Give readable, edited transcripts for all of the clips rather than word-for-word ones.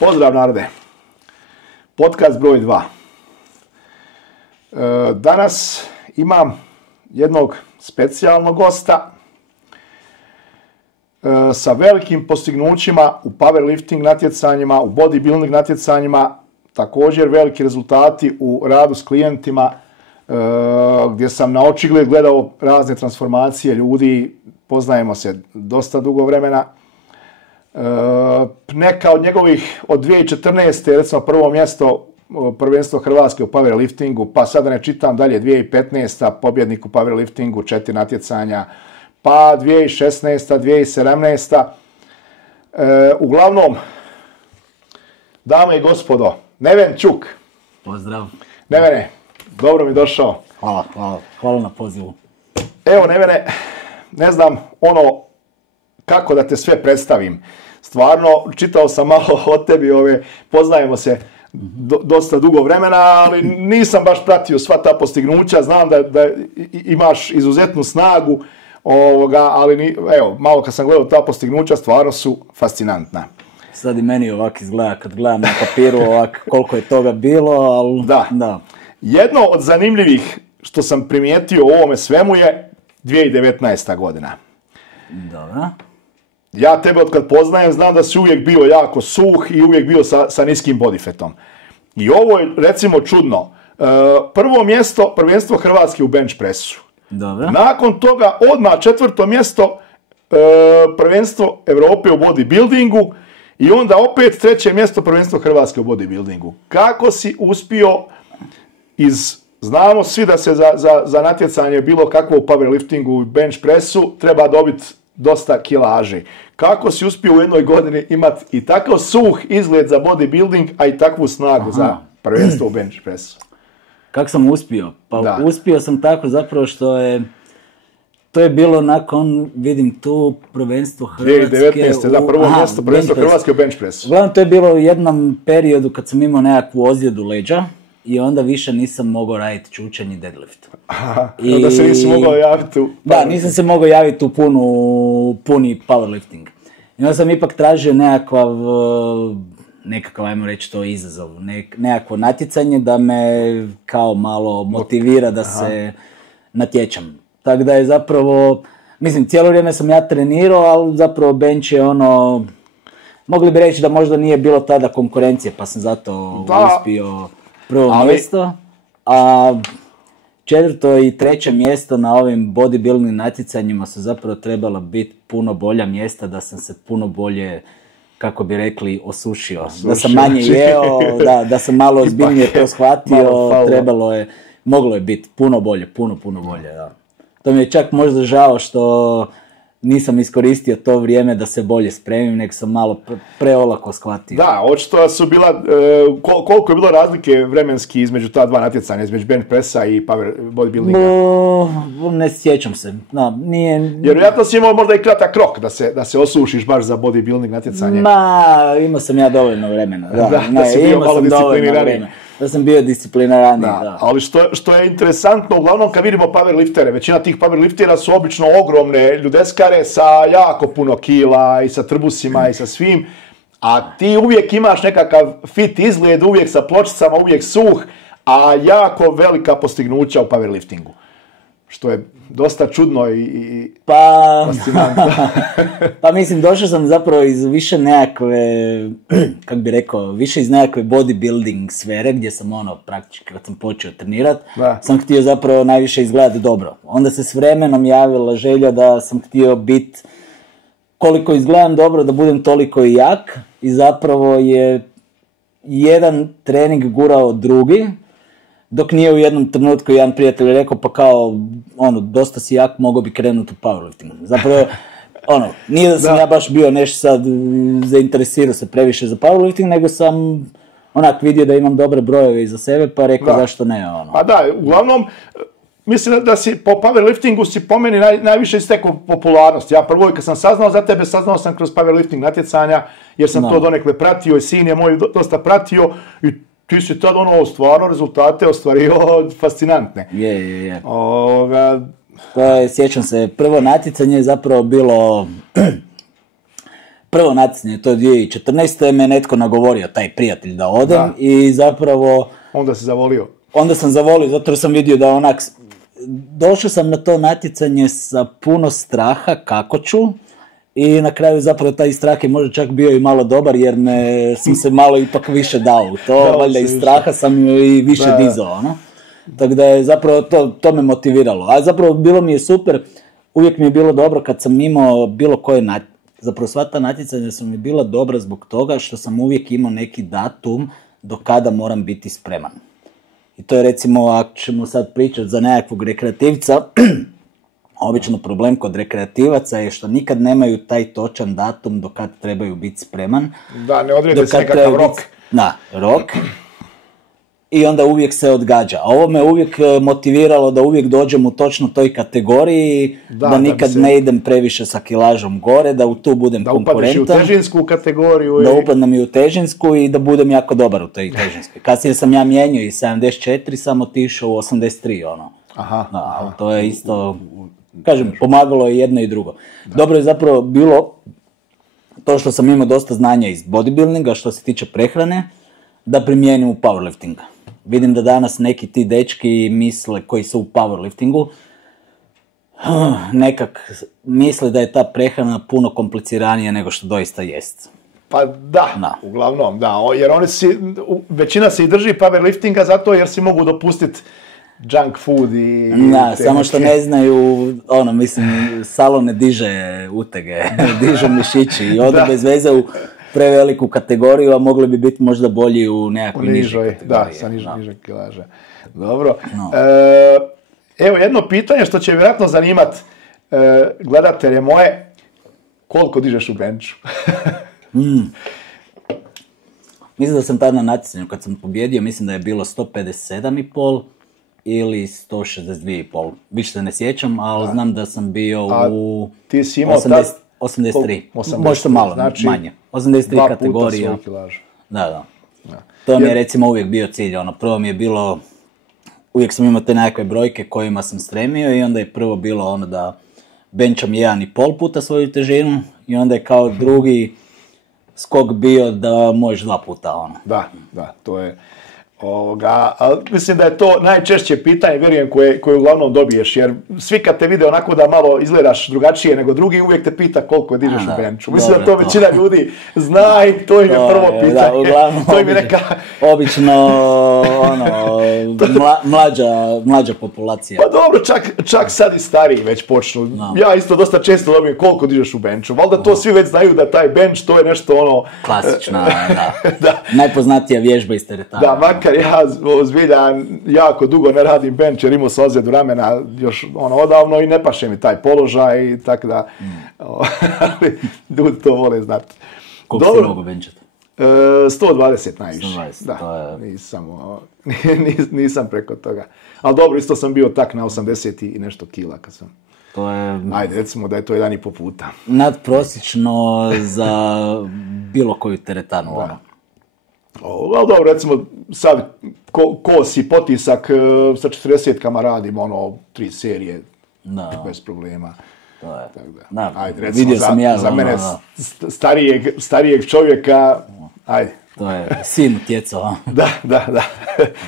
Pozdrav narode. Podcast broj 2. Danas imam jednog specijalnog gosta sa velikim postignućima u powerlifting natjecanjima, u bodybuilding natjecanjima, također veliki rezultati u radu s klijentima, gdje sam na očigled gledao razne transformacije ljudi, poznajemo se dosta dugo vremena. Neka od njegovih od 2014. recimo prvo mjesto prvenstvo Hrvatske u powerliftingu, pa sada ne čitam dalje, 2015. pobjednik u powerliftingu, 4 natjecanja, pa 2016. 2017. Uglavnom, dame i gospodo, Neven Čuk. Pozdrav. Nevene, dobro mi došao. Hvala na pozivu. Evo Nevene, ne znam kako da te sve predstavim. Stvarno, čitao sam malo o tebi, poznajemo se dosta dugo vremena, ali nisam baš pratio sva ta postignuća. Znam da imaš izuzetnu snagu, ali evo, malo kad sam gledao ta postignuća, stvarno su fascinantna. Sad i meni ovak izgleda, kad gledam na papiru ovak koliko je toga bilo, ali da. Jedno od zanimljivih što sam primijetio u ovome svemu je 2019. godina. Dobro. Ja tebe otkad poznajem, znam da si uvijek bio jako suh i uvijek bio sa niskim bodyfetom. I ovo je, recimo, čudno. Prvo mjesto, prvenstvo Hrvatske u bench pressu. Dobro. Nakon toga, odmah 4. mjesto, prvenstvo Europe u bodybuildingu. I onda opet 3. mjesto, prvenstvo Hrvatske u bodybuildingu. Kako si uspio znamo svi da se za natjecanje bilo kakvo u powerliftingu i bench pressu treba dobiti dosta kilaži. Kako si uspio u jednoj godini imati i takav suh izgled za bodybuilding, a i takvu snagu za prvenstvo u bench pressu? Kako sam uspio? Pa uspio sam tako zapravo što je... To je bilo nakon, vidim tu, prvenstvo Hrvatske... 2019. Da, prvo mjesto, prvenstvo Hrvatske u bench pressu. Uglavnom, to je bilo u jednom periodu kad sam imao nekakvu ozljedu leđa i onda više nisam mogao raditi čučanj i deadlift. Onda se nisi mogao javiti u... Da, nisam se mogao javiti u puni powerlifting. I onda sam ipak tražio nekakav, ajmo reći to, izazov, nekakvo natjecanje da me kao malo motivira da se natječam. Tako da je zapravo, mislim, cijelo vrijeme sam ja trenirao, ali zapravo bench je mogli bi reći da možda nije bilo tada konkurencije, pa sam zato uspio prvo mjesto. A 4. i 3. mjesto na ovim bodybuilding natjecanjima su zapravo trebala biti puno bolja mjesta, da sam se puno bolje, kako bi rekli, osušio. Da sam manje jeo, da sam malo ozbiljnije to shvatio, moglo je biti puno bolje, puno bolje, da. To mi je čak možda žao što nisam iskoristio to vrijeme da se bolje spremim, nego sam malo preolako shvatio. Da, očito su bila, koliko je bilo razlike vremenski između ta dva natjecanja, između bench pressa i bodybuildinga? Ne sjećam se. Nije... Jer vjerojatno si imao možda i kratak rok da se osušiš baš za bodybuilding natjecanje. Imao sam ja dovoljno vremena. Da si bio malo discipliniraniji. Da sam bio discipliniraniji, da. Ali što je interesantno, uglavnom kad vidimo powerliftere, većina tih powerliftera su obično ogromne ljudeskare sa jako puno kila i sa trbusima i sa svim, a ti uvijek imaš nekakav fit izgled, uvijek sa pločicama, uvijek suh, a jako velika postignuća u powerliftingu. Što je dosta čudno i fascinantno. Pa mislim, došao sam zapravo iz više nekakve, kako bi rekao, više iz nekakve bodybuilding sfere, gdje sam praktički kad sam počeo trenirati, sam htio zapravo najviše izgledati dobro. Onda se s vremenom javila želja da sam htio biti, koliko izgledam dobro, da budem toliko i jak, i zapravo je jedan trening gurao drugi, dok nije u jednom trenutku jedan prijatelj rekao, pa kao, dosta si jak, mogao bi krenuti u powerlifting. Zapravo, nije da sam ja baš bio nešto sad zainteresirao se previše za powerlifting, nego sam vidio da imam dobre brojeve iza sebe, pa rekao zašto ne, Pa da, uglavnom, mislim da si po powerliftingu si po meni najviše istekao popularnost. Ja prvo kad sam saznao za tebe, saznao sam kroz powerlifting natjecanja, jer sam to donekle pratio i sin je moj dosta pratio i ti si tad stvarno rezultate ostvario fascinantne. Je. To je, sjećam se, prvo natjecanje je zapravo bilo prvo natjecanje, to je 2014. me netko nagovorio, taj prijatelj, da odem i zapravo... Onda si zavolio. Onda sam zavolio, zato sam vidio da onak... Došao sam na to natjecanje sa puno straha kako ću i na kraju zapravo taj strah je možda čak bio i malo dobar jer sam se malo ipak više dao u to, valjda iz straha sam i više dizao, ono. Tako da je zapravo to me motiviralo. A zapravo bilo mi je super, uvijek mi je bilo dobro kad sam imao bilo koje zapravo sva ta natjecanja su mi bila dobra zbog toga što sam uvijek imao neki datum do kada moram biti spreman. I to je recimo, ako ćemo sad pričati za nekakvog rekreativca, obično problem kod rekreativaca je što nikad nemaju taj točan datum do kad trebaju biti spreman. Da, ne odrede se nekakav rok. Da, rok. I onda uvijek se odgađa. A ovo me uvijek motiviralo da uvijek dođem u točno toj kategoriji, da nikad ne idem previše sa kilažom gore, da tu budem konkurentan. Da upadneš i u težinsku kategoriju. Da upadnem i u težinsku i da budem jako dobar u toj težinskoj. Kasnije sam ja mijenio i 74, sam otišao u 83, ono. Aha. To je isto, kažem, pomagalo je jedno i drugo. Dobro je zapravo bilo to što sam imao dosta znanja iz bodybuildinga, što se tiče prehrane, da primijenim u powerliftinga. Vidim da danas neki ti dečki misle, koji su u powerliftingu, nekak misle da je ta prehrana puno kompliciranija nego što doista jest. Pa da, uglavnom, da. Jer većina se i drži powerliftinga zato jer si mogu dopustiti junk food i... Da, samo što ne znaju, salo ne diže utege, dižu mišići i odu bez veze u preveliku kategoriju, a mogli bi biti možda bolji u nekakvoj nižoj kategoriji. Da, sa niže kilaže. Dobro. Evo jedno pitanje što će vjerojatno zanimat gledatelje moje. Koliko dižeš u benču? Mislim da sam tad na natjecanju kad sam pobjedio, mislim da je bilo 157,5 ili 162,5. Više se ne sjećam, ali znam da sam bio u... Ti si imao 83. Možda malo manje. 83 kategorija. Da. To mi je recimo uvijek bio cilj. Prvo mi je bilo, uvijek sam imao te nekakve brojke kojima sam stremio i onda je prvo bilo da benčam 1,5 puta svoju težinu i onda je kao drugi skok bio da možeš 2 puta. Da, to je... mislim da je to najčešće pitanje, vjerujem, koje uglavnom dobiješ, jer svi kad te vide onako da malo izgledaš drugačije nego drugi, uvijek te pita koliko dižeš u benču. Mislim da to većina ljudi zna i to im je prvo pitanje. Uglavnom, to im je neka... obično, mlađa populacija. Pa dobro, čak sad i stariji već počnu. Ja isto dosta često dobijem koliko dižeš u benču. Valjda to svi već znaju da taj benč, to je nešto klasična, da. Najpoznatija vježba iz teretana. Da, makar ja zbilja jako dugo ne radim bench jer imao sam ozljedu ramena još odavno i ne paše mi taj položaj i tako da, ali ljudi to vole znati. Koliko si mogu benchati? 120 najviše. 120, da, nisam preko toga. Ali dobro, isto sam bio tak na 80 i nešto kila kad sam. To je... Ajde, recimo da je to 1,5 puta. Nadprosječno za bilo koju teretanu. Ali dobro, recimo sad kos i potisak sa 40-kama radim 3 serije bez problema. Ajde, recimo za mene starijeg čovjeka, ajde. To je sin utjecao. Da.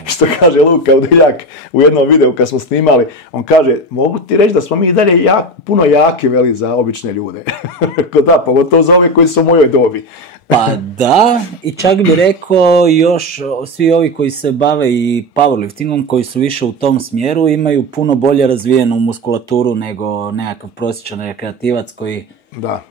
Što kaže Luka Udiljak u jednom videu kad smo snimali, on kaže, mogu ti reći da smo mi i dalje puno jaki, veli, za obične ljude. Da, pogotovo za ove koji su u mojoj dobi. Pa da, i čak bi rekao još svi ovi koji se bave i powerliftingom, koji su više u tom smjeru, imaju puno bolje razvijenu muskulaturu nego nekakav prosječan rekreativac koji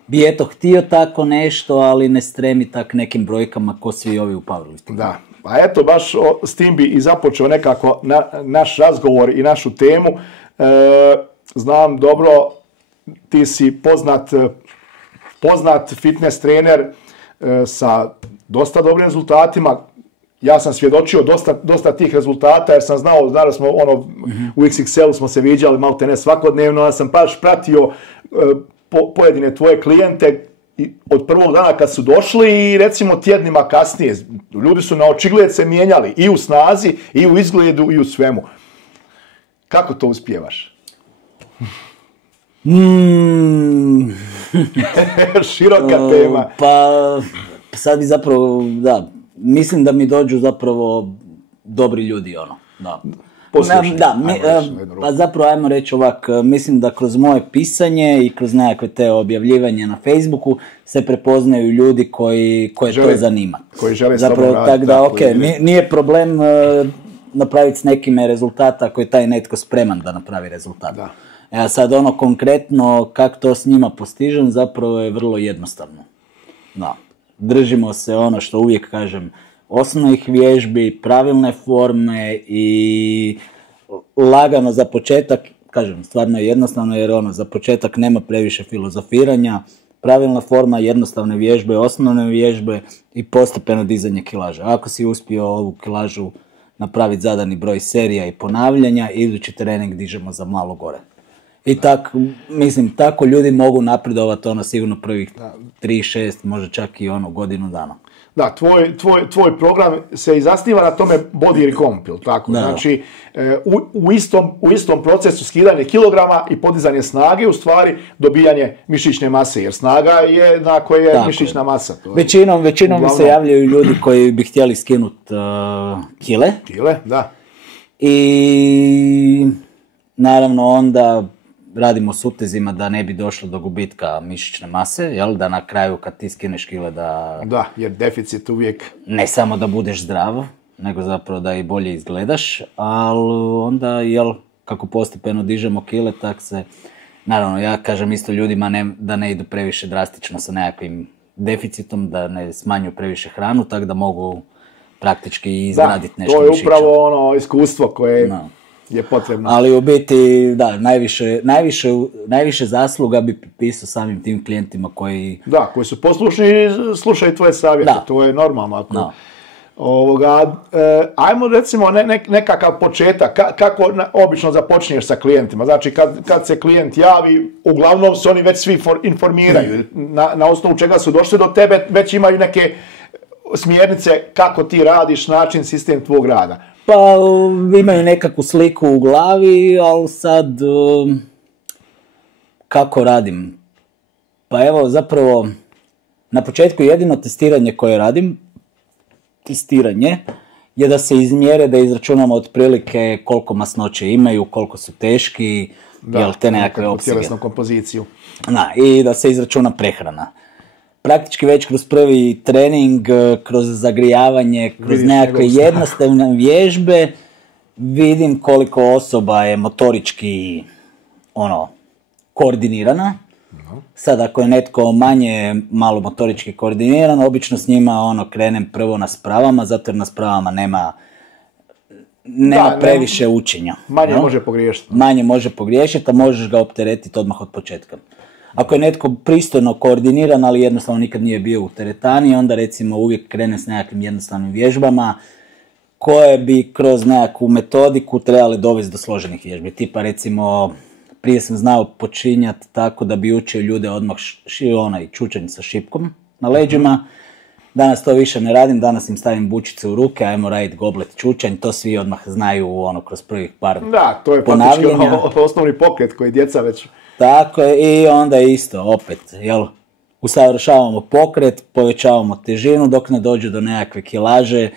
bi eto htio tako nešto, ali ne stremi tak nekim brojkama ko svi ovi u powerliftingu. Da, pa eto baš s tim bi i započeo nekako naš razgovor i našu temu. Znam dobro, ti si poznat fitness trener sa dosta dobrim rezultatima. Ja sam svjedočio dosta tih rezultata jer sam znao da smo u XXL-u smo se viđali malo te ne svakodnevno, ja sam baš pratio pojedine tvoje klijente od prvog dana kad su došli i recimo tjednima kasnije. Ljudi su na očigled se mijenjali i u snazi, i u izgledu, i u svemu. Kako to uspijevaš? Široka tema. Pa sad bi zapravo, da, mislim da mi dođu zapravo dobri ljudi, ono, da. Poslušni, Pa zapravo ajmo reći ovak, mislim da kroz moje pisanje i kroz nekakve te objavljivanje na Facebooku se prepoznaju ljudi koje to zanima. Koji žele zapravo, tako da, ok, nije problem napraviti s nekime rezultata ako je taj netko spreman da napravi rezultat. Da. A sad ono konkretno kako to s njima postižem zapravo je vrlo jednostavno. Da. Držimo se ono što uvijek kažem, osnovnih vježbi, pravilne forme i lagano za početak, kažem, stvarno je jednostavno jer ono, za početak nema previše filozofiranja, pravilna forma, jednostavne vježbe, osnovne vježbe i postepeno dizanje kilaže. Ako si uspio ovu kilažu napraviti zadani broj serija i ponavljanja, idući trening dižemo za malo gore. I tako ljudi mogu napredovati ono sigurno prvih 3-6, možda čak i ono godinu dana. Da, tvoj program se i zasniva na tome body recomp, tako? Da. Znači, u istom procesu skidanje kilograma i podizanje snage, u stvari dobijanje mišićne mase, jer snaga je na kojoj je mišićna masa. To većinom mi se javljaju ljudi koji bi htjeli skinuti kile. Kile, da. I naravno onda radimo s utezima da ne bi došlo do gubitka mišićne mase, jel? Da na kraju kad ti skineš kile da... Da, jer deficit uvijek... Ne samo da budeš zdrav, nego zapravo da i bolje izgledaš, ali onda, jel, kako postepeno dižemo kile, tak se... Naravno, ja kažem isto ljudima da ne idu previše drastično sa nekakvim deficitom, da ne smanjuju previše hranu, tako da mogu praktički izgraditi nešto mišića. To je upravo ono iskustvo koje... je potrebno. Ali u biti, da, najviše zasluga bi pisao samim tim klijentima koji... Da, koji su poslušni i slušaju tvoje savjete, to je normalno. Ako, ajmo recimo nekakav početak, kako obično započneš sa klijentima, znači kad se klijent javi, uglavnom se oni već svi informiraju, na osnovu čega su došli do tebe, već imaju neke smjernice kako ti radiš, način, sistem tvog rada. Pa imaju nekakvu sliku u glavi, ali sad kako radim? Pa evo zapravo na početku jedino testiranje koje radim, je da se izmjere, da izračunamo otprilike koliko masnoće imaju, koliko su teški, jel te nekakve opsege. Tjelesnu kompoziciju. Da, i da se izračuna prehrana. Praktički već kroz prvi trening, kroz zagrijavanje, kroz nekakve jednostavne vježbe, vidim koliko osoba je motorički koordinirana. Sad ako je netko manje malo motorički koordiniran, obično s njima krenem prvo na spravama, zato jer na spravama nema previše učenja. Manje može pogriješiti. Manje može pogriješiti, a možeš ga opteretiti odmah od početka. Ako je netko pristojno koordiniran, ali jednostavno nikad nije bio u teretani, onda recimo uvijek krene s nekakvim jednostavnim vježbama koje bi kroz nekakvu metodiku trebali dovesti do složenih vježbi. Tipa recimo, prije sam znao počinjati tako da bi učio ljude odmah čučanj sa šipkom na leđima. Danas to više ne radim, danas im stavim bučice u ruke, ajmo raditi goblet čučanj, to svi odmah znaju kroz prvih par ponavljanja. Da, to je praktički osnovni pokret koji djeca već... Tako je, i onda isto, opet, usavršavamo pokret, povećavamo težinu dok ne dođe do nekakve kilaže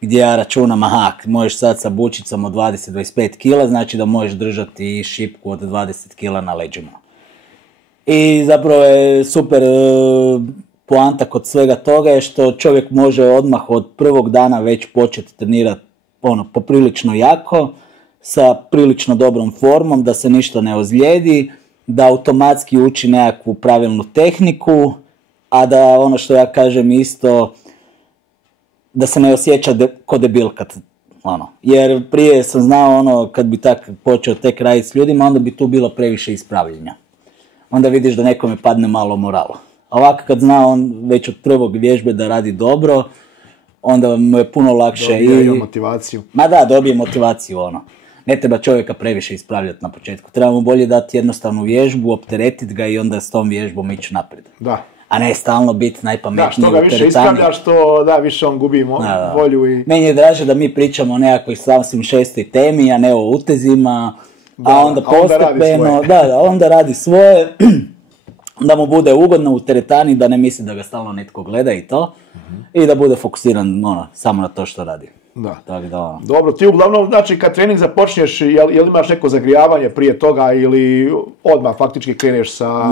gdje ja računam, možeš sad sa bučicom od 20-25 kila, znači da možeš držati šipku od 20 kila na leđima. I zapravo je super poanta kod svega toga je što čovjek može odmah od prvog dana već početi trenirati poprilično jako, sa prilično dobrom formom, da se ništa ne ozlijedi, da automatski uči nekakvu pravilnu tehniku, a da što ja kažem isto, da se ne osjeća ko debil jer prije sam znao kad bi tak počeo tek raditi s ljudima, onda bi tu bilo previše ispravljenja. Onda vidiš da nekome padne malo morala. A ovako kad zna on već od prvog vježbe da radi dobro, onda mu je puno lakše. Dobije motivaciju. Ma da, dobije motivaciju Ne treba čovjeka previše ispravljati na početku. Treba mu bolje dati jednostavnu vježbu, opteretiti ga i onda s tom vježbom ići naprijed. Da. A ne stalno biti najpametniji u teretani. Da, što ga više ispravljaš, to više on gubi volju i... Meni je draže da mi pričamo o nekakvoj sasvim šestoj temi, a ne o utezima, a onda postepeno, onda radi svoje, da mu bude ugodno u teretani, da ne misli da ga stalno netko gleda i to, i da bude fokusiran samo na to što radi. Da. Tak da. Dobro, ti uglavnom, znači kad trening započneš, jel imaš neko zagrijavanje prije toga ili odmah faktički kreneš sa...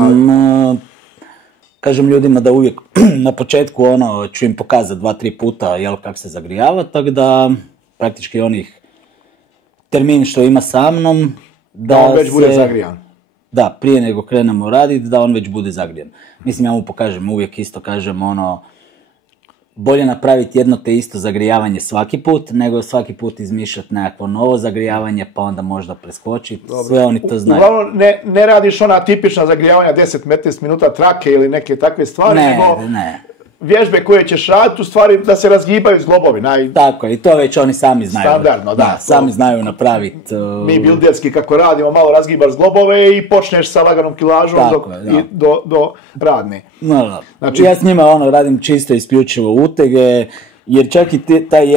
Kažem ljudima da uvijek na početku ću im pokazati 2-3 puta kako se zagrijava, tako da praktički onih termin što ima sa mnom, da on već bude zagrijan. Da, prije nego krenemo raditi, da on već bude zagrijan. Mislim, ja mu pokažem, uvijek isto kažem bolje napraviti jedno te isto zagrijavanje svaki put, nego svaki put izmišljati nekakvo novo zagrijavanje, pa onda možda preskočiti. Sve oni to znaju. Uglavnom, ne radiš ona tipična zagrijavanja 10-15 minuta trake ili neke takve stvari, nego vježbe koje ćeš raditi, u stvari da se razgibaju zglobovi. Tako je, i to već oni sami znaju. Standardno, da. Sami znaju napraviti. Mi bilderski kako radimo, malo razgibaš zglobove i počneš sa laganom kilažom do radne. No. Znači, ja s njima radim čisto isključivo utege, jer čak i taj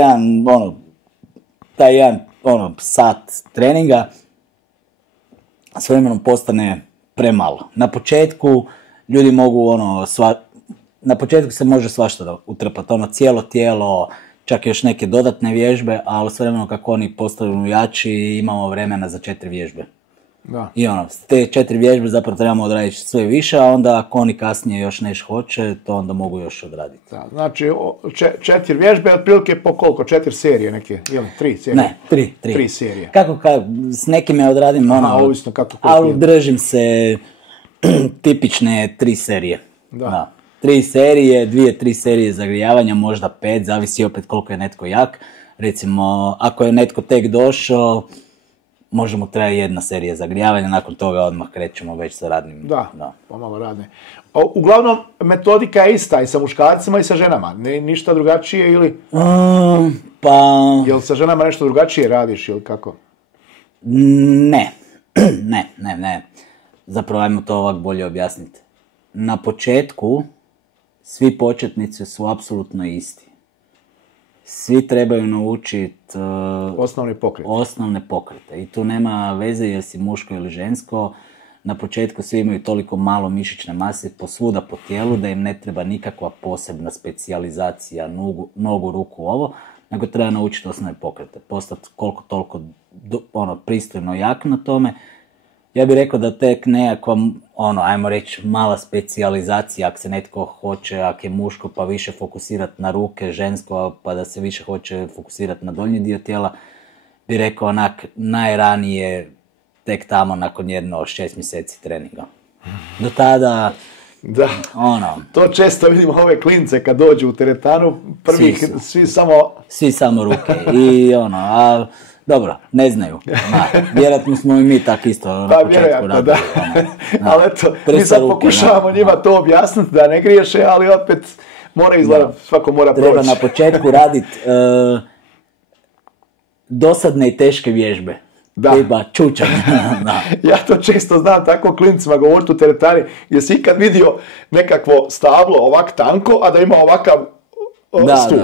jedan sat treninga s vremenom postane premalo. Na početku ljudi mogu na početku se može svašta utrpati, cijelo tijelo, čak još neke dodatne vježbe, ali s vremenom kako oni postanu jači imamo vremena za 4 vježbe. Da. I te 4 vježbe zapravo trebamo odraditi sve više, a onda ako oni kasnije još nešto hoće, to onda mogu još odraditi. Da, znači 4 vježbe, otprilike po koliko? 4 serije neke, ili 3 serije? Ne, 3. 3 serije. Kako, s nekim ja odradim, ovisno kako ali držim se tipične 3 serije. Da. 3 serije, 2-3 serije zagrijavanja, možda 5, zavisi opet koliko je netko jak. Recimo, ako je netko tek došao, možemo treba 1 serija zagrijavanja, nakon toga odmah krećemo već sa radnim. Da. Pomalo radne. Uglavnom, metodika je ista i sa muškarcima i sa ženama, ništa drugačije ili? Jel sa ženama nešto drugačije radiš ili kako? Ne. Zapravo, ajmo to ovak bolje objasniti. Na početku, svi početnici su apsolutno isti. Svi trebaju naučiti osnovne pokrete. I tu nema veze jer si muško ili žensko. Na početku svi imaju toliko malo mišićne mase posvuda po tijelu da im ne treba nikakva posebna specijalizacija, nogu, ruku, nego treba naučiti osnovne pokrete. Postati koliko toliko pristojno jak na tome. Ja bih rekao da tek nekakva, ajmo reći, mala specijalizacija, ako se netko hoće, ako je muško, pa više fokusirati na ruke, žensko, pa da se više hoće fokusirati na donji dio tijela, bih rekao onak najranije, tek tamo nakon 6 mjeseci treninga. Do tada, da, to često vidimo ove klince kad dođu u teretanu, svi samo ruke i dobro, ne znaju. Vjerojatno smo i mi tak isto na početku radili. Ali eto, mi sad pokušavamo njima to objasniti da ne griješe, ali opet svako mora proći. Treba na početku raditi dosadne i teške vježbe. Tipa čučanje. Ja to često znam tako klincima govoriti u teretani, gdje si ikad vidio nekakvo stablo ovak tanko, a da ima ovakav stup.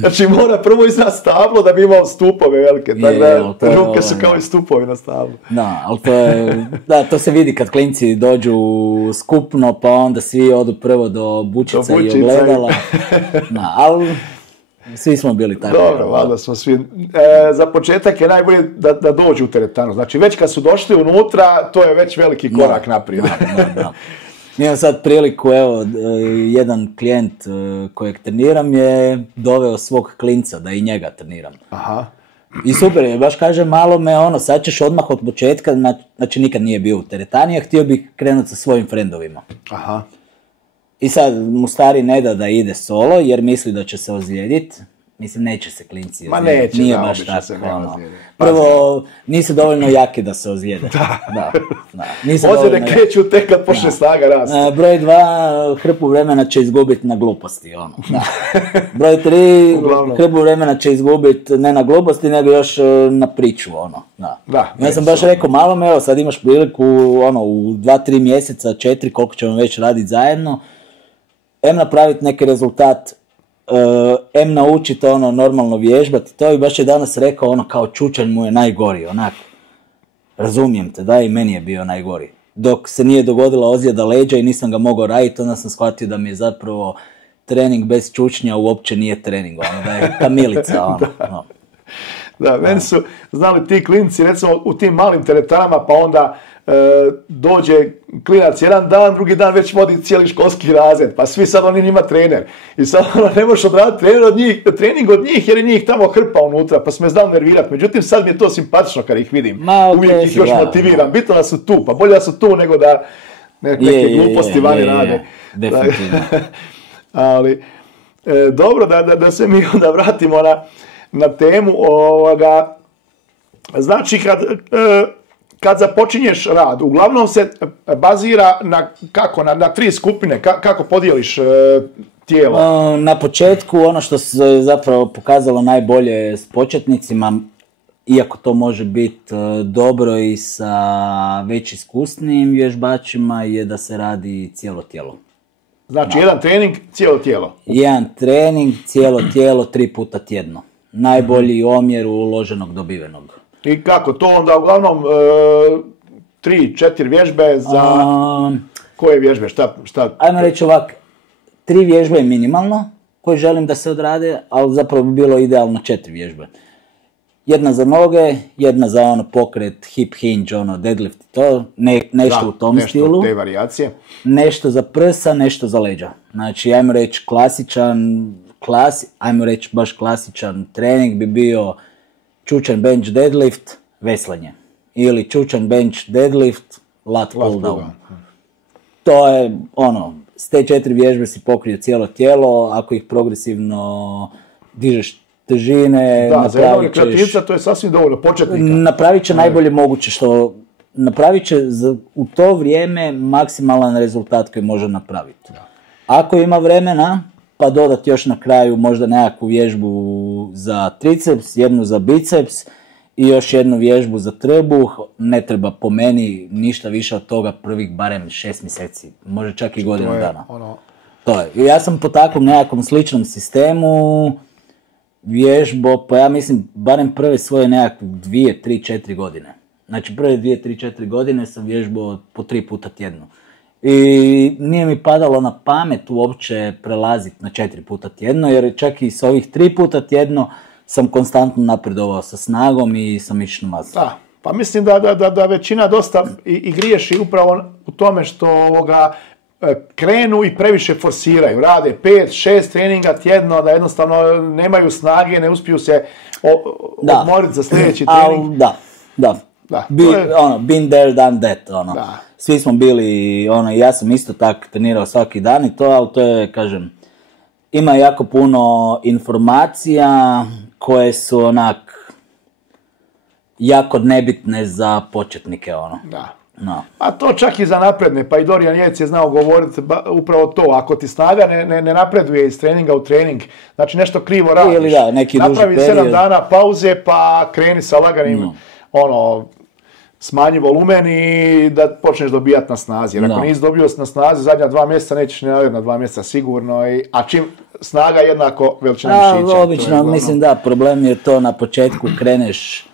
Znači mora prvo iznad stablo da bi imao stupove velike, tako da ruke su kao i stupovi na stablu. Da, ali to se vidi kad klinci dođu skupno, pa onda svi odu prvo do bučica i ogledala. Ali svi smo bili tako. Dobro, valjda smo svi. Za početak je najbolje da dođu u teretanu. Znači već kad su došli unutra, to je već veliki korak naprijed. Da. Imam sad priliku, jedan klijent kojeg treniram je doveo svog klinca da i njega treniram. Aha. I super je, baš kaže malo me sad ćeš odmah od početka, znači nikad nije bio u teretani, a htio bih krenuti sa svojim frendovima. Aha. I sad mu stari ne da ide solo jer misli da će se ozlijediti. Mislim, neće se klinci ozlijediti. Ma neće, nije baš tako. Prvo, nisu dovoljno jaki da se ozlijede. Da. Ozljede kreću tek kad počne snaga rasti. Broj 2, hrpu vremena će izgubiti na gluposti. Broj 3, hrpu vremena će izgubiti ne na gluposti, nego još na priču. Ja sam baš rekao, malo me, sad imaš priliku u 2-3 mjeseca, 4, koliko ćemo već raditi zajedno, napraviti neki rezultat em naučiti ono normalno vježbati, to i baš je danas rekao ono kao čučanj mu je najgori, onako. Razumijem te, da i meni je bio najgori. Dok se nije dogodila ozljeda leđa i nisam ga mogao raditi, onda sam shvatio da mi je zapravo trening bez čučnja uopće nije trening, ono, da je kamilica, ono. No. Da, meni su znali ti klinci, recimo u tim malim teretanama, pa onda dođe klinac jedan dan, drugi dan već vodi cijeli školski razred, pa svi sad oni njima trener. I sad ne možeš odraditi trening od njih jer je njih tamo hrpa unutra, pa su me znali nervirati. Međutim, sad mi je to simpatično kad ih vidim. Uvijek ih još motiviram. Bitno da su tu, pa bolje da su tu nego da neke gluposti vani rade. Definitivno. Ali, dobro, da se mi onda vratimo na temu ovoga. Znači, kad započinješ rad, uglavnom se bazira na 3 skupine, kako podijeliš tijelo? Na početku ono što se zapravo pokazalo najbolje s početnicima, iako to može biti dobro i sa već iskusnijim vježbačima, je da se radi cijelo tijelo. Znači, jedan trening, cijelo tijelo? Jedan trening, cijelo tijelo, 3 puta tjedno. Najbolji omjer uloženog dobivenog. I kako to onda uglavnom 3-4 vježbe za koje vježbe? Šta? Ajmo reći ovak, 3 vježbe je minimalno koje želim da se odrade, ali zapravo bi bilo idealno 4 vježbe. Jedna za noge, jedna za ono pokret, hip hinge, ono deadlift i to, nešto u tom stilu. Nešto te varijacije. Nešto za prsa, nešto za leđa. Znači, ajmo reći baš klasičan trening bi bio čučanj bench deadlift, veslanje. Ili čučanj bench deadlift, lat pull down. To je ono, s te 4 vježbe si pokrio cijelo tijelo, ako ih progresivno dižeš težine, da, za jednog kreativca to je sasvim dovoljno, početnika. Napravit će najbolje moguće što napravit će u to vrijeme maksimalan rezultat koji može napraviti. Ako ima vremena, pa dodati još na kraju možda nekakvu vježbu za triceps, jednu za biceps i još jednu vježbu za trbuh. Ne treba po meni ništa više od toga prvih barem 6 mjeseci, može čak i godinu dana. To je. Ja sam po takvom nekakvom sličnom sistemu vježbo, pa ja mislim barem prve svoje nekakve 2, 3, 4 godine. Znači prve 2, 3, 4 godine sam vježbao po 3 puta tjedno. I nije mi padalo na pamet uopće prelaziti na 4 puta tjedno, jer čak i s ovih 3 puta tjedno sam konstantno napredovao sa snagom i sa mišićnom masom. Da, pa mislim da većina dosta i griješi upravo u tome što krenu i previše forsiraju. Rade 5-6 treninga tjedno, da jednostavno nemaju snage, ne uspiju se odmoriti za sljedeći trening. Da. Been there, done that. Da. Svi smo bili, ja sam isto tako trenirao svaki dan i to, ali to je, kažem, ima jako puno informacija koje su onak jako nebitne za početnike, Da. No. A to čak i za napredne, pa i Dorijan Jec je znao govoriti upravo to, ako ti snaga ne napreduje iz treninga u trening, znači nešto krivo radiš. Ili da, neki napravi 7 dana pauze pa kreni sa laganim, smanji volumen i da počneš dobijati na snazi. Jer ako nisi dobio na snazi zadnja 2 mjeseca, nećeš ne naredna 2 mjeseca sigurno. A čim snaga jednako veličina mišića. Obično, mislim da, problem je to na početku kreneš.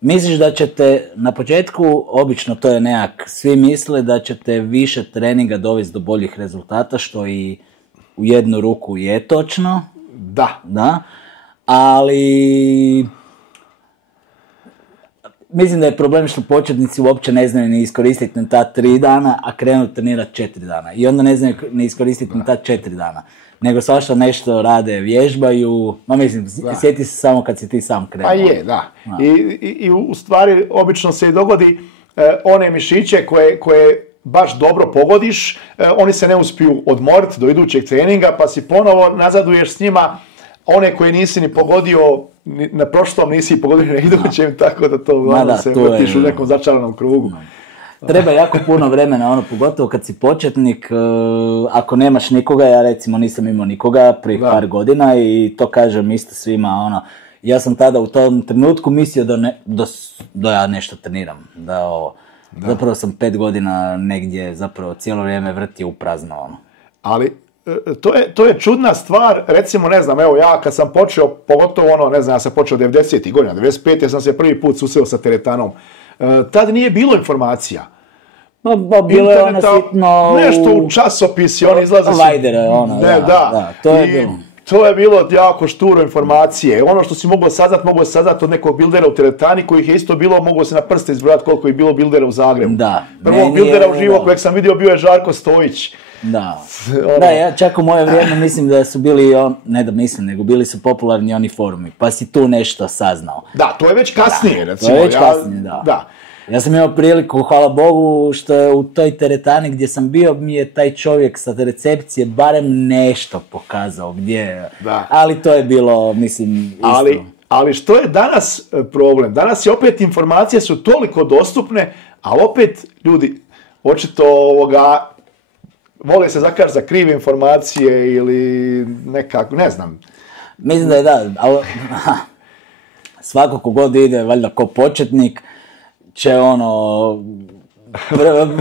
Misliš da ćete, na početku, obično to je svi misle da ćete više treninga dovesti do boljih rezultata, što i u jednu ruku je točno. Da. Ali mislim da je problem što početnici uopće ne znaju ni iskoristiti ni ta 3 dana, a krenu trenirati 4 dana. I onda ne znaju ni iskoristiti ni ta 4 dana. Nego svašta nešto rade, vježbaju, sjeti se samo kad si ti sam krenuo. Pa je, da. I u stvari obično se i dogodi one mišiće koje baš dobro pogodiš, oni se ne uspiju odmoriti do idućeg treninga, pa si ponovo nazaduješ s njima, one koje nisi ni pogodio na prošlom, nisi pogodio na idućem, tako da to se vrtiš u nekom začaranom krugu. Treba jako puno vremena, pogotovo kad si početnik, ako nemaš nikoga, ja recimo nisam imao nikoga prije par godina i to kažem isto svima, ja sam tada u tom trenutku mislio da ja nešto treniram, zapravo sam 5 godina negdje zapravo cijelo vrijeme vrtio u prazno. Ali to je čudna stvar, recimo, ne znam, evo ja kad sam počeo, pogotovo ono, ne znam, ja sam počeo 90. godina, 95. sam se prvi put susreo sa teretanom, tad nije bilo informacija. Bilo je ono sitno... Nešto u časopisi, oni izlaze... Vajdere, ono, da, to je bilo. To je bilo jako šturo informacije. Ono što si mogao saznat od nekog bildera u teretani, kojih je isto bilo, moglo se na prste izbrojati koliko je bilo bildera u Zagrebu. Da. Prvog bildera uživo kojeg sam vidio bio je Žarko Stojić. Da. Da, ja čak u moje vrijeme mislim da su bili, ne da mislim, nego bili su popularni oni forumi, pa si tu nešto saznao. Da, to je već kasnije, recimo. To je već kasnije, da. Ja sam imao priliku, hvala Bogu, što je u toj teretani gdje sam bio, mi je taj čovjek sa recepcije barem nešto pokazao gdje je. Ali to je bilo, mislim, isto. Ali što je danas problem? Danas je opet informacije su toliko dostupne, ali opet ljudi očito vole se zakažiti za krive informacije ili nekako, ne znam. Mislim da je ali svako kogod ide, valjda ko početnik, će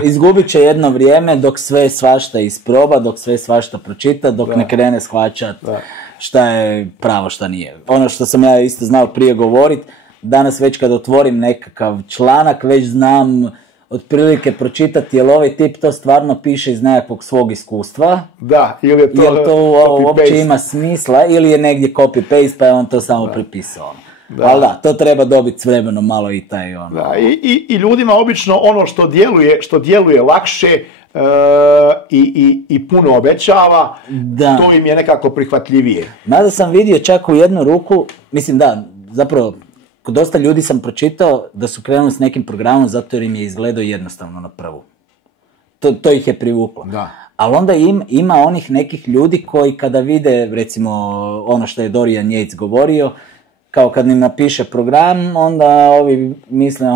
izgubit će jedno vrijeme dok sve svašta isproba, dok sve svašta pročita, dok ne krene shvaćat šta je pravo, šta nije. Ono što sam ja isto znao prije govorit, danas već kad otvorim nekakav članak, već znam otprilike pročitati, jel ovaj tip to stvarno piše iz nekakvog svog iskustva, da, ili je to jel to uopće ima smisla, ili je negdje copy-paste pa je on to samo prepisao. Ali to treba dobiti s vremenom malo i taj Da, i ljudima obično ono što djeluje lakše i puno obećava, to im je nekako prihvatljivije. Mada sam vidio čak u jednu ruku, mislim zapravo, kod dosta ljudi sam pročitao da su krenuli s nekim programom zato jer im je izgledao jednostavno na prvu. To ih je privuklo. Da. Ali onda ima onih nekih ljudi koji kada vide, recimo, ono što je Dorian Yates govorio, kao kad im napiše program, onda ovi misle,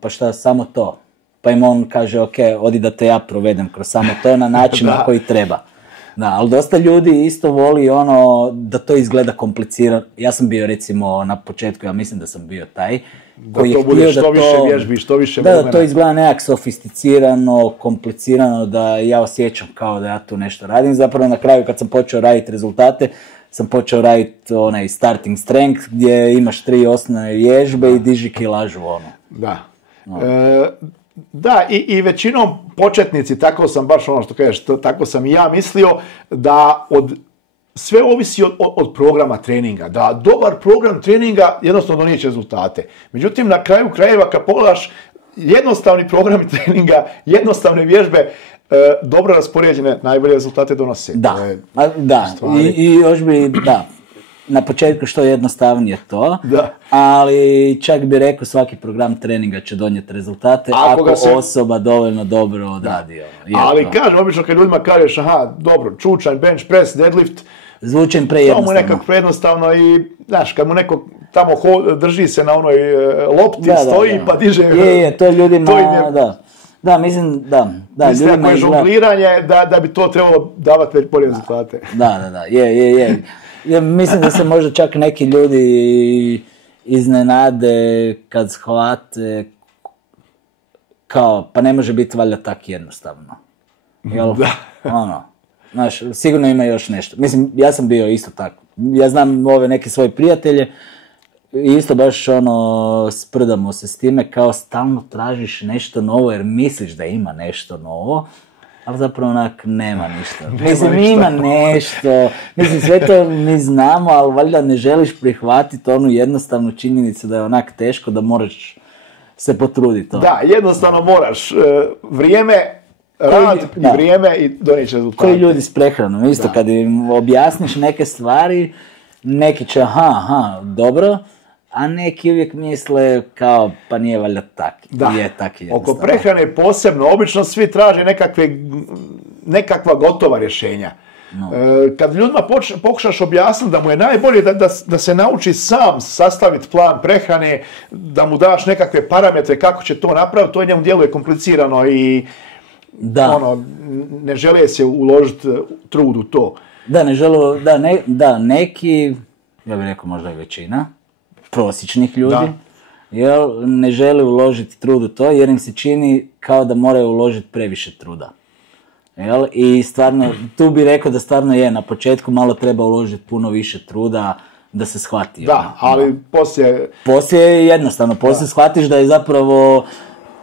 pa šta, samo to. Pa im on kaže, ok, odi da te ja provedem kroz samo to na način na koji treba. Da, ali dosta ljudi isto voli da to izgleda komplicirano. Ja sam bio, recimo, na početku, ja mislim da sam bio taj, koji je htio što više vježbi, što više vremena. Da to izgleda nekak sofisticirano, komplicirano, da ja osjećam kao da ja tu nešto radim. Zapravo na kraju kad sam počeo raditi rezultate, sam počeo raditi onaj starting strength gdje imaš 3 osnovne vježbe i diži kilažu Da. Da, i većinom početnici, tako sam baš što kažeš, tako sam i ja mislio, da sve ovisi od programa treninga. Da dobar program treninga jednostavno donijeće rezultate. Međutim, na kraju krajeva kad pogledaš jednostavni programi treninga, jednostavne vježbe, dobro raspoređene, najbolje rezultate donose. I još bi, na početku što jednostavnije to, ali čak bi rekao svaki program treninga će donijeti rezultate ako osoba dovoljno dobro odradi. Ali kažem, obično kad ljudima kažeš, dobro, čučanj, bench press, deadlift, zvuči im prejednostavno. To mu nekako prejednostavno i, znaš, kad mu neko tamo drži se na onoj lopti, stoji pa diže... To ljudima, Da, mislim, mislim, ako je žongliranje, da bi to trebalo davati već bolje rezultate. Ja mislim da se možda čak neki ljudi iznenade kad shvate kao, pa ne može biti valjda tak jednostavno. Jel? Znaš, sigurno ima još nešto. Mislim, ja sam bio isto tako. Ja znam ove neke svoje prijatelje, isto baš sprdamo se s time, kao stalno tražiš nešto novo jer misliš da ima nešto novo, ali zapravo onak nema ništa. Mislim, ima nešto, mislim, sve to mi znamo, ali valjda ne želiš prihvatiti onu jednostavnu činjenicu da je onak teško, da moraš se potruditi. Da, jednostavno moraš. Vrijeme, rad i vrijeme i donijeći rezultate. Koji ljudi s prehranom, isto kad im objasniš neke stvari, neki će dobro, a neki uvijek misle kao, pa nije valjda taki. Je taki jednostavno. Oko prehrane posebno, obično svi traže nekakva gotova rješenja. Kad ljudima pokušaš objasniti da mu je najbolje da se nauči sam sastaviti plan prehrane, da mu daš nekakve parametre kako će to napraviti, to njemu djeluje komplicirano i ne žele se uložiti trud u to. Neki, ja bih rekao možda i većina, prosječnih ljudi, ne žele uložiti trud u to jer im se čini kao da moraju uložiti previše truda. Jel? I stvarno, tu bi rekao da stvarno je, na početku malo treba uložiti puno više truda da se shvati. Da, ali poslije... Poslije je jednostavno, poslije shvatiš da je zapravo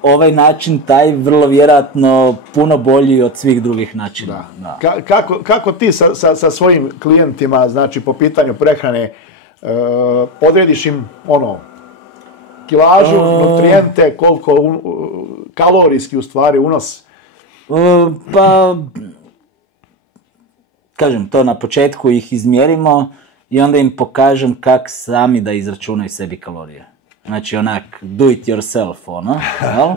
ovaj način taj vrlo vjerojatno puno bolji od svih drugih načina. Da. Kako ti sa svojim klijentima, znači po pitanju prehrane, odrediš im kilažu, nutrijente, koliko kalorijski u stvari unos? Pa, kažem, to na početku ih izmjerimo i onda im pokažem kako sami da izračunaju sebi kalorije. Znači onak, do it yourself, jel?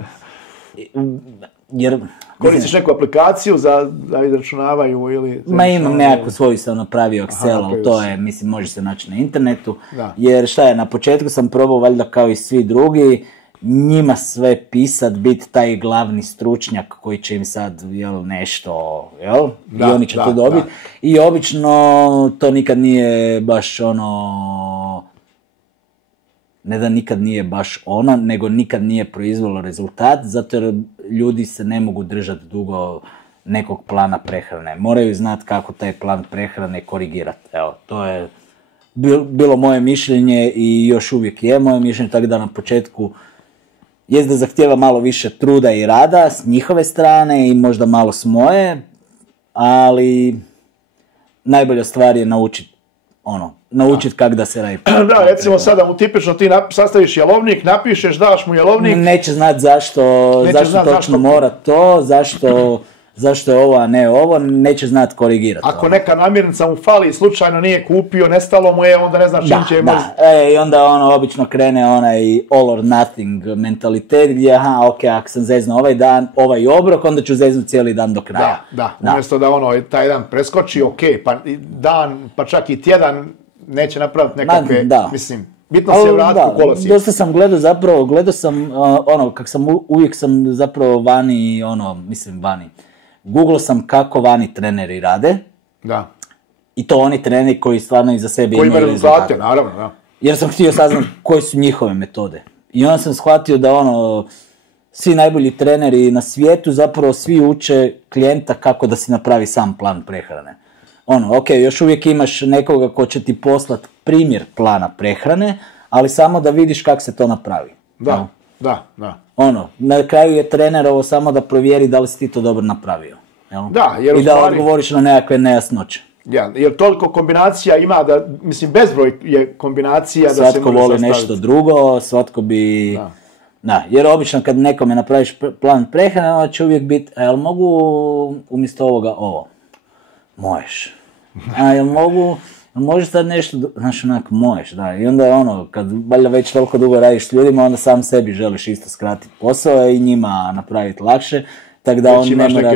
Jer... Koristiš neku aplikaciju da izračunavaju ili... Ma imam nekakvu svoju sam napravio Excel, ali to je, mislim, može se naći na internetu. Da. Jer šta je, na početku sam probao, valjda kao i svi drugi, njima sve pisat, biti taj glavni stručnjak koji će im sad, nešto, i oni će to dobiti. I obično to nikad nije baš ne da nikad nije baš nego nikad nije proizvelo rezultat, zato jer ljudi se ne mogu držati dugo nekog plana prehrane. Moraju znati kako taj plan prehrane korigirati. Evo, to je bilo moje mišljenje i još uvijek je moje mišljenje, tako da na početku jest da zahtijeva malo više truda i rada s njihove strane i možda malo s moje, ali najbolja stvar je naučiti kako da se radi. Da, recimo sada tipično ti sastaviš jelovnik, napišeš, daš mu jelovnik. Neće znati zašto točno mora to, zašto je ovo, a ne ovo, neće znati korigirati. Ako neka namirnica mu fali, slučajno nije kupio, nestalo mu je, onda ne znaš čim će imati. I onda obično krene onaj all or nothing mentalitet gdje, ako sam zeznuo ovaj dan, ovaj obrok, onda ću zeznuti cijeli dan do kraja. Da. Umjesto da taj dan preskoči, pa dan, pa čak i tjedan neće napraviti nekakve, mislim, bitno se je vratiti u kolosijek. Dosta sam gledao sam, uvijek sam zapravo vani, Googlao sam kako vani treneri rade. Da. I to oni treneri koji stvarno iza sebe imaju rezultate. Naravno, da. Jer sam htio saznati koje su njihove metode. I onda sam shvatio da svi najbolji treneri na svijetu zapravo svi uče klijenta kako da si napravi sam plan prehrane. Još uvijek imaš nekoga ko će ti poslati primjer plana prehrane, ali samo da vidiš kako se to napravi. Da. Na kraju je trener ovo samo da provjeri da li si ti to dobro napravio. Da, jer i da odgovoriš na nekakve nejasnoće. Jer toliko kombinacija ima da, mislim, bezbroj je kombinacija da se može sastaviti. Svatko voli nešto drugo, svatko bi... Da, jer obično kad nekome napraviš plan prehrane, onda će uvijek biti, a jel mogu umjesto ovoga ovo? Možeš. A jel možeš sad nešto, možeš, da. I onda kad valjda već toliko dugo radiš s ljudima, onda sam sebi želiš isto skratiti posao i njima napraviti lakše, tako da on ne mora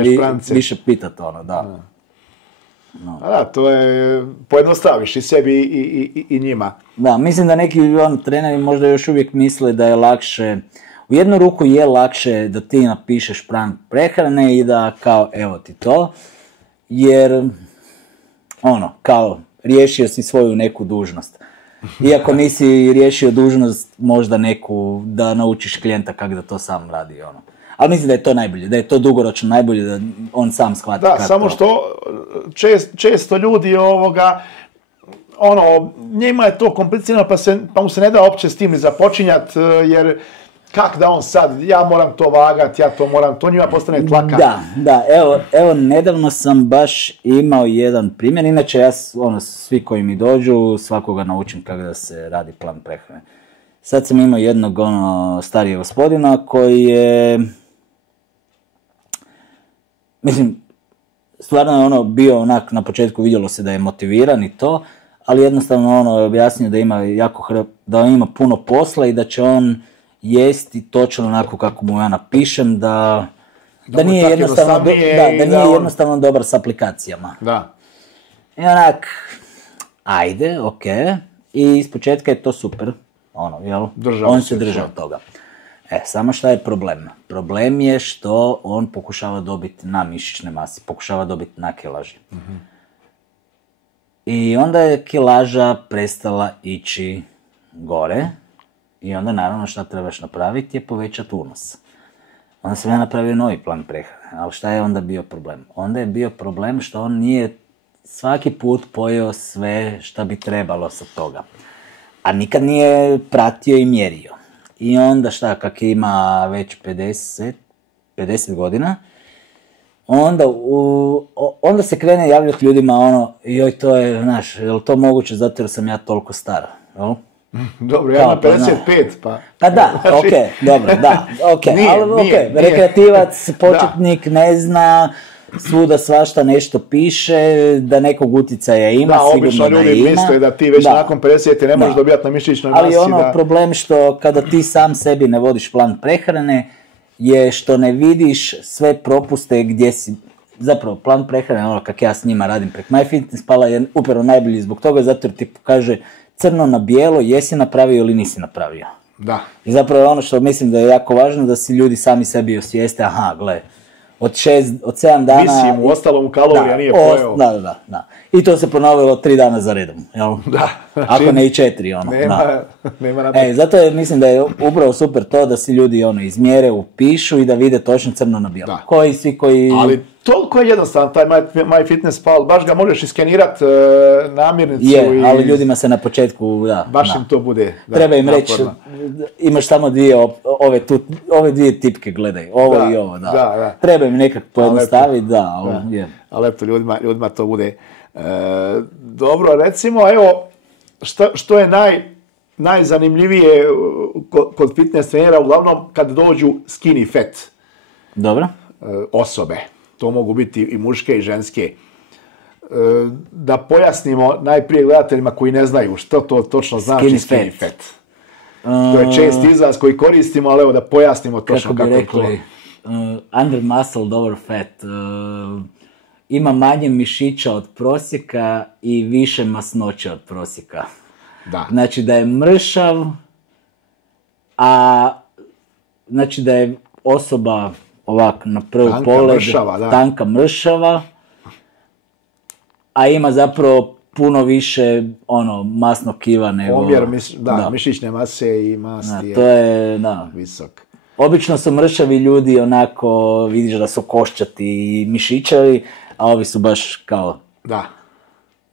više pitati da. Da, to je, pojednostaviš i sebi i njima. Da, mislim da neki treneri možda još uvijek misle da je lakše, u jednu ruku je lakše da ti napišeš plan prehrane i da kao evo ti to, jer kao riješio si svoju neku dužnost. Iako nisi riješio dužnost možda neku da naučiš klijenta kako da to sam radi. Ali mislim da je to najbolje, da je to dugoročno najbolje da on sam shvati. Da, samo što često ljudi njima je to komplicirano pa mu se ne da uopće s tim ni započinjati, jer kak da on sad, ja moram to vagati, ja to moram, to njima postane tlaka. Da, evo nedavno sam baš imao jedan primjer, inače ja, svi koji mi dođu, svakoga naučim kako da se radi plan prehrane. Sad sam imao jednog starijeg gospodina koji je, mislim, stvarno je bio onak, na početku vidjelo se da je motiviran i to, ali jednostavno je objasnio da ima da on ima puno posla i da će on jesti točno onako kako mu ja napišem, da nije jednostavno dobar s aplikacijama. Da. I onak, ajde, ok, i ispočetka je to super, on se držao toga. Samo šta je problem? Problem je što on pokušava dobiti na mišićne masi, pokušava dobiti na kilaži. Mm-hmm. I onda je kilaža prestala ići gore i onda naravno šta trebaš napraviti je povećati unos. Onda sam ja napravio novi plan prehrane, ali šta je onda bio problem? Onda je bio problem što on nije svaki put pojeo sve šta bi trebalo sa toga. A nikad nije pratio i mjerio. I onda šta, kak ima već 50 godina, onda se krene javljati ljudima ono, joj to je, znaš, je li to moguće zato jer sam ja toliko star, jel? Dobro, ja imam 55, pa... Pa da, okej, dobro, da, okej, ali okej, rekreativac, početnik, ne zna, svuda svašta nešto piše, da nekog utjecaja ima, da, sigurno da ima. Da, obično ljudi misle da ti već nakon 50 ne možeš dobijati na mišićnoj masi. Ali problem što kada ti sam sebi ne vodiš plan prehrane, je što ne vidiš sve propuste gdje si, zapravo plan prehrane, ono kak ja s njima radim prek MyFitnessPala je upravo najbolji zbog toga, zato jer ti pokaže crno na bijelo, jesi napravio ili nisi napravio. Da. I zapravo ono što mislim da je jako važno, da si ljudi sami sebi osvijeste, aha, gle, od 7 dana... Mislim, u ostalom u kalorija nije pojeo. Da. I to se ponovilo 3 dana za redom, jel? Da. Znači, ako ne i 4, ono. Nema napraviti. Zato mislim da je upravo super to da si ljudi izmjere, upišu i da vide točno crno na bijelo. Koji... Ali toliko je jednostavno taj MyFitnessPal, baš ga možeš iskenirati namirnicu. Ali ljudima se na početku, baš im to bude. Treba im reći, imaš samo ove dvije tipke, gledaj, ovo i ovo, da. Treba im nekako pojednostaviti, ali eto, ljudima to bude dobro. Recimo, evo, što je najzanimljivije kod fitness trenera, uglavnom kad dođu skinny fat. Dobro. Osobe. To mogu biti i muške i ženske. Da pojasnimo najprije gledateljima koji ne znaju što to točno znači skinny fat. To je čest izraz koji koristimo, ali evo da pojasnimo točno kako je to. Under muscle, over fat. Ima manje mišića od prosjeka i više masnoće od prosjeka. Da. Znači da je mršav, znači da je osoba ovak na prvi pogled tanka mršava, a ima zapravo puno više masnog kiva nego... Omjer mišićne mase i masti je visok. Obično su mršavi ljudi onako, vidiš da su koščati i mišićavi, a ovi su baš kao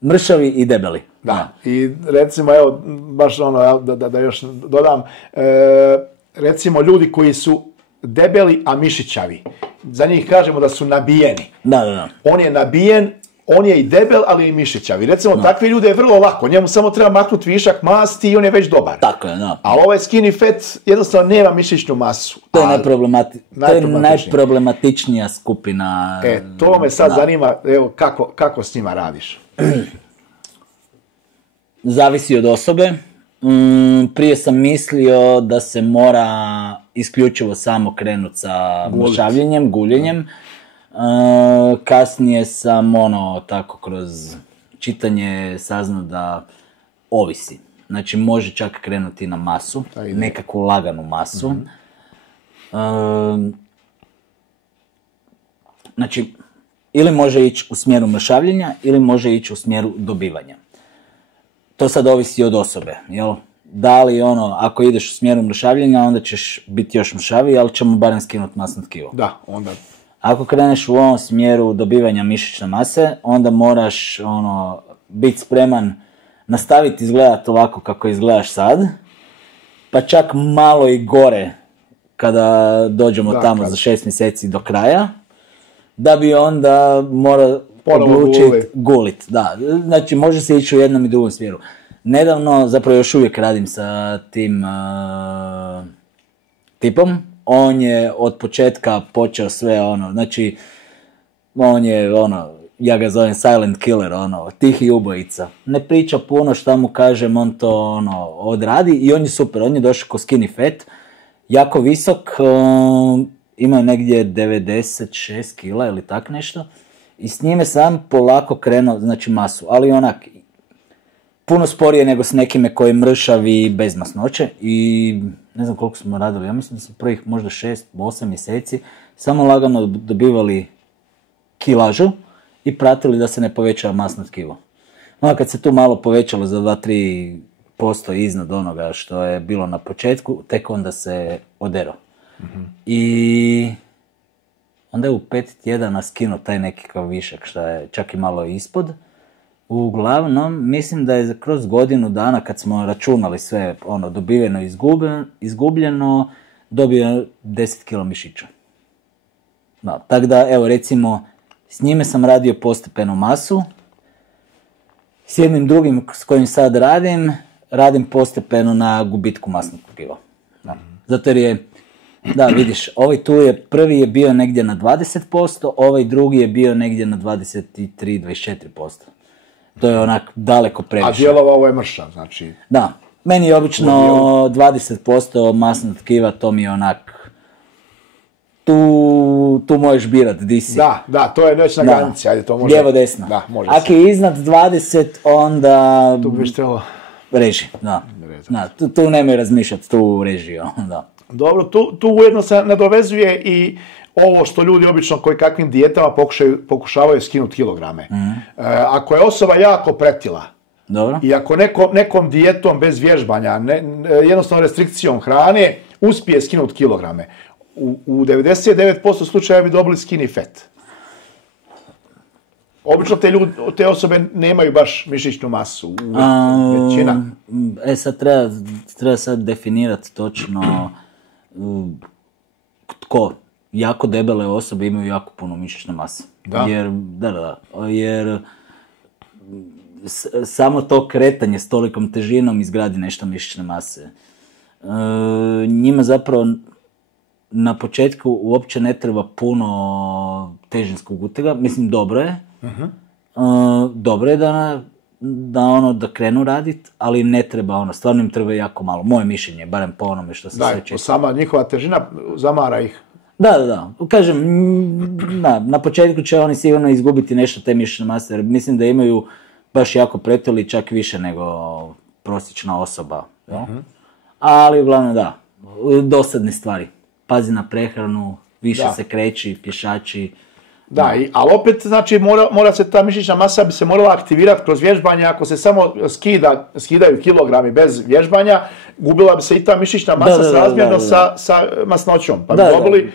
mršavi i debeli. Da, i recimo, evo, baš da još dodam, recimo ljudi koji su debeli, a mišićavi, za njih kažemo da su nabijeni. Da. On je nabijen, on je i debel, ali i mišićavi. Recimo, takvi ljude je vrlo lako, njemu samo treba maknuti višak masti i on je već dobar. Tako je, da. Ali ovaj skinny fat jednostavno nema mišićnu masu. To je najproblematičnija skupina. To me sad zanima, evo, kako s njima radiš? Zavisi od osobe. Prije sam mislio da se mora isključivo samo krenuti sa mršavljenjem, guljenjem. Kasnije sam tako kroz čitanje saznao da ovisi. Znači može čak krenuti na masu, nekakvu laganu masu. Znači ili može ići u smjeru mršavljenja ili može ići u smjeru dobivanja. To sad ovisi od osobe, jel? Da li ako ideš u smjeru mršavljenja, onda ćeš biti još mršaviji, ali ćemo barem skinuti masno tkivo. Da, onda... Ako kreneš u ovom smjeru dobivanja mišićne mase, onda moraš biti spreman nastaviti izgledati ovako kako izgledaš sad, pa čak malo i gore kada dođemo tamo za 6 mjeseci do kraja, da bi onda mora odlučiti gulit. Da, znači može se ići u jednom i drugom smjeru. Nedavno, zapravo još uvijek radim sa tim tipom. On je od početka počeo sve znači on je ja ga zovem silent killer, tihi ubojica. Ne priča puno, šta mu kažem, on to odradi i on je super, on je došao ko skinny fat, jako visok, ima negdje 96 kila ili tak nešto i s njime sam polako krenuo, znači masu, ali onak puno sporije nego s nekime koji mršavi bez masnoće i ne znam koliko smo radili, ja mislim da smo prvih možda 6-8 mjeseci samo lagano dobivali kilažu i pratili da se ne povećava masno tkivo. Kad se tu malo povećalo za 2-3% iznad onoga što je bilo na početku, tek onda se odero. I onda je u 5 tjedana skinuo taj neki kao višak, što je čak i malo ispod. Uglavnom, mislim da je kroz godinu dana, kad smo računali sve dobiveno i izgubljeno, dobio 10 kg mišića. Da, tako da, evo recimo, s njime sam radio postepenu masu, s jednim drugim s kojim sad radim postepeno na gubitku masnog tkiva. Zato jer je, da vidiš, ovaj tu prvi je bio negdje na 20%, ovaj drugi je bio negdje na 23-24%. To je onak daleko previše. A djelovao je mršav, znači... Da, meni je obično 20% masnog tkiva, to mi je onak... Tu možeš birat, di si. Da, to je već na granici, ajde, to može... Lijevo, desno. Da, može Ako je iznad 20, onda... Tu bi trebalo... Reži, da. Tu nemoj razmišljati, tu reži, da. Dobro, tu ujedno se nadovezuje i ovo što ljudi obično koji kakvim dijetama pokušavaju skinuti kilograme. Ako je osoba jako pretila, dobro. I ako nekom dijetom bez vježbanja, jednostavno restrikcijom hrane, uspije skinuti kilograme, u 99% slučajeva bi dobili skinny fat. Obično te osobe nemaju baš mišićnu masu, većina. Sad treba sad definirati točno tko. Jako debele osobe imaju jako puno mišićne mase. Da. Jer samo to kretanje s tolikom težinom izgradi nešto mišićne mase. Njima zapravo na početku uopće ne treba puno težinskog utega. Mislim, dobro je. Dobro je da krenu radit, ali ne treba stvarno im treba jako malo. Moje mišljenje, barem po onome što se sve često. Sama njihova težina zamara ih. Da. Kažem, na početku će oni sigurno izgubiti nešto te mišićne mase, jer mislim da imaju baš jako pretili, čak više nego prosječna osoba. Ali uglavnom da, dosadne stvari. Pazi na prehranu, više se kreći, pješači. Da, ali opet, znači, mora se ta mišićna masa bi se morala aktivirati kroz vježbanje. Ako se samo skidaju kilogrami bez vježbanja, gubila bi se i ta mišićna masa srazmjerno sa masnoćom. Pa bi dobili,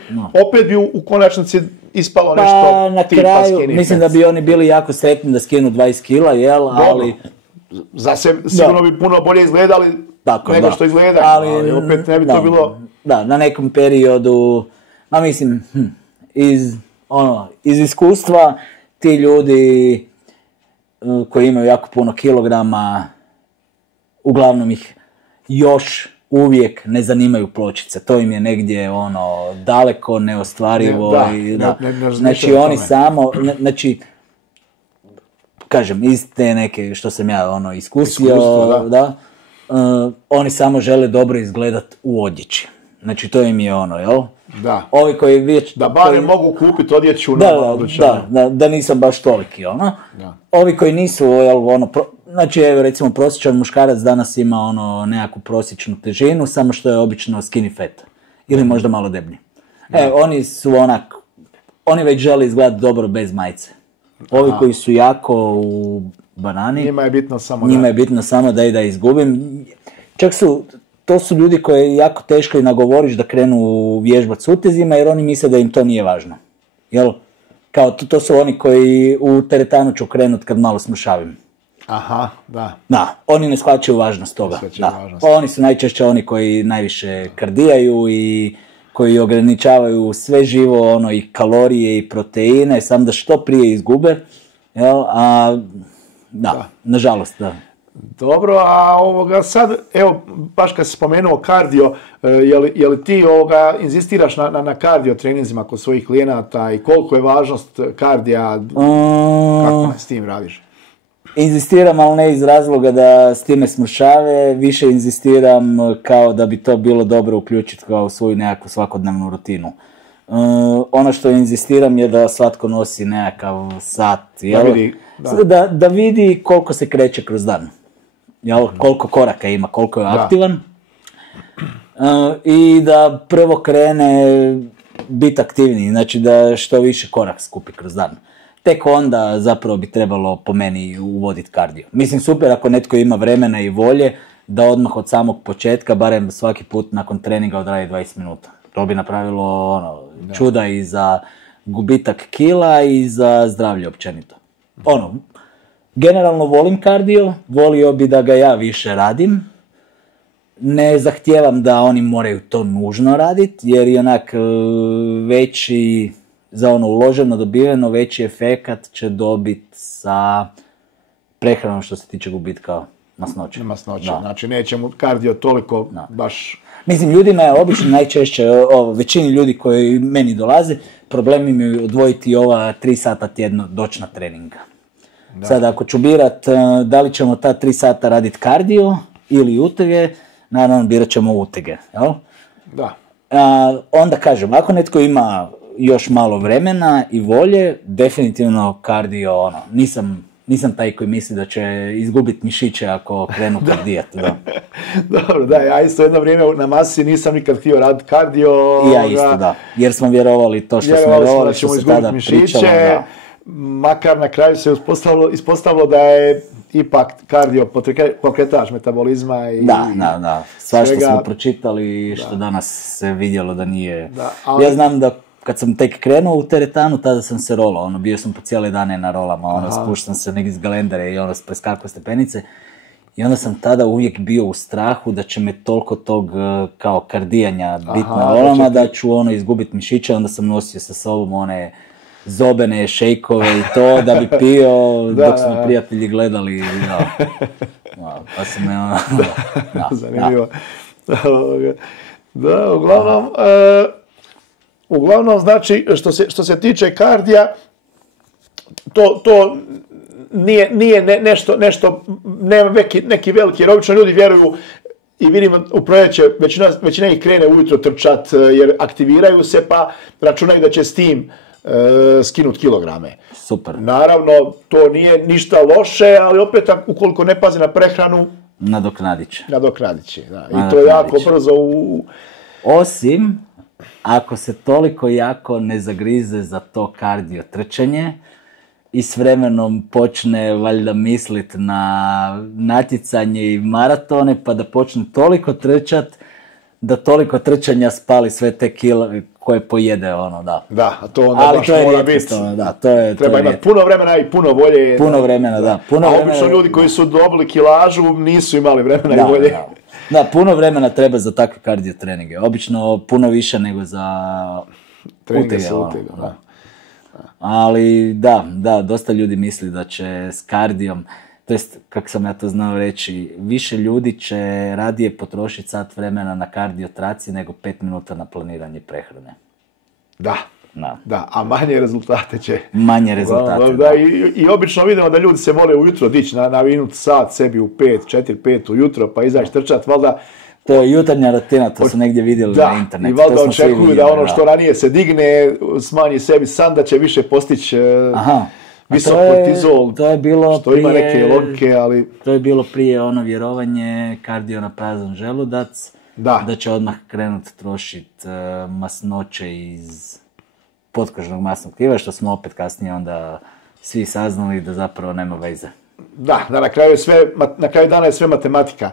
opet bi u konačnici ispalo nešto na tipa kraju, skinny mislim fat. da bi oni bili jako sretni da skinu 20 kila, jel? Ali... Za se sigurno bi puno bolje izgledali nego što izgledaju, ali opet ne bi to bilo... Da, na nekom periodu, mislim, iz iskustva ti ljudi koji imaju jako puno kilograma, uglavnom ih još uvijek ne zanimaju pločice. To im je negdje daleko, neostvarivo. Znači oni samo, kažem, iz te neke što sam ja iskusio, oni samo žele dobro izgledat u odjeći. Znači to im je jel? Da. Ovi koji već... Da barem mogu kupiti odjeću da nisam baš toliki, Ovi koji nisu, znači recimo prosječan muškarac danas ima nekakvu prosječnu težinu, samo što je obično skinny fat. Ili možda malo deblji. Oni su oni već žele izgledati dobro bez majice. Ovi koji su jako u banani, njima je bitno samo da izgubim. To su ljudi koje je jako teško i nagovoriš da krenu vježbati s utezima, jer oni misle da im to nije važno. Jel? Kao to su oni koji u teretanu ću krenut kad malo smršavim. Aha, da. Da, oni ne shvaćaju važnost toga. Oni su najčešće oni koji najviše kardijaju i koji ograničavaju sve živo, i kalorije i proteine, samo da što prije izgube. Jel? Nažalost, da. Dobro, a sad, evo, baš kad si spomenuo kardio, je li ti inzistiraš na kardio treninzima kod svojih klijenata i koliko je važnost kardija, kako s tim radiš? Inzistiram, ali ne iz razloga da s time smršave, više inzistiram kao da bi to bilo dobro uključiti kao svoju nekakvu svakodnevnu rutinu. Ono što inzistiram je da svatko nosi nekakav sat, da vidi koliko se kreće kroz dan. Koliko koraka ima, koliko je aktivan. I da prvo krene biti aktivniji, znači da što više korak skupi kroz dan. Tek onda zapravo bi trebalo po meni uvoditi kardio. Mislim, super ako netko ima vremena i volje da odmah od samog početka, barem svaki put nakon treninga odradi 20 minuta. To bi napravilo ono, čuda i za gubitak kila i za zdravlje općenito. Ono, generalno volim kardio, volio bi da ga ja više radim. Ne zahtijevam da oni moraju to nužno raditi, jer je onak veći, za ono uloženo, dobiveno, veći efekat će dobiti sa prehranom što se tiče gubitka masnoće. Masnoće, znači neće mu kardio toliko baš... Mislim, ljudima je obično najčešće, većini ljudi koji meni dolaze, problem im je odvojiti ova 3 sata tjedno doći na trening. Sad, ako ću birat da li ćemo ta 3 sata raditi kardio ili utege, naravno birat ćemo utege, jel? Da. Onda kažem, ako netko ima još malo vremena i volje, definitivno kardio, ono, nisam taj koji misli da će izgubiti mišiće ako krenu kardijat. Da. Dobro, da, ja isto jedno vrijeme na masi nisam nikad htio raditi kardio. I ja isto, da, jer smo vjerovali to što smo vjerovali, što se tada pričalo. Da. Makar na kraju se ispostavilo da je ipak kardio pokretač metabolizma i da. Svašta smo pročitali i što danas se vidjelo da nije. Da, ali... Ja znam da kad sam tek krenuo u teretanu, tada sam se rolao, bio sam po cijele dane na rolama, spuštam se negdje iz galendere i preskakao stepenice. I onda sam tada uvijek bio u strahu da će me toliko tog kao kardijanja biti na rolama, da ću izgubiti mišiće, onda sam nosio sa sobom one zobene šejkove i to da bi pio dok smo prijatelji gledali. Pa sam zanimljivo. Da, uglavnom, znači, što se tiče kardija, to nije nešto, nema neki veliki, jer obično ljudi vjeruju i vidimo u proljeće, većina ih krene ujutro trčat jer aktiviraju se pa računaju da će s tim skinuti kilograme. Super. Naravno, to nije ništa loše, ali opet ukoliko ne pazi na prehranu, nadoknadit će. Da. I to je jako brzo Osim ako se toliko jako ne zagrize za to kardio trčanje i s vremenom počne valjda mislit na natjecanje i maratone, pa da počne toliko trčat da toliko trčanja spali sve te kile koje pojede, da. Da, a to onda baš mora biti. Treba imati puno vremena i puno volje. Puno vremena, da. A obično ljudi koji su dobili kilažu nisu imali vremena i volje. Da, puno vremena treba za takve kardio treninge. Obično puno više nego za utege. Ali da, dosta ljudi misli da će s kardijom, to jest, kako sam ja to znao reći, više ljudi će radije potrošiti sat vremena na kardio traci nego 5 minuta na planiranje prehrane. Da, a manje rezultate će. Da. I obično vidimo da ljudi se vole ujutro dići, navinuti sat sebi u 4-5 ujutro, pa izaći trčati, valjda. To je jutarnja rutina, to su negdje vidjeli na internetu. I valjda očekuju da ono što ranije se digne, smanji sebi san, da će više postići visok kortizol, to je bilo što ima neke logike, ali... To je bilo prije vjerovanje kardio na prazan želudac, da će odmah krenuti trošiti masnoće iz potkožnog masnog tkiva, što smo opet kasnije onda svi saznali da zapravo nema veze. Da, na kraju dana je sve matematika.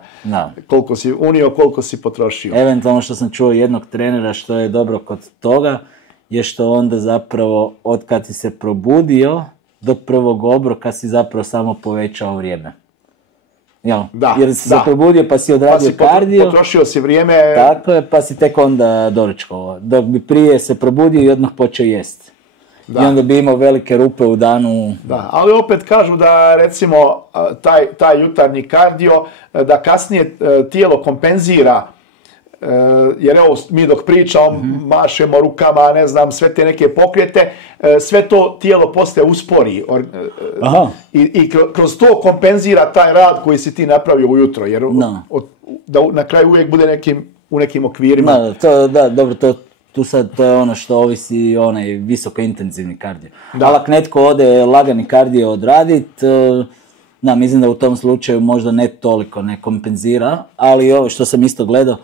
Koliko si unio, koliko si potrošio. Eventualno što sam čuo jednog trenera što je dobro kod toga, je što onda zapravo od kad si se probudio do prvog obroka si zapravo samo povećao vrijeme. Jer si se probudio pa si odradio kardio. Potrošio si vrijeme. Tako je, pa si tek onda doručkovao. Dok bi prije se probudio i odmah počeo jesti. I onda bi imao velike rupe u danu. Da, ali opet kažu da recimo taj jutarnji kardio, da kasnije tijelo kompenzira, jer evo mi dok pričamo, mašemo rukama, ne znam, sve te neke pokrete, sve to tijelo postaje uspori. I kroz to kompenzira taj rad koji si ti napravio ujutro, jer da na kraju uvijek bude u nekim okvirima. Tu sad to je ono što ovisi onaj visoko intenzivni kardio. Ali ako netko ode lagani kardio odradit, mislim da u tom slučaju možda ne toliko ne kompenzira, ali ovo što sam isto gledao,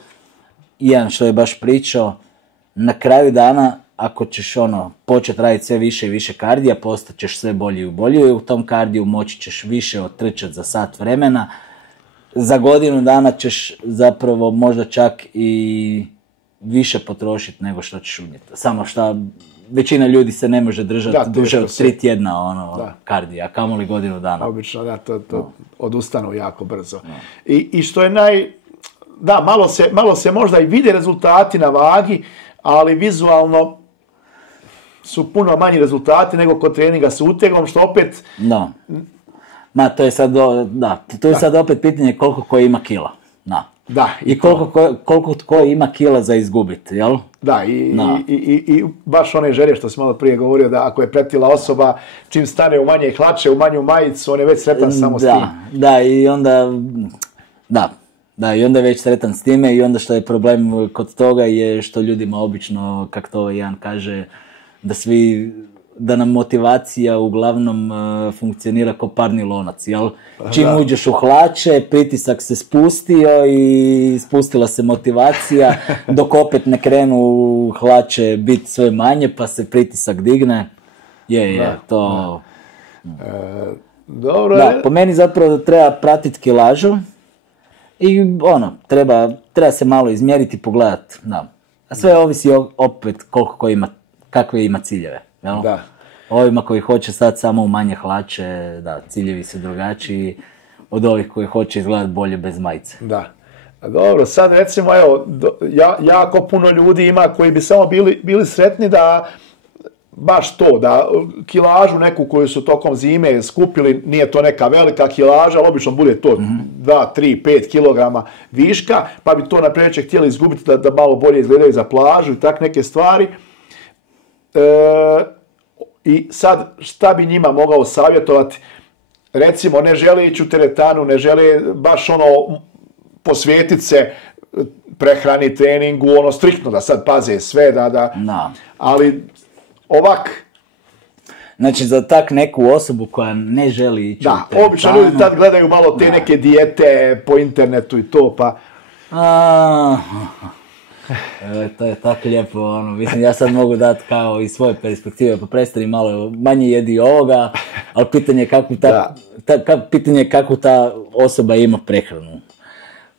jedan što je baš pričao, na kraju dana ako ćeš početi raditi sve više i više kardija, postaćeš sve bolji i bolji i u tom kardiju moći ćeš više otrčati za sat vremena. Za godinu dana ćeš zapravo možda čak i više potrošiti nego što ćeš unijeti. Samo što većina ljudi se ne može držati duže od 3 tjedna kardija, kamoli godinu dana. Obično, da, to odustanu jako brzo. I što je malo se možda i vide rezultati na vagi, ali vizualno su puno manji rezultati nego kod treninga s utegom, što opet... Ma, to je sad opet pitanje koliko ko ima kila. Da, i koliko tko ima kila za izgubiti, jel? Da, i baš one želje što si malo prije govorio, da ako je pretila osoba, čim stane u manje hlače, u manju majicu, on je već sretan samo s tim. Da, i onda... i onda je već sretan s time i onda što je problem kod toga je što ljudima obično, kako to jedan kaže, da nam motivacija uglavnom funkcionira kao parni lonac, jel? Čim uđeš u hlače, pritisak se spustio i spustila se motivacija, dok opet ne krenu hlače biti sve manje, pa se pritisak digne. To... Dobro. Da, po meni zapravo treba pratiti kilažu i treba se malo izmjeriti i pogledati. A sve ovisi opet koliko ko ima, kakve ima ciljeve. Jel? Da. Ovima koji hoće sad samo u manje hlače, ciljevi su drugačiji od ovih koji hoće izgledati bolje bez majice. Da. Dobro, sad recimo, jako puno ljudi ima koji bi samo bili sretni da baš to, da kilažu neku koju su tokom zime skupili, nije to neka velika kilaža, ali obično bude to 2, 3, 5 kilograma viška, pa bi to naprijed htjeli izgubiti da malo bolje izgledaju za plažu i tak neke stvari. I sad, šta bi njima mogao savjetovati? Recimo, ne žele ići u teretanu, ne žele baš posvetiti se prehrani, treningu, striktno da sad paze sve, ali ovak... Znači, za tak neku osobu koja ne želi ići u teretanu... Da, obično ljudi tad gledaju malo te neke dijete po internetu i to, pa... To je tako lijepo, mislim, ja sad mogu dati kao iz svoje perspektive, pa prestani malo, manje jedi ovoga, ali pitanje je kakvu ta osoba ima prehranu.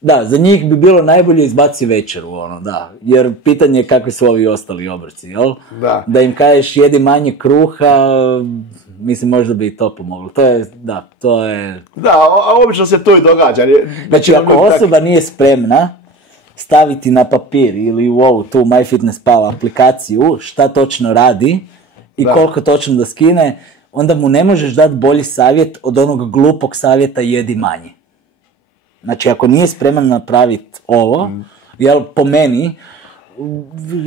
Da, za njih bi bilo najbolje izbaci večeru, jer pitanje je kakvi su ovi ostali obroci, jel? Da im kažeš jedi manje kruha, mislim, možda bi i to pomoglo. To je... Da, a obično se to i događa. Znači, ako osoba nije spremna staviti na papir ili u ovu tu MyFitnessPal aplikaciju šta točno radi i koliko točno da skine, onda mu ne možeš dati bolji savjet od onog glupog savjeta jedi manje. Znači, ako nije spreman napraviti ovo, jel, po meni,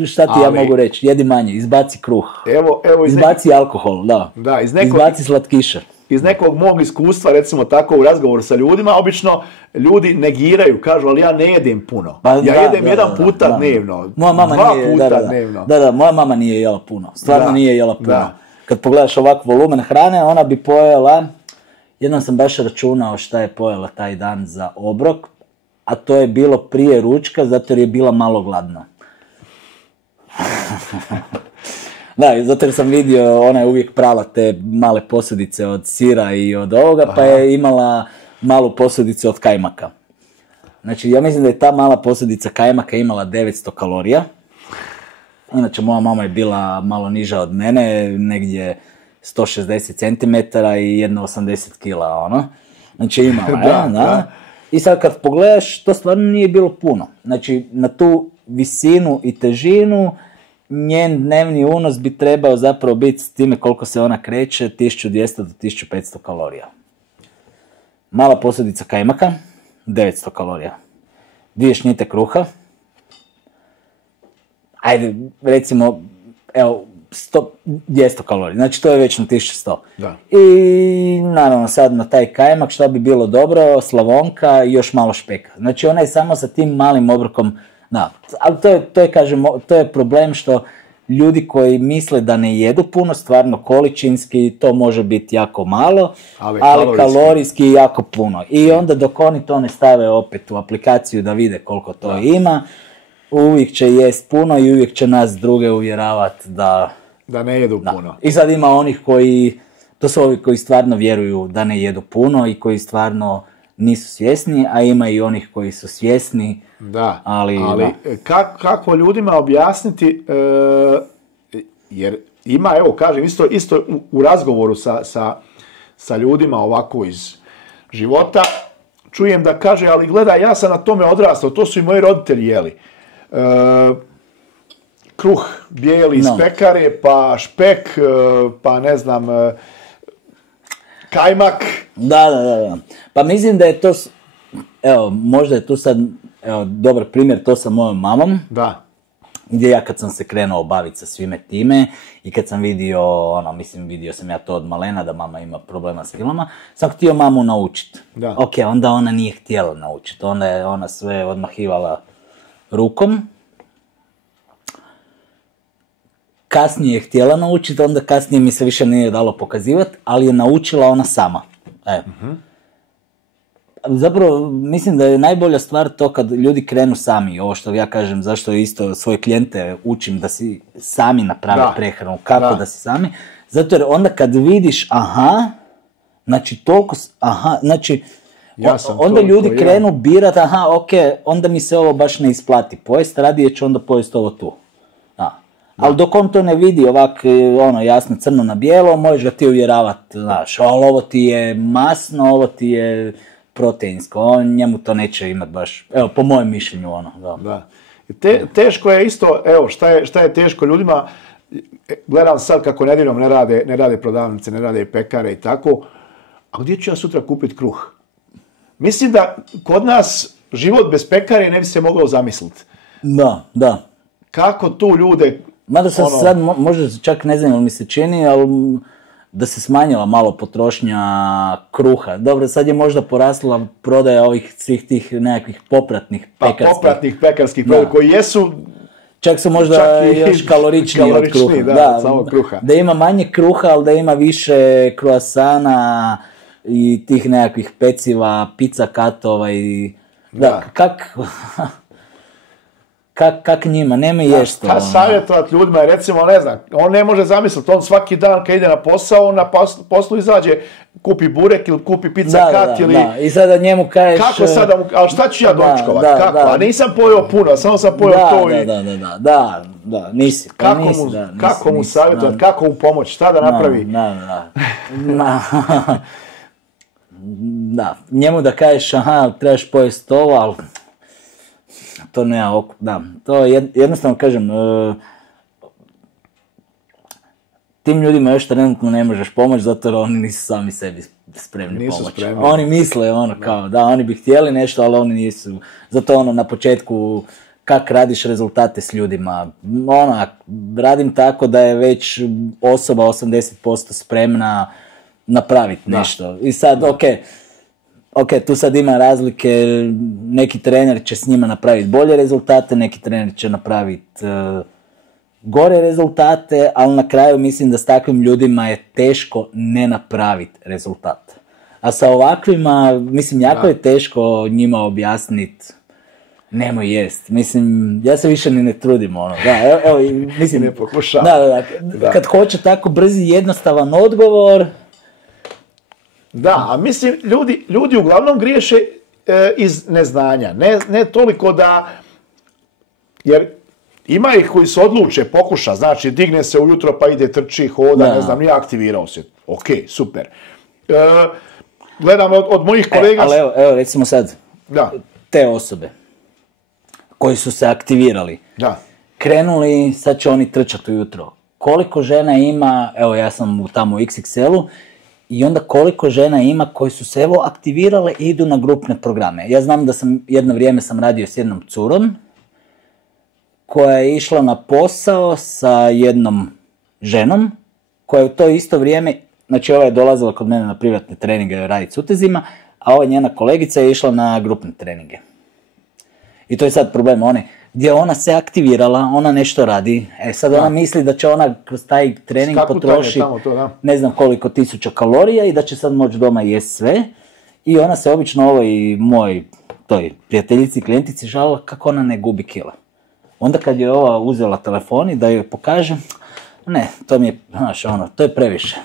šta ti ja mogu reći, jedi manje, izbaci kruh, izbaci alkohol, izbaci slatkiše. Iz nekog mog iskustva, recimo tako u razgovoru sa ljudima, obično ljudi negiraju, kažu, ali ja ne jedem puno. Ja jedem jedan puta dnevno, dva puta dnevno. Moja mama nije jela puno, stvarno nije jela puno. Kad pogledaš ovak volumen hrane, ona bi pojela, jednom sam baš računao šta je pojela taj dan za obrok, a to je bilo prije ručka, zato jer je bila malo gladna. Da, zato jer sam vidio, ona je uvijek prala te male posudice od sira i od ovoga, pa je imala malu posudicu od kajmaka. Znači, ja mislim da je ta mala posudica kajmaka imala 900 kalorija. Inače, moja mama je bila malo niža od mene, negdje 160 cm i 1,80 kg, Znači, imala, I sad kad pogledaš, to stvarno nije bilo puno. Znači, na tu visinu i težinu, njen dnevni unos bi trebao zapravo biti s time koliko se ona kreće, 1200 do 1500 kalorija. Mala posudica kajmaka, 900 kalorija. 2 šnite kruha, ajde, recimo, 200 kalorija, znači to je već na 1100. Da. I naravno sad na taj kajmak šta bi bilo dobro, slavonka i još malo špeka. Znači ona je samo sa tim malim obrokom. Ali to je problem što ljudi koji misle da ne jedu puno, stvarno količinski to može biti jako malo, ali kalorijski jako puno. I onda dok oni to ne stave opet u aplikaciju da vide koliko to ima, uvijek će jest puno i uvijek će nas druge uvjeravati da ne jedu puno. I sad ima onih koji, to su ovi koji stvarno vjeruju da ne jedu puno i koji stvarno nisu svjesni, a ima i onih koji su svjesni. Da, ali kako ljudima objasniti, jer ima, evo kažem, isto u razgovoru sa ljudima ovako iz života, čujem da kaže, ali gledaj, ja sam na tome odrastao, to su i moji roditelji jeli. Kruh bijeli iz pekare, pa špek, pa ne znam, kajmak. Da. Pa mislim da je to, evo, možda je tu sad, evo, dobar primjer, to sa mojom mamom. Da. Gdje ja kad sam se krenuo baviti sa svime time i kad sam vidio, vidio sam ja to od malena da mama ima problema s kilama, sam htio mamu naučiti. Ok, onda ona nije htjela naučiti, onda je ona sve odmahivala rukom. Kasnije je htjela naučiti, onda kasnije mi se više nije dalo pokazivati, ali je naučila ona sama. Zapravo, mislim da je najbolja stvar to kad ljudi krenu sami, ovo što ja kažem, zašto isto svoje klijente učim da si sami naprave prehranu, kako da si sami, zato jer onda kad vidiš, znači toliko, znači, onda ljudi krenu birat, ok, onda mi se ovo baš ne isplati pojest, radije ću onda pojest ovo tu. Ali dok on to ne vidi ovak, jasno crno na bijelo, možeš ga ti uvjeravati, znaš, ali ovo ti je masno, ovo ti je proteinsko, njemu to neće imati baš, evo, po mojem mišljenju, Da. Teško je isto, evo, šta je teško ljudima, gledam sad kako nedjeljom ne rade prodavnice, ne rade pekare i tako, a gdje ću ja sutra kupiti kruh? Mislim da kod nas život bez pekare ne bi se mogao zamisliti. Da. Kako tu ljude... Mada sad možda čak ne znam, ali mi se čini, ali da se smanjila malo potrošnja kruha. Dobro, sad je možda porasla prodaja ovih svih tih nekakvih popratnih pekarskih. Pa popratnih pekarskih prodaja koji jesu... Čak su možda još kaloričniji od kruha. Da, samo kruha. Da ima manje kruha, ali da ima više kruasana i tih nekakvih peciva, pizza katova i... Da, kak njima, nema ješta. Šta savjetovati ljudima, recimo, ne znam, on ne može zamisliti, on svaki dan kad ide na posao, na poslu izađe, kupi burek ili kupi pizza kat ili... Da, i sada njemu kažeš... Kako sada, ali šta ću ja dočkovati, kako? A nisam pojeo puno, samo sam pojeo to i... Da, nisi. Kako mu savjetovati, kako mu pomoći, šta da napravi? Da, njemu da kažeš, trebaš pojesti ovo, ali... To nema to jednostavno kažem, tim ljudima još trenutno ne možeš pomoći zato jer oni nisu sami sebi spremni pomoći. Oni misle oni bi htjeli nešto, ali oni nisu. Zato na početku kak radiš rezultate s ljudima. Radim tako da je već osoba 80% spremna napraviti nešto. I sad, ok, tu sad ima razlike, neki trener će s njima napraviti bolje rezultate, neki trener će napraviti gore rezultate, ali na kraju mislim da s takvim ljudima je teško ne napraviti rezultat. A sa ovakvima, mislim, jako je teško njima objasniti, nemoj jest. Mislim, ja se više ni ne trudim, mislim, ne pokušavam. Kad hoće tako brzi, jednostavan odgovor. Da, a mislim, ljudi uglavnom griješe iz neznanja. Ne toliko da, jer ima ih koji se odluče, pokuša, znači digne se ujutro pa ide trči, hoda, ne znam, nije aktivirao se. Ok, super. Gledam od mojih kolega... Ali evo, recimo sad, te osobe koji su se aktivirali, krenuli, sad će oni trčati ujutro. Koliko žena ima, evo ja sam tamo u XXL-u, i onda koliko žena ima koji su se aktivirale i idu na grupne programe. Ja znam da jedno vrijeme sam radio s jednom curom koja je išla na posao sa jednom ženom koja je u to isto vrijeme, znači ova je dolazila kod mene na privatne treninge raditi s utezima, a ova njena kolegica je išla na grupne treninge. I to je sad problem, gdje ona se aktivirala, ona nešto radi, sad ona misli da će ona kroz taj trening potrošiti ne znam koliko 1000 kalorija i da će sad moći doma jesti sve. I ona se obično ovoj moj toj prijateljici, klijentici žalila kako ona ne gubi kila. Onda kad je ova uzela telefon i da joj pokaže, ne, to mi je, to je previše.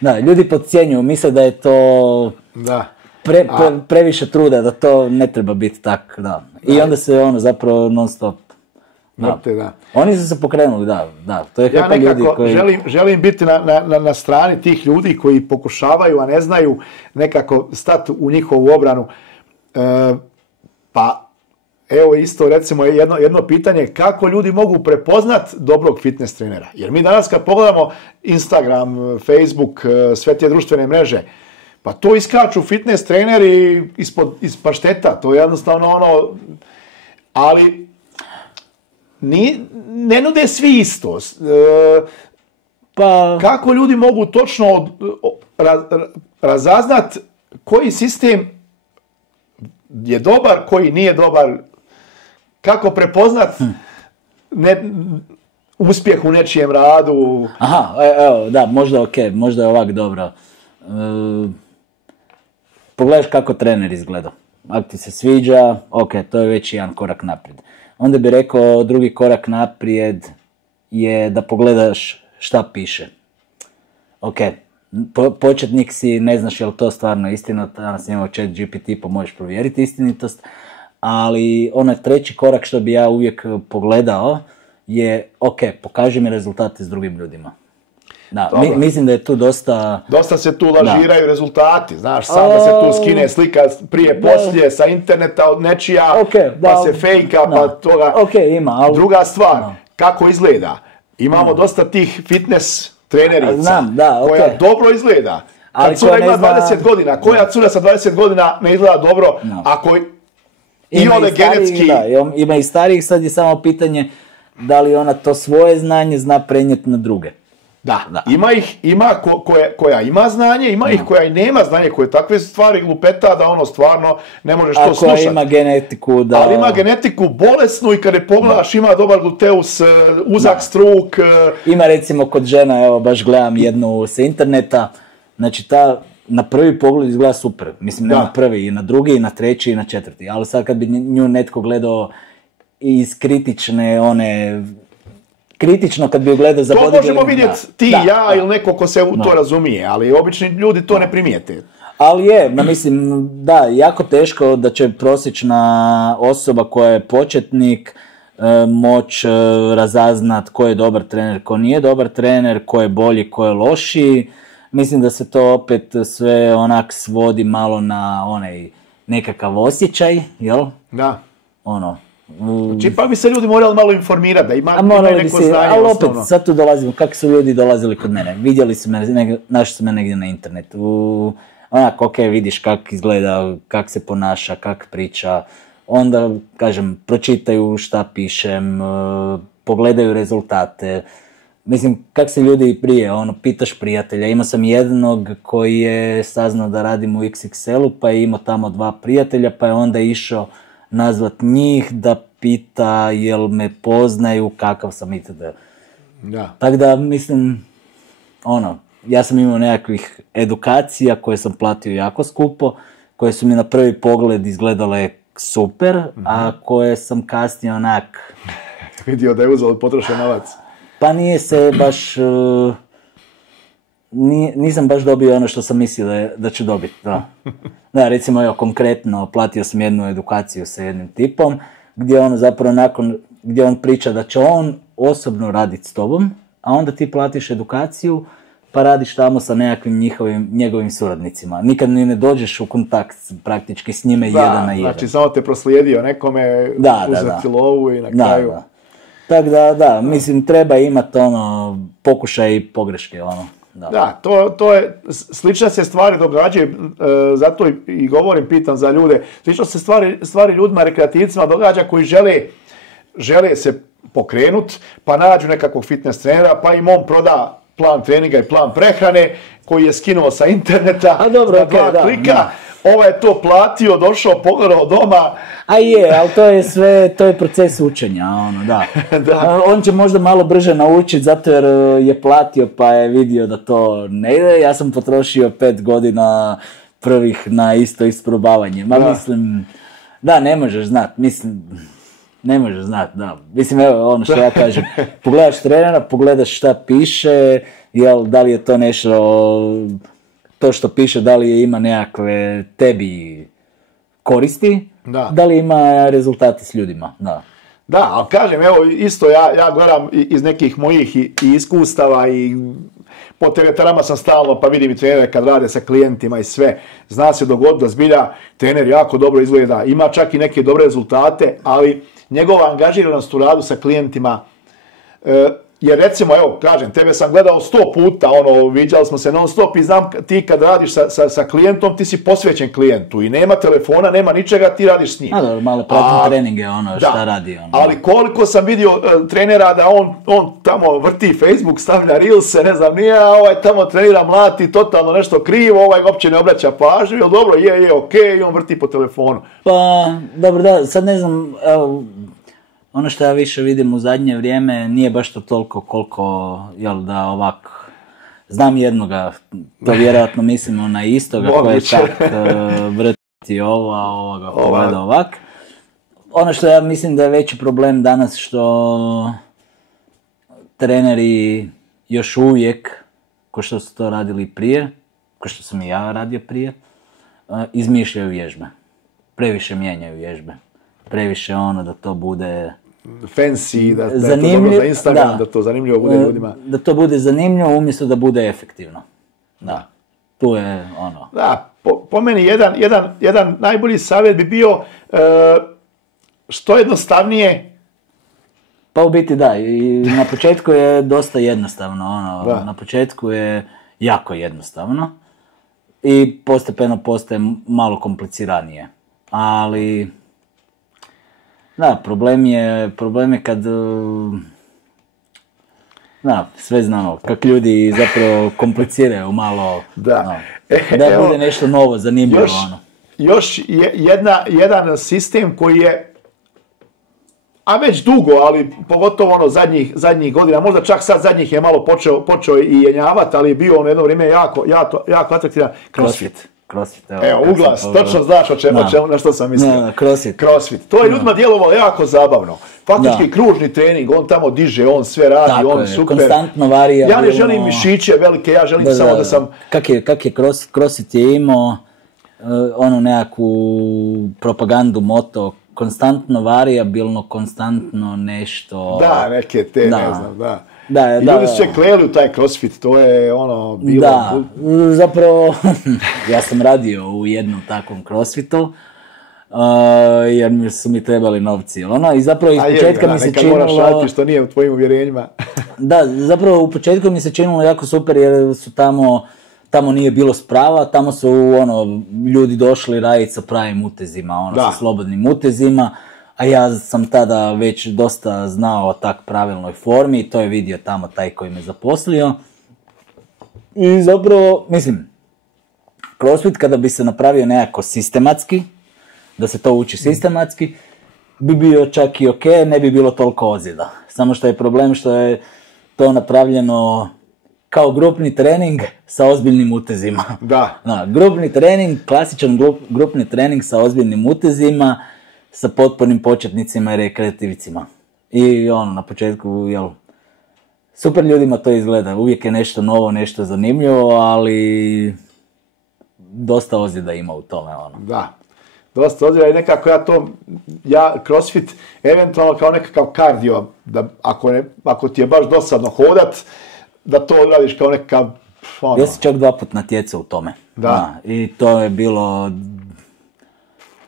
Da, ljudi podcjenjuju, misle da je to... Da. previše truda da to ne treba biti tako, da. I onda se ono zapravo non stop. Da. Oni su se pokrenuli, da. To je ja nekako želim biti na strani tih ljudi koji pokušavaju, a ne znaju nekako stati u njihovu obranu. Pa evo isto recimo jedno pitanje, kako ljudi mogu prepoznat dobrog fitness trenera? Jer mi danas kad pogledamo Instagram, Facebook, sve te društvene mreže, pa to iskaču fitness treneri iz pašteta, to je jednostavno ono, ali ne nude svi isto. Pa kako ljudi mogu točno razaznat koji sistem je dobar, koji nije dobar, kako prepoznat uspjeh u nečijem radu? Aha, evo, da, možda je ovak dobro. Pogledaš kako trener izgleda. Ako ti se sviđa, to je već jedan korak naprijed. Onda bi rekao, drugi korak naprijed je da pogledaš šta piše. Početnik si, ne znaš je li to stvarno istina, danas imamo ChatGPT pa možeš provjeriti istinitost, ali onaj treći korak što bi ja uvijek pogledao je, pokaži mi rezultate s drugim ljudima. Da, mislim da je tu dosta... Dosta se tu lažiraju rezultati, znaš, sam da se tu skine slika prije poslije sa interneta od nečija, pa se fejka, pa toga. Ima, ali... Druga stvar, kako izgleda. Imamo dosta tih fitness trenerica koja dobro izgleda. Kad cura ima 20 godina, koja cura sa 20 godina ne izgleda dobro, ako i one genetski... Ima i starijih, sad je samo pitanje da li ona to svoje znanje zna prenijeti na druge. Da. Ima koja ima znanje, ima ih koja i nema znanje, koje takve stvari lupeta da ono stvarno ne možeš to slušati. Koja ima genetiku da... Ali ima genetiku bolesnu i kad je pogledaš ima dobar gluteus, uzak struk. Ima recimo kod žena, evo baš gledam jednu sa interneta, znači ta na prvi pogled izgleda super. Mislim ne na prvi, i na drugi, i na treći, i na četvrti. Ali sad kad bi nju netko gledao iz kritično kad bi gledao za bodybuilding. To možemo vidjeti ti, ja ili neko ko se u to razumije, ali obični ljudi to ne primijete. Ali mislim, jako teško da će prosječna osoba koja je početnik moć razaznat ko je dobar trener, ko nije dobar trener, ko je bolji, ko je lošiji. Mislim da se to opet sve onak svodi malo na onaj nekakav osjećaj, jel? Da. Znači, pa bi se ljudi morali malo informirati, da imaju neko znanje. Ali opet, sad tu dolazimo, kako su ljudi dolazili kod mene. Vidjeli su me, našli su me negdje na internetu. Vidiš kako izgleda, kako se ponaša, kako priča. Onda, kažem, pročitaju šta pišem, pogledaju rezultate. Mislim, kako se ljudi prije, pitaš prijatelja. Imao sam jednog koji je saznao da radim u XXL-u, pa je imao tamo 2 prijatelja, pa je onda išao nazvat njih da pita jel me poznaju, kakav sam itd. Tako da, mislim, ja sam imao nekakvih edukacija koje sam platio jako skupo, koje su mi na prvi pogled izgledale super, a koje sam kasnije onak... Vidio da je uzeo potrošen novac. Pa nije se baš... nisam baš dobio ono što sam mislio da ću dobiti. Da, recimo, konkretno, platio sam jednu edukaciju sa jednim tipom, gdje on zapravo gdje on priča da će on osobno raditi s tobom, a onda ti platiš edukaciju, pa radiš tamo sa nekakvim njegovim suradnicima. Nikad ni ne dođeš u kontakt praktički s njime jedan na jedan. Znači samo te proslijedio nekome uzeti lovu i na kraju... Tako da, mislim, treba imati pokušaj i pogreške, Da, to je, slične se stvari događaju, zato i govorim, pitam za ljude, slično se stvari ljudima, rekreativcima događa koji žele se pokrenut, pa nađu nekakvog fitness trenera, pa im on proda plan treninga i plan prehrane, koji je skinuo sa interneta, za 2 klika, ovaj je to platio, došao, pogledao doma. Ali to je sve, to je proces učenja, da. On će možda malo brže naučiti, zato jer je platio pa je vidio da to ne ide. Ja sam potrošio 5 godina prvih na isto isprobavanje. Mislim, ne možeš znat, Mislim, evo što ja kažem, pogledaš trenera, pogledaš šta piše, da li je to nešto to što piše da li ima nekakve tebi koristi, da li ima rezultati s ljudima, da. Da, ali kažem, evo, isto ja gledam iz nekih mojih i iskustava i po teretarama sam stalno, pa vidim i trenere kad rade sa klijentima i sve. Zna se dogoditi da zbilja trener jako dobro izgleda, ima čak i neke dobre rezultate, ali njegova angažiranost u radu sa klijentima, jer recimo, evo, kažem, tebe sam gledao 100 puta, viđali smo se non stop i znam ti kad radiš sa klijentom, ti si posvećen klijentu i nema telefona, nema ničega, ti radiš s njim. Dobro, malo pratim treninge, šta radi. Ali koliko sam vidio trenera da on tamo vrti Facebook, stavlja Reelse, ne znam nije, a tamo trenira, mlati, totalno nešto krivo, uopće ne obraća pažnju, jel dobro, je, okej, i on vrti po telefonu. Pa, dobro, da, sad ne znam, evo, ono što ja više vidim u zadnje vrijeme nije baš to toliko koliko, jel da ovak, znam jednoga, to vjerojatno mislimo na istoga koji čak vrti ovoga pogleda ovak. Ono što ja mislim da je veći problem danas što treneri još uvijek, ko što su to radili prije, ko što sam i ja radio prije, izmišljaju vježbe. Previše mijenjaju vježbe. Previše da to bude fancy, da je to dobro za Instagram, da to zanimljivo bude ljudima. Da to bude zanimljivo umjesto da bude efektivno. Da. Tu je Da, po meni jedan najbolji savjet bi bio što jednostavnije. Pa u biti da, i na početku je dosta jednostavno, na početku je jako jednostavno i postepeno postaje malo kompliciranije. Ali da, problem je kad sve znamo, kak ljudi zapravo kompliciraju malo, da bude nešto novo, zanimljivo. Još jedan sistem koji je, a već dugo, ali pogotovo zadnjih godina, možda čak sad zadnjih je malo počeo i jenjavati, ali je bio jedno vrijeme jako atraktivan, CrossFit. Evo, uglas, točno znaš na što sam mislio. CrossFit. To je ljudima djelovalo jako zabavno. Faktički kružni trening, on tamo diže, on sve radi, tako on je, super. Konstantno varijabilno. Ja ne želim mišiće velike, ja želim samo da sam... Kak je CrossFit je imao nekakvu propagandu, moto, konstantno varijabilno, konstantno nešto... Da, neke te, ne znam, da. I ljudi su se kleli u taj CrossFit, to je bilo... Da, zapravo, ja sam radio u jednom takvom CrossFitu, jer su mi trebali novci, i zapravo iz početka mi se činilo... Nekad moraš raditi što nije u tvojim uvjerenjima. Da, zapravo u početku mi se činilo jako super jer su tamo nije bilo sprava, tamo su ljudi došli raditi sa pravim utezima, sa slobodnim utezima, a ja sam tada već dosta znao o tak pravilnoj formi i to je vidio tamo taj koji me zaposlio. I zapravo, mislim, CrossFit kada bi se napravio nekako sistematski, da se to uči sistematski, bi bio čak i ok, ne bi bilo toliko ozljeda. Samo što je problem što je to napravljeno kao grupni trening sa ozbiljnim utezima. Da. Grupni trening, klasičan grupni trening sa ozbiljnim utezima, sa potpornim početnicima i rekreativcima. I na početku, super ljudima to izgleda. Uvijek je nešto novo, nešto zanimljivo, ali dosta ozljeda ima u tome. Da, dosta ozljeda i nekako CrossFit eventualno kao nekakav kardio, da ako ti je baš dosadno hodat, da to radiš kao nekakav... Ja sam čak 2 puta natjecao u tome. Da. I to je bilo...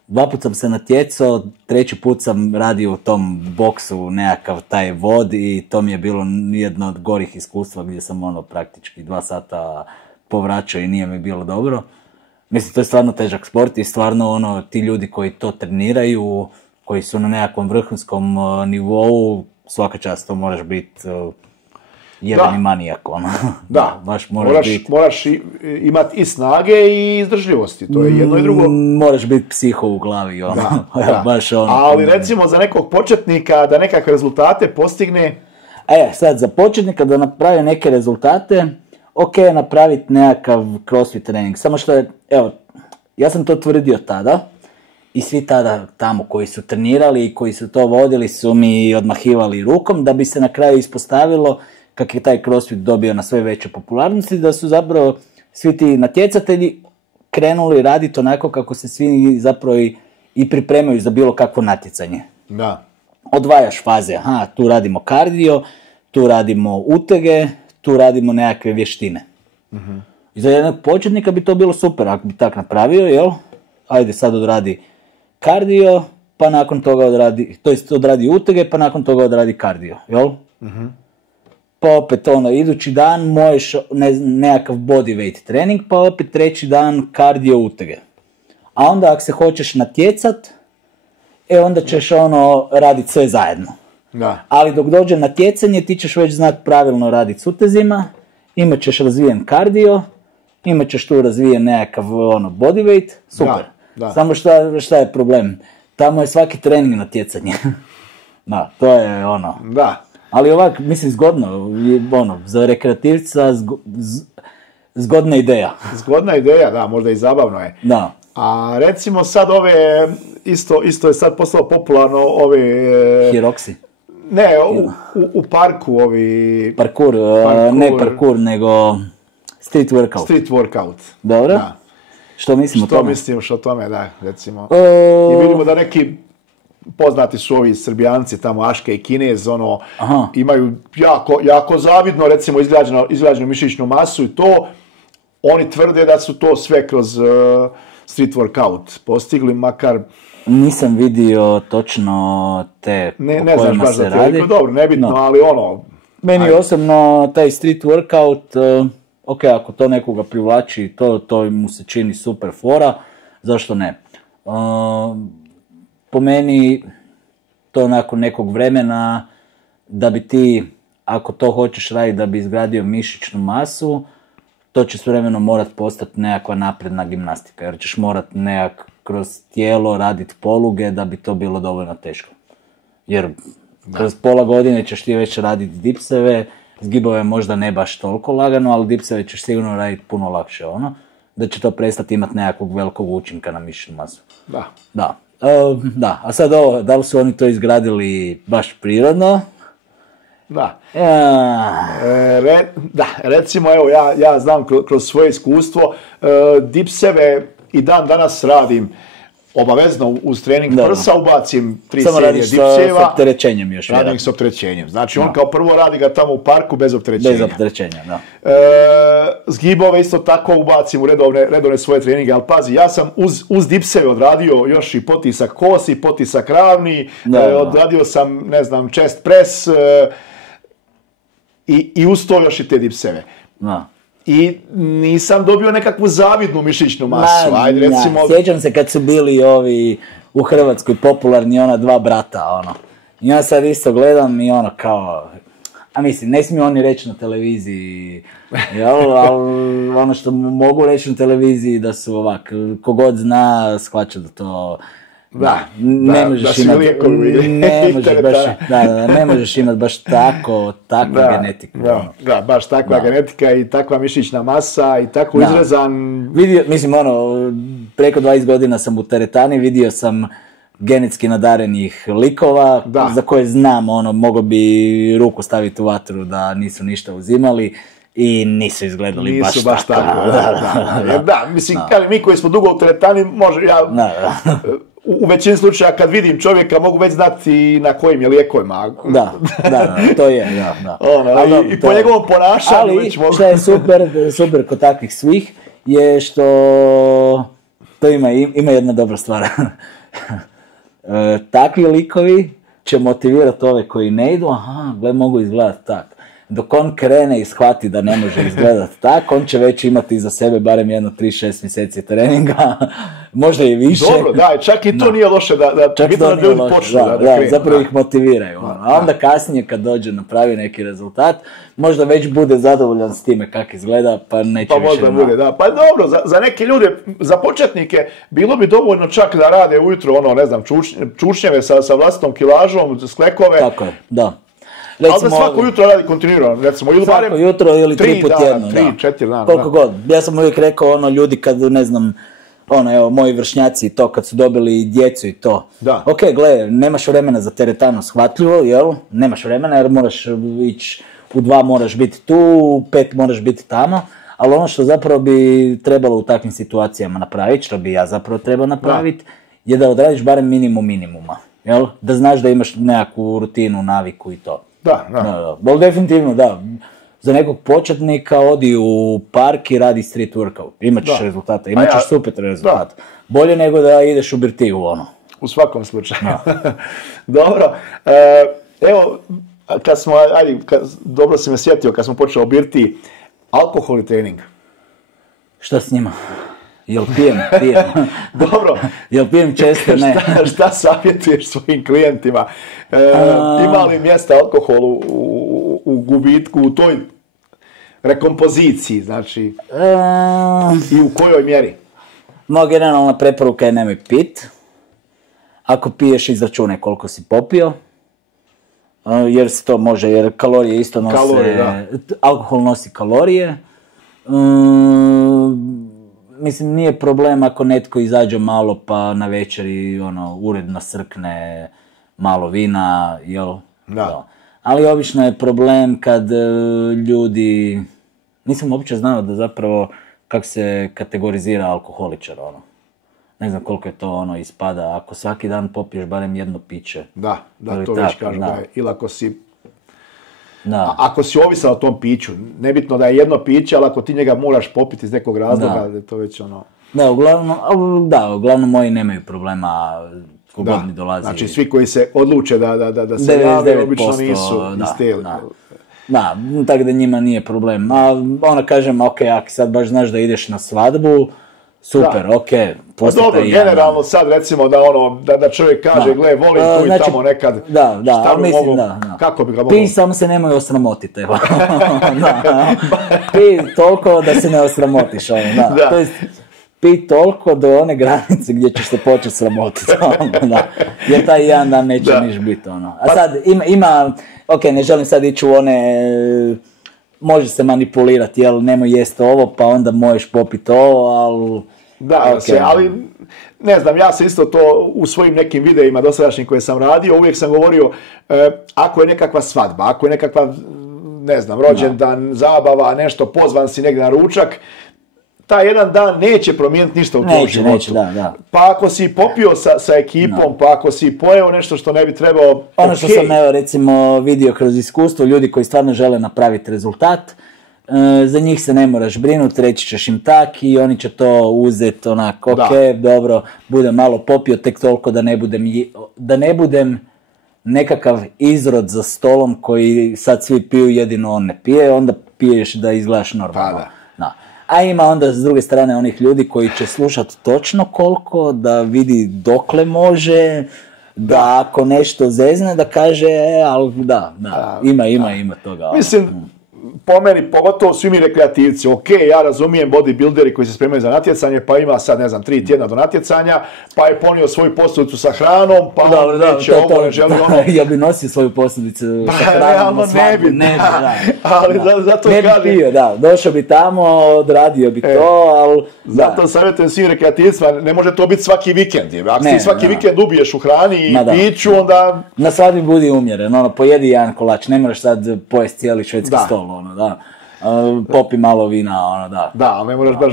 2 put sam se natjecao, 3. put sam radio u tom boksu nekakav taj vod i to mi je bilo jedno od gorih iskustva gdje sam praktički 2 sata povraćao i nije mi bilo dobro. Mislim, to je stvarno težak sport i stvarno ti ljudi koji to treniraju, koji su na nekakvom vrhunskom nivou, svaka čast, to moraš biti jebeni manijak, Da, baš moraš imati i snage i izdržljivosti, to je jedno i drugo. Moraš biti psiho u glavi, baš Ali recimo za nekog početnika da nekakve rezultate postigne... Sad, za početnika da napravi neke rezultate, ok, napraviti nekakav CrossFit trening, samo što je, ja sam to tvrdio tada, i svi tada tamo koji su trenirali i koji su to vodili su mi odmahivali rukom, da bi se na kraju ispostavilo kako je taj CrossFit dobio na sve veće popularnosti, da su zapravo svi ti natjecatelji krenuli raditi onako kako se svi zapravo i pripremaju za bilo kakvo natjecanje. Da. Odvajaš faze, tu radimo kardio, tu radimo utege, tu radimo nekakve vještine. I za jednog početnika bi to bilo super, ako bi tak napravio, jel? Ajde sad odradi kardio, pa nakon toga odradi utege, pa nakon toga odradi kardio, jel? Pa opet idući dan možeš nekakav body weight trening, pa opet treći dan kardio utege. A onda ako se hoćeš natjecat, onda ćeš raditi sve zajedno. Da. Ali dok dođe natjecanje, ti ćeš već znati pravilno raditi s utezima, imat ćeš razvijen kardio, imat ćeš tu razvijen nekakav body weight, super. Da. Samo šta je problem? Tamo je svaki trening natjecanje. Da, to je Da. Ali ovak, mislim, zgodno, za rekreativca zgodna ideja. Zgodna ideja, da, možda i zabavno je. Da. A recimo sad isto je sad postalo popularno Hiroksi. Ne, u parku Parkour, ne parkour, nego street workout. Street workout. Dobro. Da. Što mislim o tome? Što misliš o tome, da, recimo. I vidimo da neki poznati su ovi Srbijanci, tamo Aške i Kinez, imaju jako zavidno, recimo, izgrađenu mišićnu masu i to. Oni tvrde da su to sve kroz street workout postigli, makar... Nisam vidio točno te ne znaš baš za te, dobro, nebitno, ali Meni osobno taj street workout, ako to nekoga privlači, to mu se čini super fora, zašto ne? Po meni, to nakon nekog vremena, da bi ti, ako to hoćeš raditi da bi izgradio mišićnu masu, to će s vremenom morat postati nekakva napredna gimnastika, jer ćeš morat kroz tijelo raditi poluge da bi to bilo dovoljno teško. Jer kroz pola godine ćeš ti već raditi dipseve, zgibove možda ne baš toliko lagano, ali dipseve ćeš sigurno raditi puno lakše, da će to prestati imati nekakvog velikog učinka na mišićnu masu. Da. Da, a sad da li su oni to izgradili baš prirodno? Da. Recimo, evo, ja znam kroz svoje iskustvo, dipseve i dan danas radim obavezno uz trening prsa, ubacim 3 serije dipseva. Samo radiš s opterećenjem još. Radim s opterećenjem. Znači, on kao prvo radi ga tamo u parku bez opterećenja. Bez opterećenja, da. Zgibove isto tako ubacim u redovne svoje treninge, ali pazi, ja sam uz dipseve odradio još i potisak kosi, potisak ravni, odradio sam, ne znam, chest press i uz to još i te dipseve. Da. I nisam dobio nekakvu zavidnu mišićnu masu. Ajde, recimo... Sjećam se kad su bili ovi u Hrvatskoj popularni dva brata, I ja sad isto gledam i kao... A mislim, ne smiju oni reći na televiziji, jel? Ali što mogu reći na televiziji da su ovak, kogod zna, shvaća da to... Ne možeš imati baš takvu genetiku. Da, baš takva genetika i takva mišićna masa i tako izrezan... Mislim, preko 20 godina sam u teretani, vidio sam genetski nadarenih likova, za koje znam, mogao bi ruku staviti u vatru da nisu ništa uzimali. I nisu izgledali baš tako. Da, mislim, mi koji smo dugo u teretani, u većini slučaja kad vidim čovjeka mogu već znati na kojim je lijekovima. Da, to je, da. I po njegovom ponašanju već mogu... Ali što je super kod takvih svih je što to ima jedna dobra stvar. Takvi likovi će motivirati ove koji ne idu, mogu izgledati tako. Dok on krene i shvati da ne može izgledati tako, on će već imati iza sebe barem 3-6 mjeseci treninga, možda i više. Dobro, da, čak i to nije loše da ljudi počnu da krenu. Zapravo ih motiviraju. A onda kasnije kad dođe napravi neki rezultat, možda već bude zadovoljan s time kako izgleda, pa neće više. Pa možda bude, da. Pa dobro, za neke ljude, za početnike, bilo bi dovoljno čak da rade ujutro, čučnjeve sa vlastitom kilažom, sklekove. Tako je, da. Ali da svako jutro radi kontinuirano, recimo, ili svako jutro ili 3 put tjedno. 3-4 dana. Koliko god. Ja sam uvijek rekao, ljudi kad, ne znam, moji vršnjaci i to, kad su dobili djecu i to. Da. Ok, gle, nemaš vremena za teretanu, shvatljivo, jel? Nemaš vremena jer moraš ići, u 2 moraš biti tu, u 5 moraš biti tamo, ali ono što zapravo bi trebalo u takvim situacijama napraviti, što bi ja zapravo trebao napraviti, je da odradiš barem minimum minimuma, jel? Da znaš da imaš nekakvu rutinu, naviku i to. Da. Ali definitivno, da. Za nekog početnika odi u park i radi street workout. Imat ćeš rezultate, imat ćeš super rezultate. Bolje nego da ideš u birtiju, ono. U svakom slučaju. Dobro. Evo, dobro si me sjetio kad smo počeli o birtiji, alkohol i trening. Šta s njima? Jel pijem? Dobro. Jel pijem često? Ne. Šta savjetuješ svojim klijentima? Ima li mjesta alkoholu u gubitku, u toj rekompoziciji, znači, i u kojoj mjeri? Moja generalna preporuka je nemoj pit. Ako piješ, izračunaj koliko si popio. Jer se to može, jer kalorije isto nose, alkohol nosi kalorije. Mislim, nije problem ako netko izađe malo pa na večeri uredno srkne malo vina, jel? Da. Ali obično je problem kad ljudi, nisam uopće znao da zapravo kako se kategorizira alkoholičar, Ne znam koliko je to ispada, ako svaki dan popiješ barem jedno piće. Da, to već kažu da je. Ili ako si... Ako si ovisan o tom piću, nebitno da je jedno piće, ali ako ti njega moraš popiti iz nekog razloga, da je to već uglavnom moji nemaju problema kogod mi dolazi. Znači svi koji se odluče da se jave, obično nisu iz te... Da, tako da njima nije problem. Kažem, ok, ako sad baš znaš da ideš na svadbu, super, ok, postata dobro, generalno sad recimo da čovjek kaže, gle, volim tu i tamo nekad, šta bi mogu, kako bi ga mogu... Pij, samo se nemoj osramotiti, evo. Pij toliko da se ne osramotiš, to jest, pij toliko do one granice gdje ćeš se početi sramotiti, jer taj jedan dan neće niš biti, A sad ima, ok, ne želim sad ići u one... Može se manipulirati, jel, nemoj jesti ovo, pa onda možeš popiti ovo, ali... ali ne znam, ja se isto to u svojim nekim videima dosadašnjim koje sam radio, uvijek sam govorio, ako je nekakva svadba, ako je nekakva, ne znam, rođendan, zabava, nešto, pozvan si negdje na ručak, taj jedan dan neće promijeniti ništa u tvojom životu. Pa ako si popio sa ekipom, pa ako si pojeo nešto što ne bi trebao... Ono što sam recimo vidio kroz iskustvo, ljudi koji stvarno žele napraviti rezultat, za njih se ne moraš brinuti, reći ćeš im tak i oni će to uzeti onako, dobro, budem malo popio, tek toliko da ne budem nekakav izrod za stolom koji sad svi piju, jedino on ne pije, onda piješ da izgledaš normalno. A ima onda s druge strane onih ljudi koji će slušati točno koliko, da vidi dokle može, da ako nešto zezne da kaže, ali ima toga. Mislim, po meni, pogotovo svi mi rekreativci, ok, ja razumijem bodybuilderi koji se spremaju za natjecanje, pa ima sad, ne znam, 3 tjedna do natjecanja, pa je ponio svoju posljedicu sa hranom, pa on neće ovo, ne želi ono... Ja bi nosio svoju posljedicu sa hranom na svadbu, ali zato kažem... Ne bi pio, došao bi tamo, odradio bi to, ali... Zato savjetujem svim rekreativcima, ne može to biti svaki vikend, ako ti svaki vikend ubiješ u hrani i piću, onda... Na svadbi budi umjeren, pojedi jedan kolač, ne moraš sad pojesti cijeli švedski stol, popi malo vina, Da, ali ne moraš baš...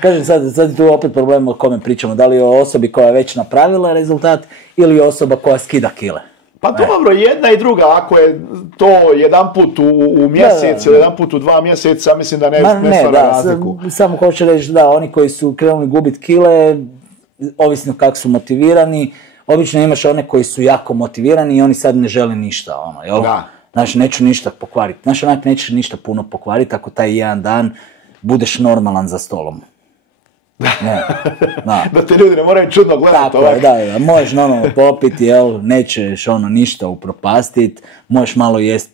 Kažem, sad je tu opet problem o kome pričamo, da li je o osobi koja je već napravila rezultat ili osoba koja skida kile. Pa dobro, jedna i druga, ako je to jedan put u mjesec ili jedan put u 2 mjeseca, mislim da ne stvara razliku. Samo hoću reći da oni koji su krenuli gubiti kile, ovisno kako su motivirani, obično imaš one koji su jako motivirani i oni sad ne žele ništa, jel? Znači, neću ništa pokvariti. Znači, onak nećeš ništa puno pokvariti ako taj jedan dan budeš normalan za stolom. Da te ljudi ne moraju čudno gledati. Tako je, možeš normalno popiti, jel, nećeš ništa upropastiti, možeš malo jest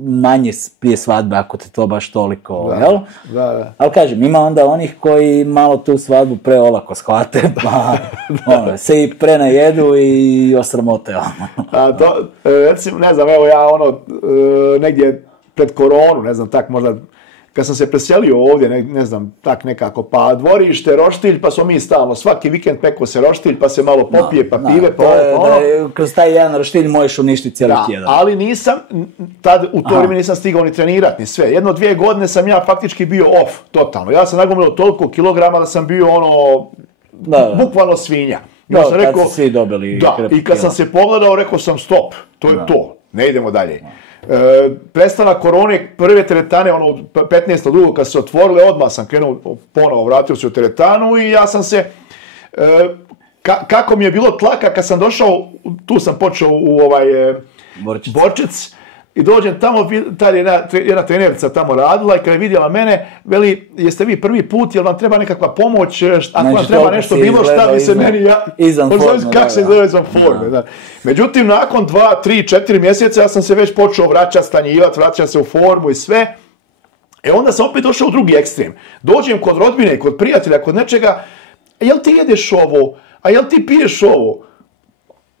manje prije svadbe ako te to baš toliko, jel? Ali kažem, ima onda onih koji malo tu svadbu preolako shvate, pa se i prenajedu i osramote. Recimo, ne znam, evo ja negdje pred koronu, ne znam, tak možda kad sam se preselio ovdje, ne znam, tak nekako, pa dvorište, roštilj, pa smo mi stalno, svaki vikend peko se roštilj, pa se malo popije, pa pive, pa ono. Kroz taj jedan roštilj možeš uništiti cijeli tjedan. Ali nisam, tad u to vrijeme nisam stigao ni trenirati, ni sve. 1-2 godine sam ja faktički bio off, totalno. Ja sam nagomilao toliko kilograma da sam bio bukvalno svinja. Ja sam rekao, kad svi dobili i kad sam se pogledao, rekao sam stop, to je to, ne idemo dalje. Prestanak korone, prve teretane, 15.2. kad su se otvorile, odmah sam krenuo ponovo, vratio se u teretanu i ja sam se, kako mi je bilo tlaka kad sam došao, tu sam počeo u Borčec, i dođem tamo, tad je jedna trenerica tamo radila i kad je vidjela mene, veli, jeste vi prvi put, jel vam treba nekakva pomoć, ako vam treba nešto bilo šta bi se meni, kako se izgleda izvan forme. Međutim, nakon 2, 3, 4 mjeseca ja sam se već počeo vraćati, stanjivati, vraćati se u formu i sve. Onda sam opet došao u drugi ekstrem. Dođem kod rodbine, kod prijatelja, kod nečega, jel ti jedeš ovo, a jel ti piješ ovo?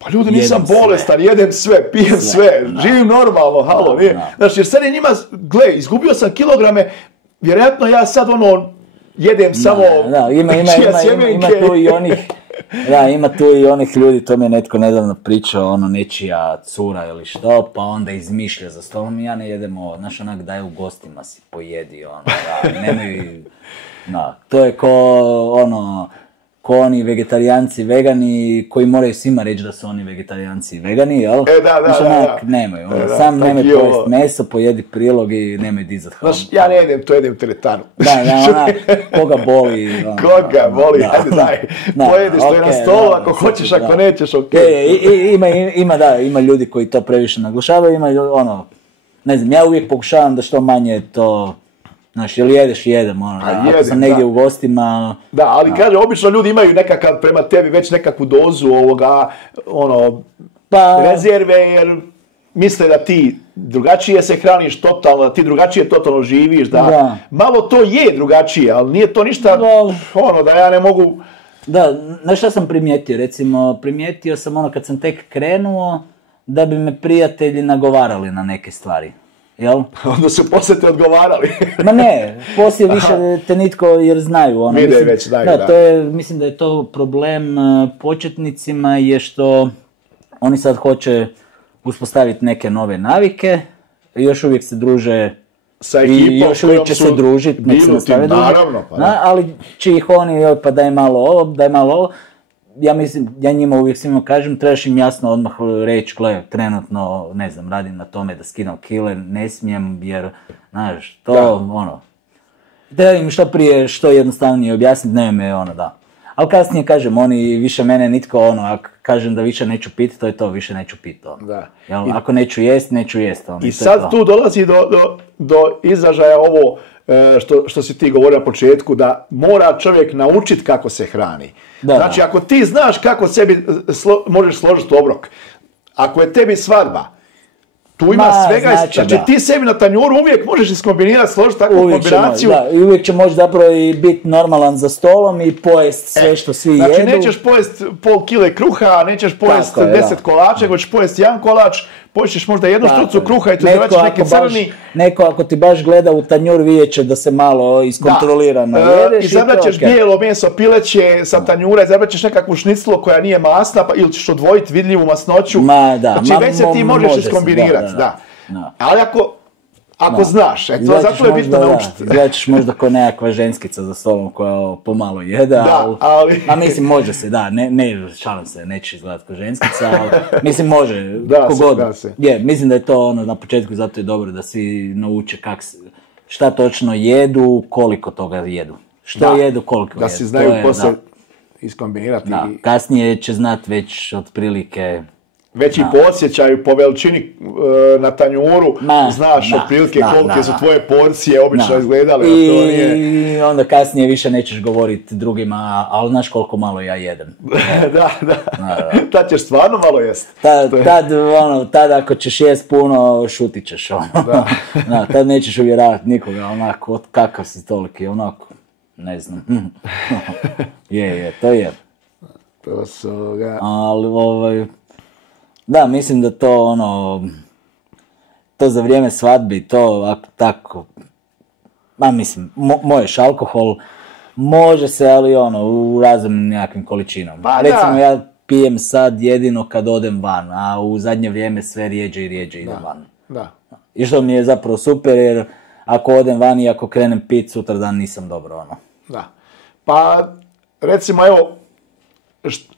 Pa ljudi, nisam bolestan, jedem sve, pijem sve, živim normalno, halo, nije. Znači, jer sad je njima, gle, izgubio sam kilograme, vjerojatno ja sad jedem samo ima tu i onih, ima tu i onih ljudi, to mi je netko nedavno pričao, nečija cura ili što, pa onda izmišlja za stolom, ja ne jedem ovo, znaš, onak daj u gostima si pojedi, nemoj, to je ko oni vegetarijanci, vegani, koji moraju svima reći da su oni vegetarijanci i vegani, jel? Da. Nemoj, nemoj pojest meso, pojedi prilog i nemoj dizat hlavu. Znaš, ja ne jedem, to jedem u teretanu. Koga boli. Koga boli, ajde daj, pojediš to je na stolu, ako hoćeš, ako nećeš, okej. Ima ljudi koji to previše naglašavaju, ima ne znam, ja uvijek pokušavam da što manje to. Znaš, jel jedeš, jedem, ako sam negdje u gostima. Da, ali kaže, obično ljudi imaju nekakav, prema tebi, već nekakvu dozu rezerve, jer misle da ti drugačije se hraniš totalno, da ti drugačije totalno živiš, da malo to je drugačije, ali nije to ništa, da ja ne mogu. Da, znaš šta sam primijetio, recimo, primijetio sam kad sam tek krenuo, da bi me prijatelji nagovarali na neke stvari. Jel? Onda su poslije te odgovarali. Ma ne, poslije više te nitko, jer znaju. Vide već, da. To je, mislim da je to problem početnicima, je što oni sad hoće uspostaviti neke nove navike, još uvijek se druže sa ekipom, i još uvijek će se družiti, nek se nastave družiti. Ali će ih oni, pa daj malo ovo, ja mislim, ja njima uvijek svima kažem, trebaš im jasno odmah reći, gle, trenutno, ne znam, radim na tome da skinem kile, ne smijem, jer, znaš, to, da im što prije, što jednostavnije objasniti, ne me, Ali kasnije, kažem, oni više mene nitko, ako kažem da više neću piti, to je to, više neću piti, Ako neću jest, neću jest, I sad tu dolazi do izražaja ovo, što si ti govorio na početku, da mora čovjek naučiti kako se hrani. Znači, ako ti znaš kako sebi možeš složiti obrok, ako je tebi svadba, tu ima svega, znači ti sebi na tanjuru uvijek možeš iskombinirati, složiti takvu kombinaciju. I uvijek će moći zapravo i biti normalan za stolom i pojest sve što svi jedu. Znači nećeš pojest pol kile kruha, nećeš pojest 10 kolača, nego ćeš pojest jedan kolač, pojećeš možda jednu štucu kruha i tu zračiš neki crni. Neko ako ti baš gleda u tanjur vidjet će da se malo iskontrolira najedeš. Izabrat ćeš bijelo meso pileće sa tanjura, izabrat ćeš nekakvu šniclo koja nije masna ili ćeš odvojiti vidljivu masnoću. Znači već se ti možeš iskombinirati. Ali ako znaš, zato je bitno naučiti. Izgledat ćeš možda ko nekakva ženskica za stolom koja pomalo jede, ali... A mislim, može se, ne, šalim se, nećeš izgledat ko ženskica, ali mislim, može, kogod. Mislim da je to na početku, zato je dobro da svi nauče šta točno jedu, koliko toga jedu. Što jedu, koliko jedu. Da si znaju poslije iskombinirati. Kasnije će znat već otprilike... Već i po osjećaju, po veličini na tanjuru, znaš otprilike kolike su tvoje porcije obično izgledale. I onda kasnije više nećeš govoriti drugima, ali znaš koliko malo ja jedem. Da. Tad ćeš stvarno malo jesti. Tad ako ćeš jest puno, šutit ćeš. Tad nećeš uvjeravati nikoga, onako, kakav si toliki, onako, ne znam. To je. To su ga... Ali da, mislim da to to za vrijeme svadbi, to tako, Ma mislim, možeš alkohol, može se, ali ono, u razumnim nekakvim količinama. Pa recimo ja pijem sad jedino kad odem van, a u zadnje vrijeme sve rijeđe i rijeđe idem van. Da. I što mi je zapravo super, jer ako odem van i ako krenem pit, sutradan nisam dobro, ono. Da. Pa, recimo, evo,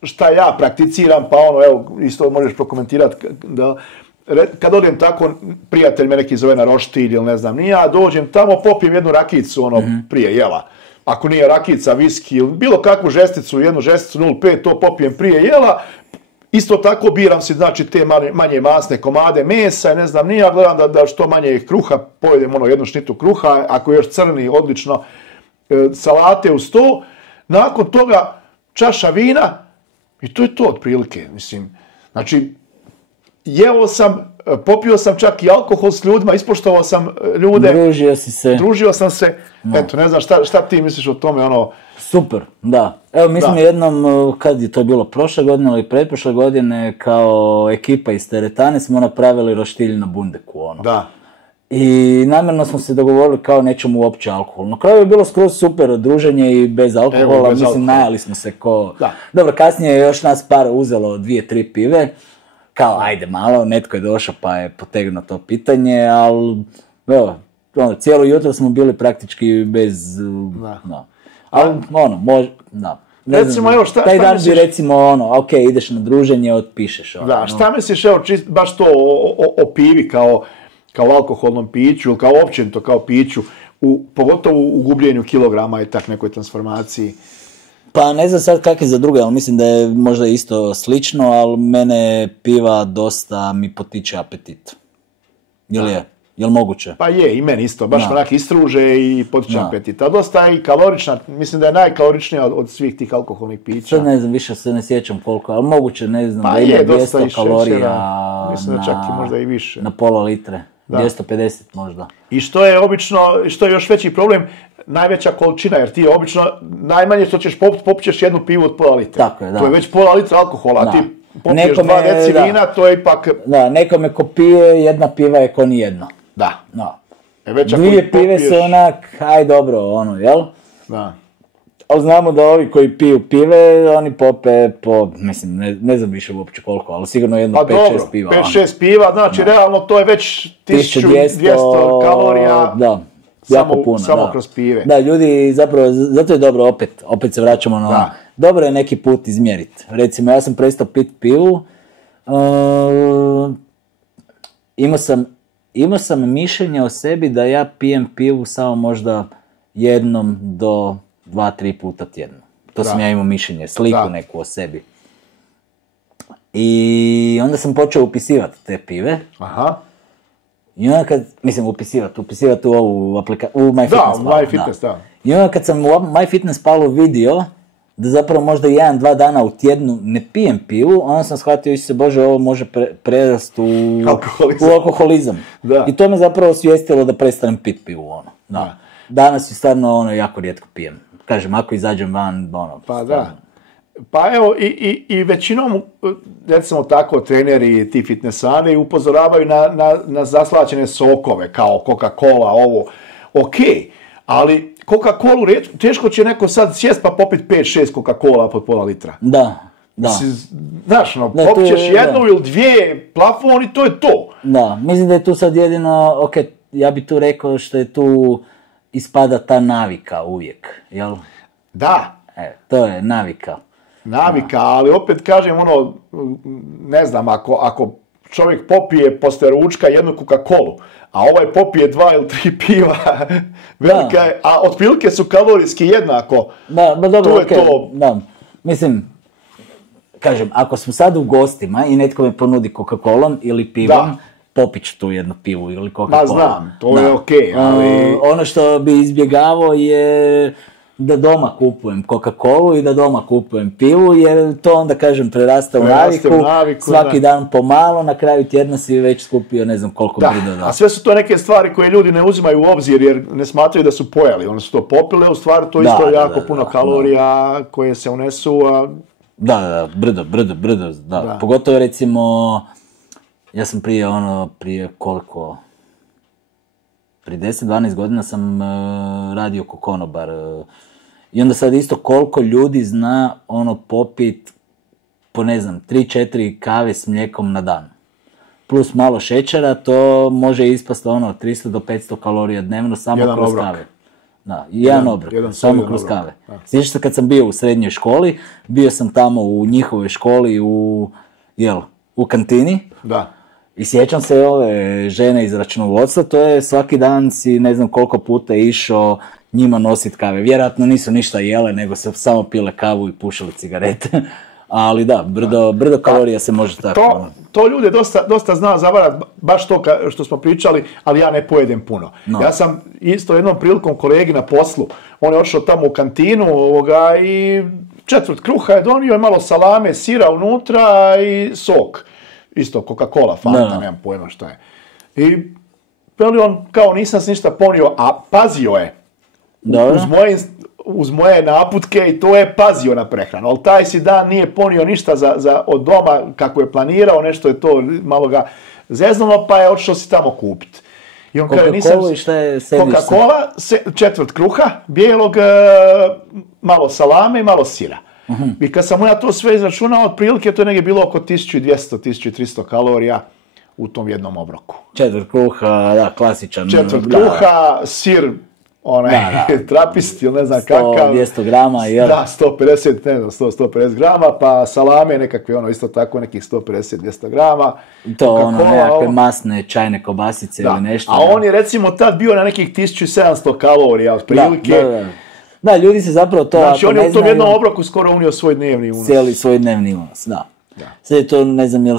šta ja prakticiram, pa ono, evo, isto možeš prokomentirati, da kad odem tako, prijatelj me neki zove na roštilj ili ne znam, ni ja dođem tamo, popijem jednu rakicu, ono, prije jela. Ako nije rakica, viski ili bilo kakvu žesticu, jednu žesticu 0,5, to popijem prije jela. Isto tako biram si, znači, te manje masne komade mesa, ne znam, nije, ja gledam da što manje kruha, pojedem ono jednu šnitu kruha, ako je još crni, odlično, salate uz to. Nakon toga čaša vina i to je to otprilike, mislim. Znači, jeo sam, popio sam čak i alkohol s ljudima, ispoštovao sam ljude. Družio sam se. No. Eto, ne znam šta ti misliš o tome, ono... Super, da. Evo, mi smo jednom, kad je to bilo, prošle godine ili pretprošle godine, kao ekipa iz teretane smo napravili roštilj na Bundeku, ono. Da. I namjerno smo se dogovorili kao nećemo uopće alkohol. Na kraju je bilo skroz super druženje i bez alkohola, mislim, najali smo se ko... Da. Dobro, kasnije je još nas par uzelo 2-3 pive, kao ajde malo, netko je došao pa je potegnuo to pitanje, ali evo, ono, cijelo jutro smo bili praktički bez... No. Ali ono, može, da. Recimo, evo, šta taj dan misliš? bi recimo ono, ok, ideš na druženje, otpišeš. Ono, da, šta misliš, evo, baš to o pivi kao alkoholnom piću, kao općenito kao piću, pogotovo u gubljenju kilograma i tak nekoj transformaciji? Pa ne znam sad kak je za druge, ali mislim da je možda isto slično, ali mene piva dosta mi potiče apetit. Jel moguće? Pa je, i meni isto, baš onak istruže i potiče apetit. A dosta je i kalorična, mislim da je najkaloričnija od svih tih alkoholnih pića. Sad ne znam, više se ne sjećam koliko, ali moguće, ne znam, pa da ima 200 kalorija mislim da čak i možda i više. Na pola litre, 250 možda. I što je obično, što je još veći problem, najveća količina, jer ti je obično najmanje što ćeš popćeš jednu pivu od pola litra. Tako je, da. To je već pola litra alkohola, a ti popiješ 2 deci vina, to je ipak... Da, nekome ko pije, jedna piva je ko nijedno. Da. No. Dvije pive su onak, aj dobro, ono, jel? Da. Ali znamo da ovi koji piju pive, oni pope po, mislim, ne znam više uopće koliko, ali sigurno jedno 5-6 piva. 5-6 piva, znači realno to je već 1200 kalorija. Da, jako puno. Samo kroz pive. Da, ljudi zapravo, zato je dobro opet se vraćamo na ono. Dobro je neki put izmjeriti. Recimo, ja sam prestao pit pivu, imao sam mišljenje o sebi da ja pijem pivu samo možda jednom do 2-3 puta tjedno. To sam ja imao mišljenje, sliku neku o sebi. I onda sam počeo upisivati te pive. Aha. I onda kad, mislim upisivati u ovu aplikaciju, u MyFitnessPalu. Da, u MyFitness, da. I onda kad sam u MyFitnessPalu vidio da zapravo možda 1-2 dana u tjednu ne pijem pivu, onda sam shvatio, se Bože, ovo može prerasti u alkoholizam. Da. I to me zapravo osvijestilo da prestanem pit pivu, ono. Da. Danas je stvarno, ono, jako rijetko pijem. Kažem, ako izađem van, ono... Pa da. Pa evo, i većinom, recimo tako, treneri, ti fitnessari upozoravaju na zaslačene sokove, kao Coca-Cola, ovo. Okej, ali Coca-Colu, teško će neko sad sjest pa popit 5-6 Coca-Cola pod pola litra. Da. Znaš, popćeš jednu ili dvije plafon i to je to. Da, mislim da je tu sad jedino, ok, ja bi tu rekao što je tu ispada ta navika uvijek, jel? Da. To je navika. Ali opet kažem, ono, ne znam, ako čovjek popije poslije ručka jednu Coca-Colu, a ovaj popije 2 ili 3 piva, velika je, a otprilike su kalorijski jednako. Da, dobro, ok, da. Mislim, kažem, ako smo sad u gostima i netko me ponudi Coca-Colom ili pivom, popit ću tu jednu pivu ili Coca-Cola. Ma znam, to je ok, ali... Ono što bi izbjegavao je da doma kupujem Coca-Colu i da doma kupujem pivu, jer to onda, kažem, prerasta u naviku, svaki dan pomalo, na kraju tjedna si već skupio ne znam koliko brido. A sve su to neke stvari koje ljudi ne uzimaju u obzir jer ne smatraju da su pojeli, oni su to popile, u stvari to isto jako puno kalorija koje se unesu. Da, brdo, da. Pogotovo recimo, ja sam prije koliko... prije 10-12 godina sam radio ko konobar. I onda sad isto koliko ljudi zna popit po 3-4 kave s mlijekom na dan. Plus malo šećera, to može ispasti 300 do 500 kalorija dnevno samo jedan kroz obrok. Kave. Da, jedan obrok, samo kroz obrok. Kave. Sjećaš se kad sam bio u srednjoj školi, bio sam tamo u njihovoj školi u kantini. Da. I sjećam se ove žene iz računovodstva, to je svaki dan si ne znam koliko puta išao njima nositi kave. Vjerojatno nisu ništa jele, nego se samo pile kavu i pušili cigarete. Ali da, brdo kalorija se može tako. To ljude dosta zna zavarat, baš to što smo pričali, ali ja ne pojedem puno. No. Ja sam isto jednom prilikom kolegi na poslu, on je otišao tamo u kantinu i 4 kruha je donio, malo salame, sira unutra i sok. Isto Coca-Cola, Fanta, nemam pojma što je. I veli on, kao nisam se ništa ponio, a pazio je. Uz moje naputke i to je pazio na prehranu. Ali taj si dan nije ponio ništa od doma kako je planirao, nešto je to malo ga zeznulo, pa je otišao si tamo kupiti. I on Coca-Cola i šta je sediš? Coca-Cola, 4 kruha, bijelog, malo salame i malo sira. Uh-huh. I kad sam ja to sve izračunao, otprilike to je negdje bilo oko 1200-1300 kalorija u tom jednom obroku. 4 kruha, da, klasičan. 4 kruha, sir, trapist ili ne znam kakav. 100-200 grama, jel? Da, 150 grama, pa salame nekakve, isto tako nekih 150-200 grama. To nekakve masne čajne kobasice ili nešto. A on je recimo tad bio na nekih 1700 kalorija, otprilike. Da, ljudi se zapravo to... Znači, on je u tom jednom obroku skoro unio svoj dnevni unos. Cijeli svoj dnevni unos, da. Sad je to, ne znam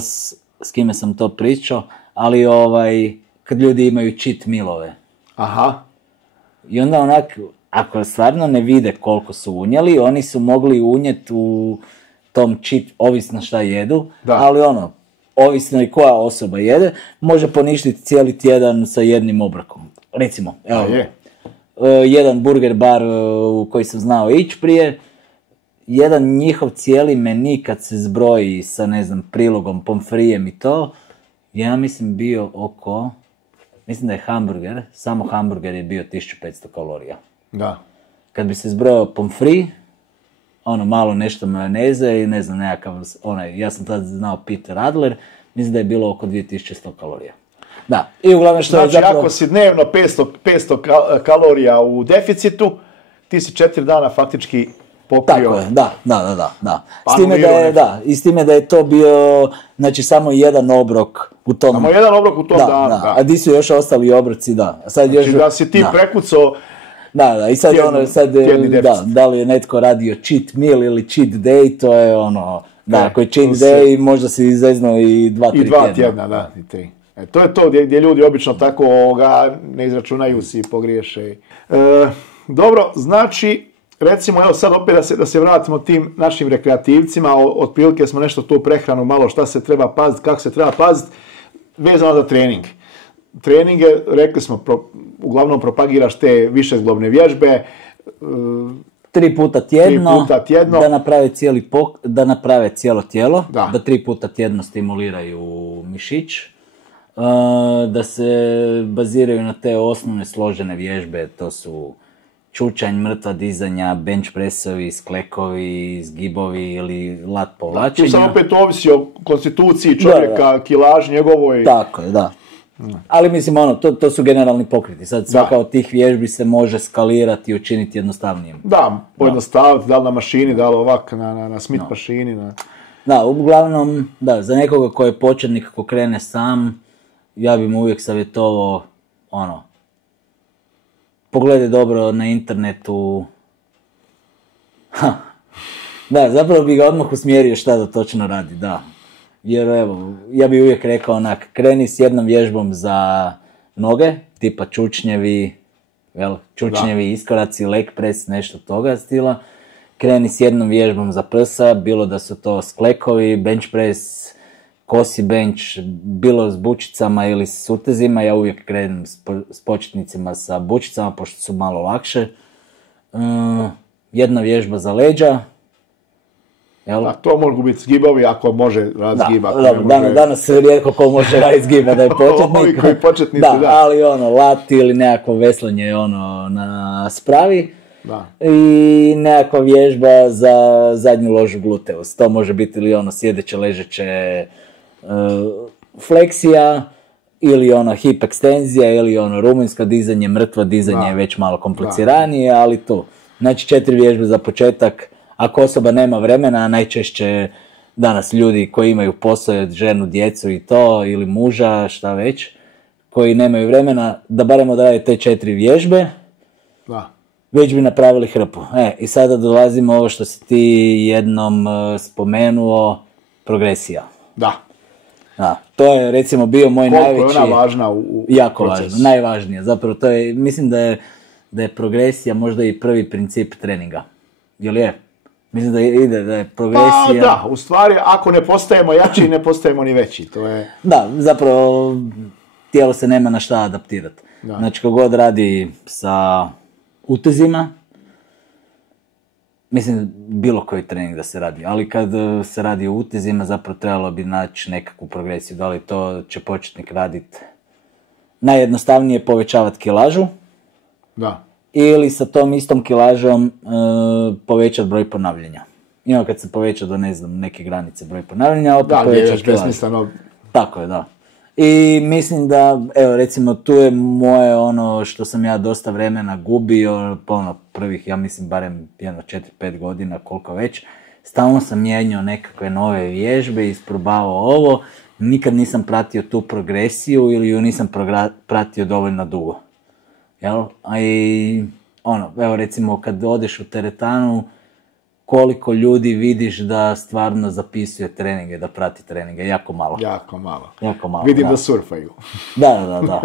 s kime sam to pričao, ali kad ljudi imaju cheat mealove. Aha. I onda ako stvarno ne vide koliko su unijeli, oni su mogli unijeti u tom cheat, ovisno šta jedu, ali ovisno i koja osoba jede, može poništiti cijeli tjedan sa jednim obrokom. Recimo, evo, jedan burger bar u koji sam znao ići prije, jedan njihov cijeli meni kad se zbroji sa, prilogom, pomfrijem i to, ja mislim bio mislim da je hamburger, samo hamburger je bio 1500 kalorija. Da. Kad bi se zbrojao pomfri, malo nešto majoneze i nekakav, ja sam tad znao Peter Adler, mislim da je bilo oko 2100 kalorija. Da, i uglavnom što je zapravo... ako si dnevno 500 kalorija u deficitu, ti si 4 dana faktički popio... Tako je, da. S time da je to bio, samo jedan obrok u tom... Samo jedan obrok u tom danu, da. A di su još ostali obroci, da. Znači da si ti prekucao... Da, i sad da li je netko radio cheat meal ili cheat day, to je ako je cheat day, možda si izveznuo i 2-3 tjedna. I 2 tjedna, da, i 3. To je to gdje ljudi obično tako ne izračunaju si i pogriješe. Dobro, znači, recimo, evo sad opet da se vratimo tim našim rekreativcima, otprilike smo nešto tu prehranu, malo šta se treba paziti, kako se treba paziti, vezano za trening. Treninge, rekli smo, uglavnom propagiraš te višezglobne vježbe. 3 puta tjedno, da naprave cijelo tijelo, da 3 puta tjedno stimuliraju mišić, da se baziraju na te osnovne složene vježbe, to su čučanj, mrtva dizanja, bench pressovi, sklekovi, zgibovi ili lat povlačenja. Tu sam opet ovisi o konstituciji čovjeka, kilaži njegovoj. Tako je, da. Ali mislim, to su generalni pokreti. Sad svaka od tih vježbi se može skalirati i učiniti jednostavnijim. Da, pojednostaviti, da li na mašini, da li ovak, na Smith mašini. Da, uglavnom, za nekoga ko je početnik, ko krene sam, ja bih mu uvijek savjetovao, pogledaj dobro na internetu. Da, zapravo bi ga odmah usmjerio šta da točno radi, da. Jer evo, ja bih uvijek rekao kreni s jednom vježbom za noge, tipa čučnjevi, iskoraci, leg press, nešto toga stila. Kreni s jednom vježbom za prsa, bilo da su to sklekovi, bench press, kosi bench, bilo s bučicama ili s utezima. Ja uvijek krenem s početnicima sa bučicama, pošto su malo lakše. Jedna vježba za leđa. Jel? Da, to mogu biti zgibovi ako može raditi zgib. Danas se rijetko ko može raditi zgiba da je početnik. Ovi koji početnici, da. Ali lati ili nekako veslanje na spravi. Da. I nekakva vježba za zadnju ložu gluteus. To može biti ili sjedeće, ležeće fleksija, ili hip ekstenzija, ili rumunjska dizanje, mrtva dizanje je već malo kompliciranije, ali to. Znači 4 vježbe za početak. Ako osoba nema vremena, najčešće danas ljudi koji imaju posao, ženu, djecu i to, ili muža, šta već, koji nemaju vremena, da barem odrade te 4 vježbe, već bi napravili hrpu. I sada dolazimo ovo što si ti jednom spomenuo, progresija. Da. To je recimo bio moj najveći... Koliko je ona važna u jako procesu? Važna, najvažnija. Zapravo to je, mislim da je progresija možda i prvi princip treninga. Jel je? Mislim da je progresija... Pa da, u stvari ako ne postajemo jači, ne postajemo ni veći. To je... Da, zapravo tijelo se nema na šta adaptirati. Znači kogod radi sa utezima, mislim bilo koji trening da se radi, ali kad se radi o utezima zapravo trebalo bi naći nekakvu progresiju. Da li to će početnik raditi najjednostavnije povećavati kilažu, ili sa tom istom kilažom povećati broj ponavljanja. Kad se poveća do neke granice broj ponavljanja, opet povećati kilažu. Tako je, da. I mislim da, evo recimo tu je moje što sam ja dosta vremena gubio, prvih, ja mislim barem 4-5 godina, koliko već, stalno sam mijenjao nekakve nove vježbe, isprobavao ovo, nikad nisam pratio tu progresiju ili ju nisam pratio dovoljno dugo. Jel? I evo recimo kad odeš u teretanu, koliko ljudi vidiš da stvarno zapisuje treninge, da prati treninge? Jako malo. Jako malo. Vidim da surfaju. Da.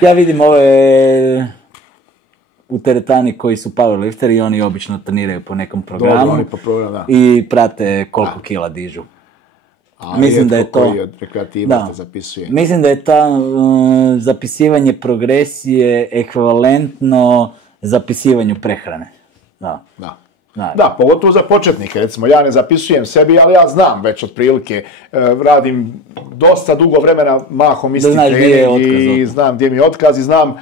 Ja vidim ove u teretani koji su powerlifteri i oni obično treniraju po nekom programu i prate koliko kila dižu. Mislim da je to koji od rekreativnosti zapisuje. Mislim da je ta zapisivanje progresije ekvivalentno zapisivanju prehrane. Da, pogotovo za početnike, recimo ja ne zapisujem sebi, ali ja znam već otprilike, radim dosta dugo vremena mahom isti trening i znam gdje mi je otkaz i znam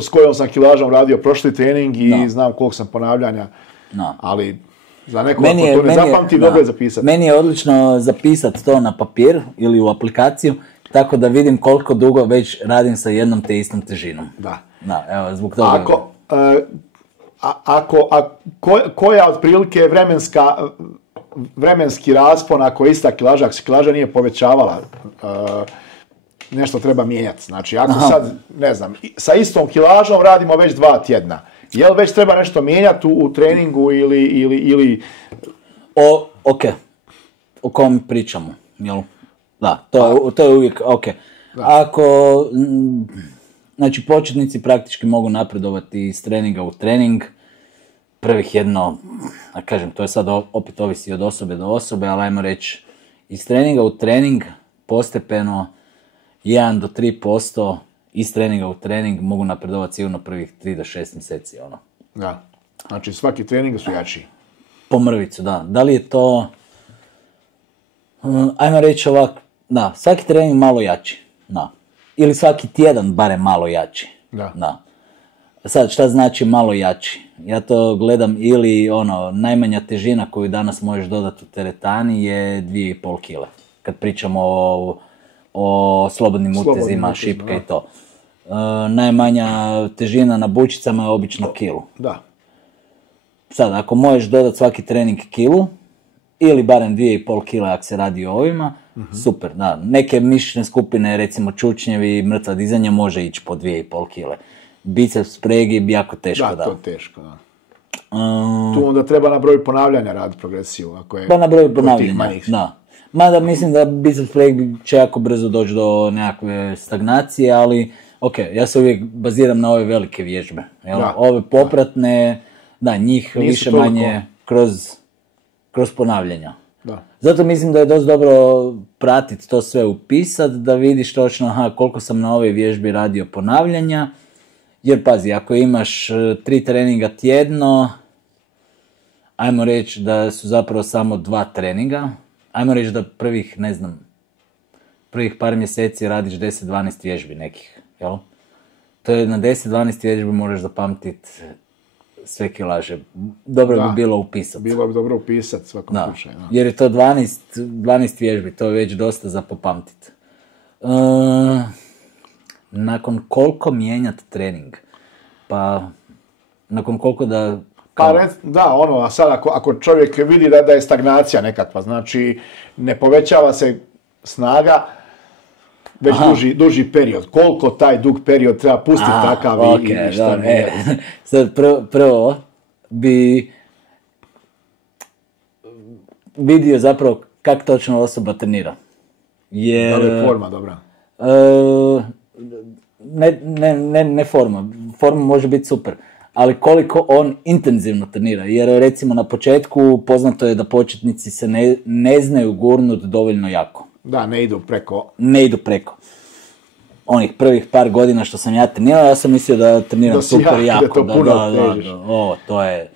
s kojom sam kilažom radio prošli trening i znam koliko sam ponavljanja, ali za neko ako to ne zapamti, dobro je zapisati. Meni je odlično zapisati to na papir ili u aplikaciju, tako da vidim koliko dugo već radim sa jednom te istom težinom. Da, evo, zbog toga... Koja otprilike vremenski raspon ako je ista kilaža, ako se kilaža nije povećavala, nešto treba mijenjati. Znači, ako sad, ne znam, sa istom kilažom radimo već 2 tjedna, jel već treba nešto mijenjati u treningu ili... Ok, o kom pričamo, jel? Da, to je uvijek ok. Ako... Znači, početnici praktički mogu napredovati iz treninga u trening. Prvih to je sad opet ovisi od osobe do osobe, ali ajmo reći, iz treninga u trening postepeno 1 do 3% iz treninga u trening mogu napredovati sigurno prvih 3 do 6 mjeseci. Da, znači svaki trening su jači. Po mrvicu, da. Da li je to, ajmo reći ovako, da, svaki trening malo jači, da. Ili svaki tjedan barem malo jači. Da. Sad, šta znači malo jači? Ja to gledam ili najmanja težina koju danas možeš dodati u teretani je 2,5 kile. Kad pričamo o slobodnim utezima, šipke i to. Najmanja težina na bučicama je obično kilu. Da. Sad, ako možeš dodati svaki trening kilu, ili barem 2,5 kila ako se radi o ovima, super, da. Neke mišićne skupine, recimo čučnjevi, mrtva dizanja, može ići po 2,5 kile. Biceps pregi bi jako teško, da. Da, to je teško, da. Tu onda treba na broju ponavljanja raditi progresiju, ako je... Pa na broju ponavljanja, da. Mada mislim da biceps pregi će jako brzo doći do nekakve stagnacije, ali ok, ja se uvijek baziram na ove velike vježbe. Ove popratne, da, njih nisu više toliko... manje kroz ponavljanja. Da. Zato mislim da je dosta dobro pratiti to sve, upisati, da vidiš točno koliko sam na ove vježbi radio ponavljanja. Jer pazi, ako imaš 3 treninga tjedno, ajmo reći da su zapravo samo 2 treninga. Ajmo reći da prvih par mjeseci radiš 10-12 vježbi nekih, jel? To je na 10-12 vježbi moraš zapamtiti sve kilaže. Dobro bi bilo upisati. Bilo bi dobro upisati svakom slučaju. Da. Jer je to 12 vježbi, to je već dosta za popamtiti. Nakon koliko mijenjati trening? Pa, nakon koliko da... a sad ako čovjek vidi da je stagnacija nekakva, znači ne povećava se snaga, već duži period. Koliko taj dug period treba pustiti takav i što ne. Sad prvo bi vidio zapravo kako točno osoba trenira. Da li je forma dobra? Ne forma. Forma može biti super. Ali koliko on intenzivno trenira. Jer recimo na početku poznato je da početnici se ne znaju gurnuti dovoljno jako. Da, ne idu preko. Onih prvih par godina što sam ja trenirao, ja sam mislio da treniram super jako. To je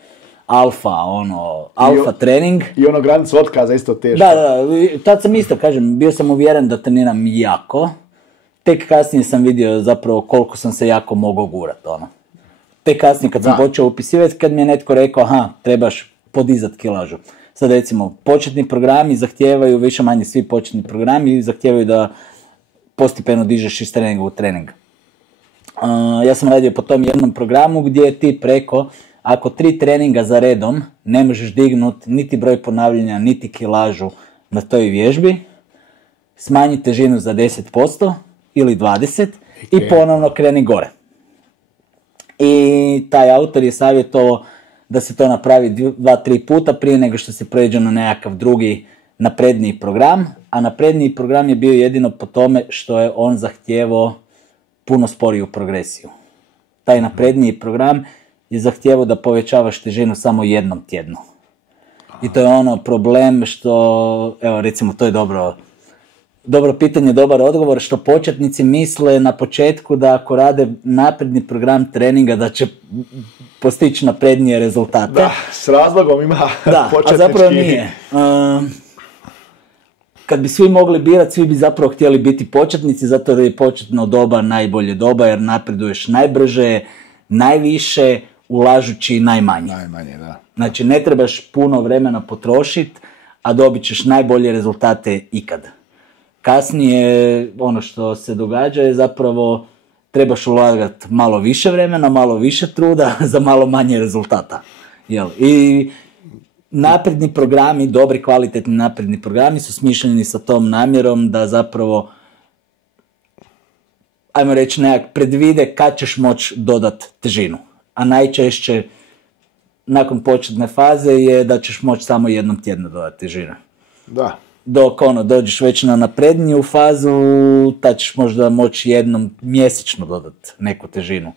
alfa trening. I ono granicu otkaza isto teško. Da, tad sam isto, bio sam uvjeren da treniram jako. Tek kasnije sam vidio zapravo koliko sam se jako mogao gurati, Tek kasnije kad sam počeo upisivati, kad mi je netko rekao, trebaš podizati kilažu. Sad recimo, početni programi zahtijevaju, više manje svi početni programi zahtijevaju da postepeno dižeš iz treninga u trening. Ja sam radio po tom jednom programu gdje ti ako 3 treninga za redom ne možeš dignuti niti broj ponavljanja, niti kilažu na toj vježbi, smanji težinu za 10% ili 20% i ponovno kreni gore. I taj autor je savjetovao da se to napravi 2-3 puta prije nego što se pređe na nekakav drugi napredniji program, a napredniji program je bio jedino po tome što je on zahtijevao puno sporiju progresiju. Taj napredniji program je zahtijevao da povećavaš težinu samo jednom tjednu. I to je problem što, evo recimo to je dobro pitanje, dobar odgovor, što početnici misle na početku da ako rade napredni program treninga da će postići naprednije rezultate. Da, s razlogom ima početnički... a zapravo nije. Kad bi svi mogli birati, svi bi zapravo htjeli biti početnici, zato je početno doba najbolje doba, jer napreduješ najbrže, najviše, ulažući najmanje. Najmanje, da. Znači, ne trebaš puno vremena potrošiti, a dobit ćeš najbolje rezultate ikad. Kasnije, ono što se događa je zapravo trebaš ulagati malo više vremena, malo više truda za malo manje rezultata. I napredni programi, dobri kvalitetni napredni programi su smišljeni sa tom namjerom da zapravo, ajmo reći, predvide kad ćeš moći dodati težinu. A najčešće nakon početne faze je da ćeš moći samo jednom tjedno dodati težinu. Da. Dok dođeš već na napredniju fazu, tad ćeš možda moći jednom mjesečno dodati neku težinu.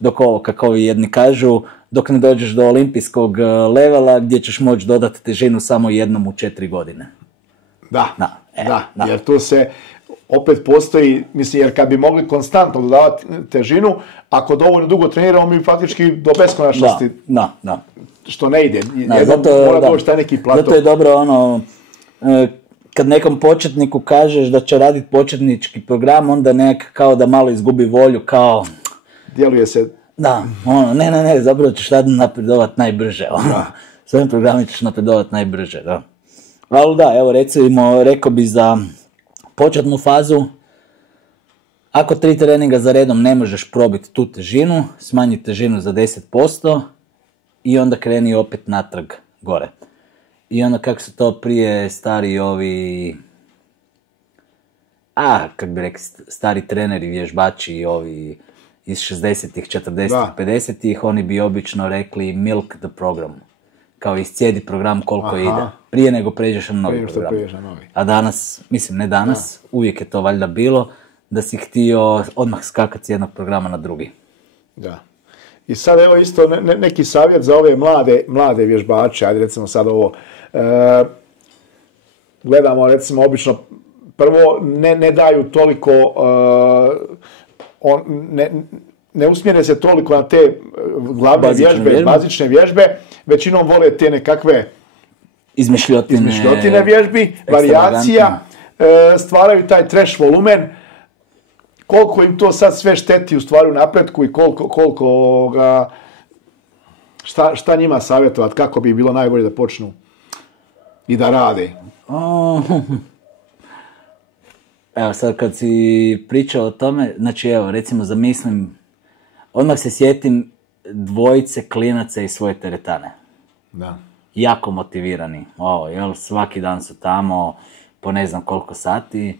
Dok kako ovi jedni kažu, dok ne dođeš do olimpijskog levela gdje ćeš moći dodati težinu samo jednom u 4 godine. Da. Jer tu se opet postoji, jer kad bi mogli konstantno dodavati težinu, ako dovoljno dugo treniramo, mi faktički do beskonačnosti, što ne ide. Mora doći taj neki plato. Zato je dobro kad nekom početniku kažeš da će raditi početnički program, onda kao da malo izgubi volju, kao... Djeluje se... Da, ne, zapravo ćeš napredovati najbrže. S ovim programom ćeš napredovati najbrže, da. Ali da, evo recimo, rekao bi za početnu fazu, ako 3 treninga za redom ne možeš probiti tu težinu, smanji težinu za 10% i onda kreni opet natrag gore. I onda kako su to prije stari ovi, kako bi rekli, stari treneri, vježbači i ovi iz 60-ih, 40-ih, 50-ih, oni bi obično rekli milk the program. Kao iscijedi program koliko ide. Prije nego pređeš na novi program. A danas, mislim ne danas, uvijek je to valjda bilo, da si htio odmah skakati s jednog programa na drugi. Da. I sad evo isto neki savjet za ove mlade vježbače, ajde recimo sad ovo, gledamo recimo obično, prvo ne daju toliko, ne usmjere se toliko na te glavne vježbe, bazične vježbe, većinom vole te nekakve izmišljotine vježbi, varijacija, stvaraju taj trash volumen, koliko im to sad sve šteti u stvari u napretku i koliko šta njima savjetovati, kako bi bilo najbolje da počnu i da rade. Evo sad kad si pričao o tome, znači evo recimo zamislim, odmah se sjetim dvojice klinaca iz svoje teretane. Da. Jako motivirani, svaki dan su tamo po ne znam koliko sati.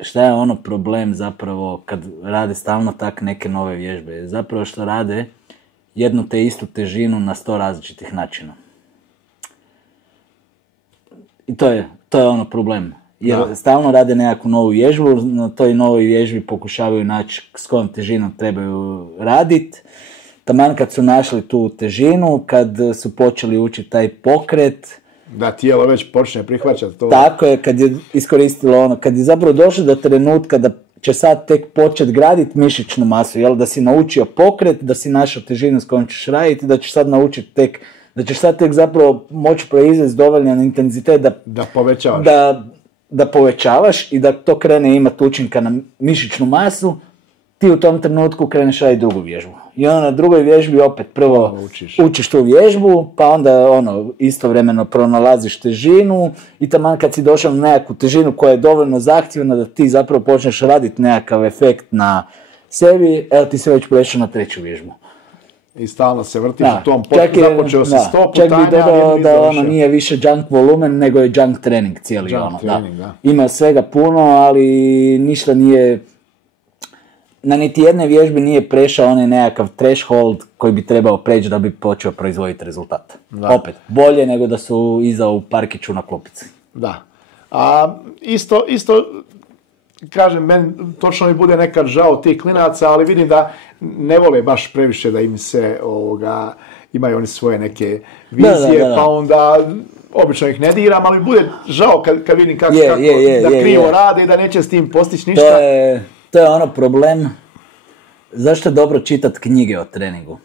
Šta je ono problem zapravo kad rade stalno tak neke nove vježbe? Zapravo što rade jednu te istu težinu na 100 različitih načina. I to je ono problem. Jer stalno rade nekakvu novu vježbu, na toj novoj vježbi pokušavaju naći s kojom težinom trebaju raditi. Taman kad su našli tu težinu, kad su počeli učiti taj pokret, da tijelo već počne prihvaćati to. Tako je, kad je iskoristilo kad je zapravo došlo do trenutka da će sad tek početi graditi mišićnu masu, da si naučio pokret, da si našao težinu s kojom ćeš raditi, da ćeš sad naučiti da ćeš sad tek zapravo moći proizvesti dovoljan intenzitet da povećavaš. Da povećavaš i da to krene imati učinka na mišićnu masu, ti u tom trenutku kreneš raditi drugu vježbu. I onda na drugoj vježbi opet prvo učiš tu vježbu, pa onda istovremeno pronalaziš težinu i taman kad si došao na nekakvu težinu koja je dovoljno zahtjevna da ti zapravo počneš raditi nekakav efekt na sebi, evo ti se već prešao na treću vježbu. I stalno se vrtiš u tom potku, započeo si 100 putanja. Čak bi dodao da nije više junk volumen, nego je junk trening cijeli. Ima svega puno, ali ništa nije, na niti jedne vježbi nije prešao onaj nekakav threshold koji bi trebao preći da bi počeo proizvoditi rezultat. Da. Opet, bolje nego da su iza u parkiću na klopici. Da. A isto kažem, meni točno mi bude nekad žao tih klinaca, ali vidim da ne vole baš previše da im se imaju oni svoje neke vizije, da. Pa onda obično ih ne diram, ali bude žao kad vidim kako krivo rade i da neće s tim postići ništa. To je ono problem, zašto je dobro čitati knjige o treningu?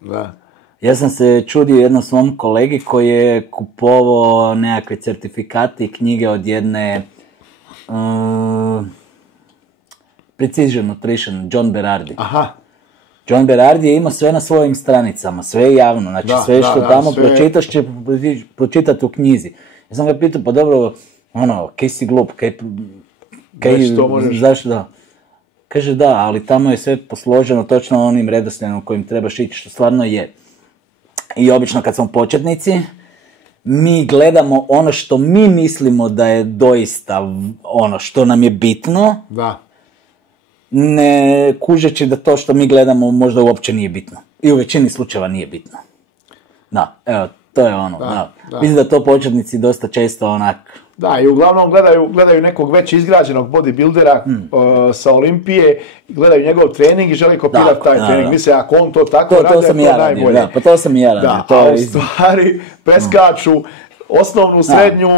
Da. Ja sam se čudio jednom svom kolegi koji je kupovao nekakve certifikate i knjige od jedne Precision Nutrition, John Berardi. Aha. John Berardi je imao sve na svojim stranicama, sve javno, znači sve što tamo pročitaš će pročitati u knjizi. Ja sam ga pitao, pa dobro, kaj si glup, zašto da? Kaže da, ali tamo je sve posloženo točno onim redoslijedom kojim trebaš ići, što stvarno je. I obično kad smo početnici, mi gledamo ono što mi mislimo da je doista ono što nam je bitno, ne kužeći da to što mi gledamo možda uopće nije bitno. I u većini slučajeva nije bitno. Da, evo, to je ono. Da. Mislim da to početnici dosta često onak... Da, i uglavnom gledaju nekog već izgrađenog bodybuildera sa Olimpije, gledaju njegov trening i žele kopirati taj trening. Misle, ako on to tako radi, to je najbolje. Da, pa to sam i ja radio. A u stvari preskaču osnovnu, srednju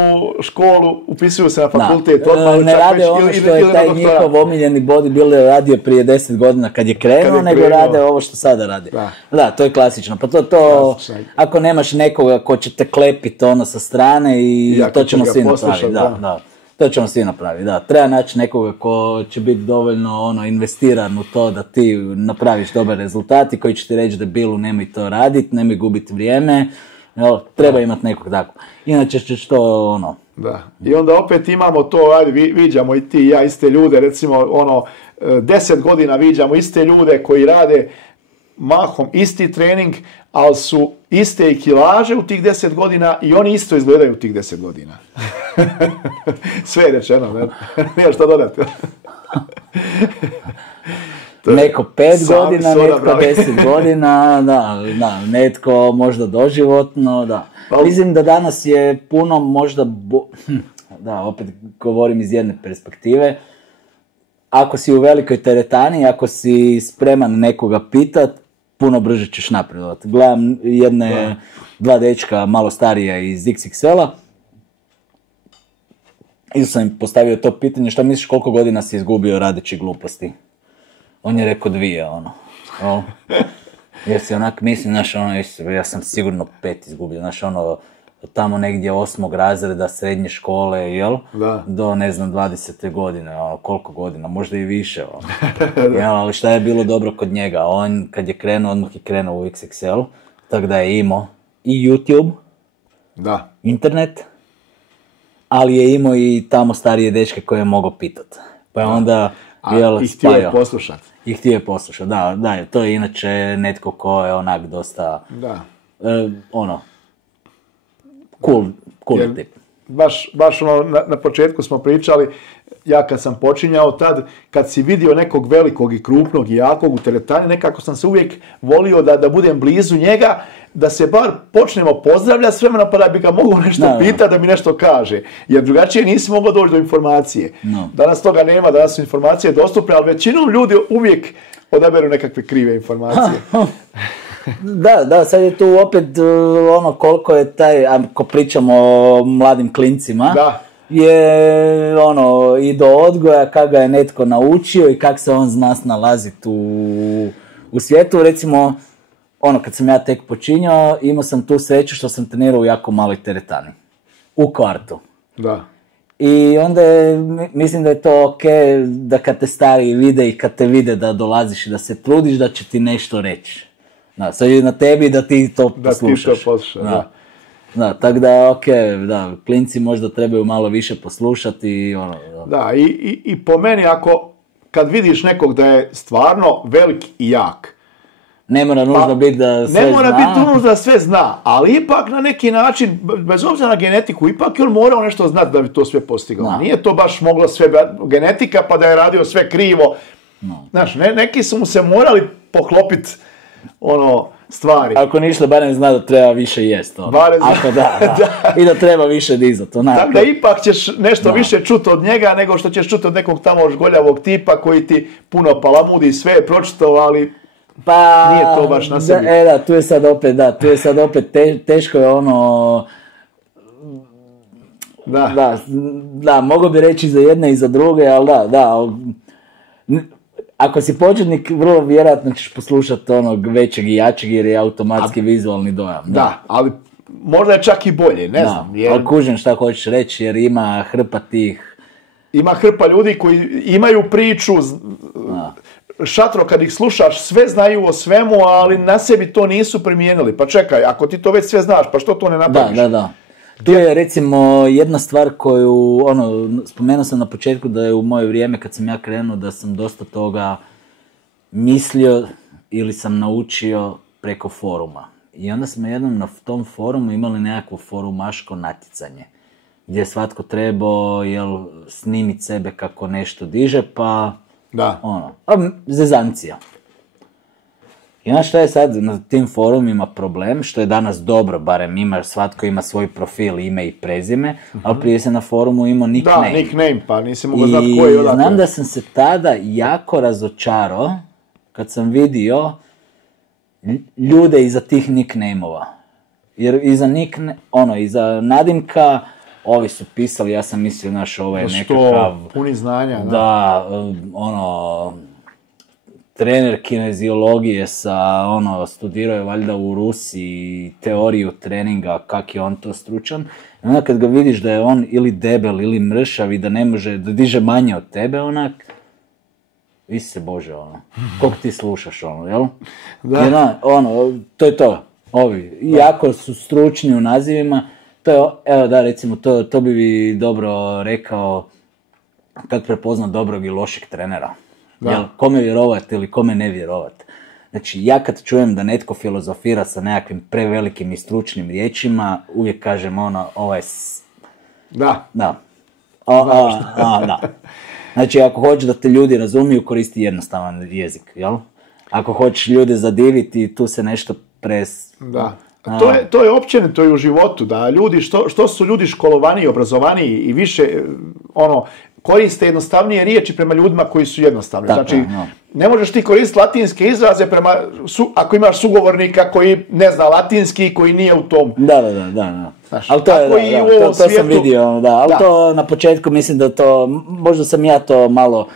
školu, upisuju se na fakultet. Ne rade ono što je taj njihov omiljeni bodybuilder radio prije 10 godina kad je krenuo, nego rade ovo što sada radi. Da, to je klasično. Pa to ako nemaš nekoga ko će te klepiti sa strane i to ćemo svi napraviti. To ćemo svi napraviti, da. Treba naći nekoga ko će biti dovoljno investiran u to da ti napraviš dobar rezultat i koji će ti reći da Bilu nemoj to raditi, nemoj gubiti vrijeme. Treba imati nekog tako. Inače ćeš to Da. I onda opet imamo to, viđamo i ti i ja iste ljude, recimo 10 godina viđamo iste ljude koji rade mahom isti trening, ali su iste i kilaže u tih 10 godina i oni isto izgledaju u tih 10 godina. Sve je rečeno, ne? Nije što dodati. Neko 5 godina, netko 10 godina, da, netko možda doživotno, da. Mislim da danas je puno možda, da, opet govorim iz jedne perspektive, ako si u velikoj teretani, ako si spreman nekoga pitat, puno brže ćeš napredovati. Gledam dva dečka malo starija iz XXL-a, i sam im postavio to pitanje, šta misliš koliko godina si izgubio radeći gluposti? On je rekao 2, Jer si onak mislim, znaš, ono, ja sam sigurno 5 izgubio, znaš, ono, tamo negdje 8. razreda srednje škole, jel? Da. Do, ne znam, 20. godine, ono, koliko godina, možda i više, ono. Jel, ali šta je bilo dobro kod njega? On, kad je krenuo, odmah je krenuo u XXL, tako da je imao i YouTube, Da. internet, ali je imao i tamo starije dečke koje je mogao pitat. Pa je onda, jel, I htio je poslušat. I htio je poslušat, da, to je inače netko ko je onak dosta, Da. cool tip. Baš ono, na početku smo pričali, ja kad sam počinjao tad, kad si vidio nekog velikog i krupnog i jakog u teretani, nekako sam se uvijek volio da budem blizu njega, da se bar počnemo pozdravljati s vremena pa da bi ga mogao nešto pitati, da mi nešto kaže. Jer drugačije nisi mogao doći do informacije. No. Danas toga nema, danas su informacije dostupne, ali većinom ljudi uvijek odaberu nekakve krive informacije. Da, sad je tu opet ono koliko je taj, ako pričamo o mladim klincima, je ono i do odgoja kako ga je netko naučio i kako se on zna snalaziti u svijetu. Recimo, ono kad sam ja tek počinjao, imao sam tu sreću što sam trenirao u jako maloj teretani. U kvartu. Da. I onda mislim da je to ok da kad te stariji vide i kad te vide da dolaziš i da se trudiš da će ti nešto reći. Da, sad je na tebi da ti to poslušaš. Da ti to poslušaš, da. Da, tako da, ok, da, klinci možda trebaju malo više poslušati. Ono, da, i po meni kad vidiš nekog da je stvarno velik i jak, ne mora nužno biti da sve zna. Ne mora biti nužno da sve zna, ali ipak na neki način, bez obzira na genetiku, ipak je on morao nešto znati da bi to sve postigao. Da. Nije to baš moglo sve genetika pa da je radio sve krivo. No. Znaš, neki su mu se morali poklopiti stvari. Ako ništa, barem zna da treba više jest. Ako da. I da treba više dizati. Tako da ipak ćeš nešto više čuti od njega nego što ćeš čuti od nekog tamo žgoljavog tipa koji ti puno palamudi, sve je pročitao, ali nije to baš na sebi. Tu je sad opet teško je ono... Da, mogu bi reći za jedne i za druge, ali da. Ako si početnik, vrlo vjerojatno ćeš poslušati onog većeg i jačeg jer je automatski vizualni dojam. Da, ali možda je čak i bolje, ne znam. Ali kužim šta hoćeš reći jer ima hrpa tih... Ima hrpa ljudi koji imaju priču, šatro kad ih slušaš, sve znaju o svemu, ali na sebi to nisu primijenili. Pa čekaj, ako ti to već sve znaš, pa što to ne napraviš? Da. Tu je recimo jedna stvar koju, spomenuo sam na početku da je u moje vrijeme kad sam ja krenuo da sam dosta toga mislio ili sam naučio preko foruma. I onda smo jednom na tom forumu imali nekakvo forumaško natjecanje gdje je svatko trebao snimiti sebe kako nešto diže, pa zezancija. I znaš šta je sad na tim forumima problem, što je danas dobro, barem svatko ima svoj profil, ime i prezime, ali prije se na forumu imao nickname. Da, nickname, pa nisi mogao znati koji je odakle. I znam da sam se tada jako razočarao kad sam vidio ljude iza tih nickname-ova. Jer iza nadimka, ovi su pisali, ja sam mislio, ovo je nekakav... Puni znanja, da. Trener kineziologije studirao je valjda u Rusiji teoriju treninga, kak je on to stručan. I onda kad ga vidiš da je on ili debel ili mršav i da ne može, da diže manje od tebe, Isuse Bože, koliko ti slušaš, jel? Da. To je to. Ovi, jako su stručni u nazivima. To je, evo da, recimo, to bi dobro rekao kad prepozna dobrog i lošeg trenera. Jel, kome vjerovati ili kome ne vjerovati. Znači, ja kad čujem da netko filozofira sa nekakvim prevelikim i stručnim riječima, uvijek kažem ovo je... Da. Da. Znači, ako hoćeš da te ljudi razumiju, koristi jednostavan jezik, jel? Ako hoćeš ljude zadiviti, tu se nešto Da. To je općenito i u životu, da ljudi, što su ljudi školovaniji, obrazovaniji i više, koriste jednostavnije riječi prema ljudima koji su jednostavni. Tako, znači, ne možeš ti koristiti latinske izraze ako imaš sugovornika koji ne zna latinski, koji nije u tom. Da. Znaš, ali to sam vidio, ali to na početku mislim da možda sam ja to malo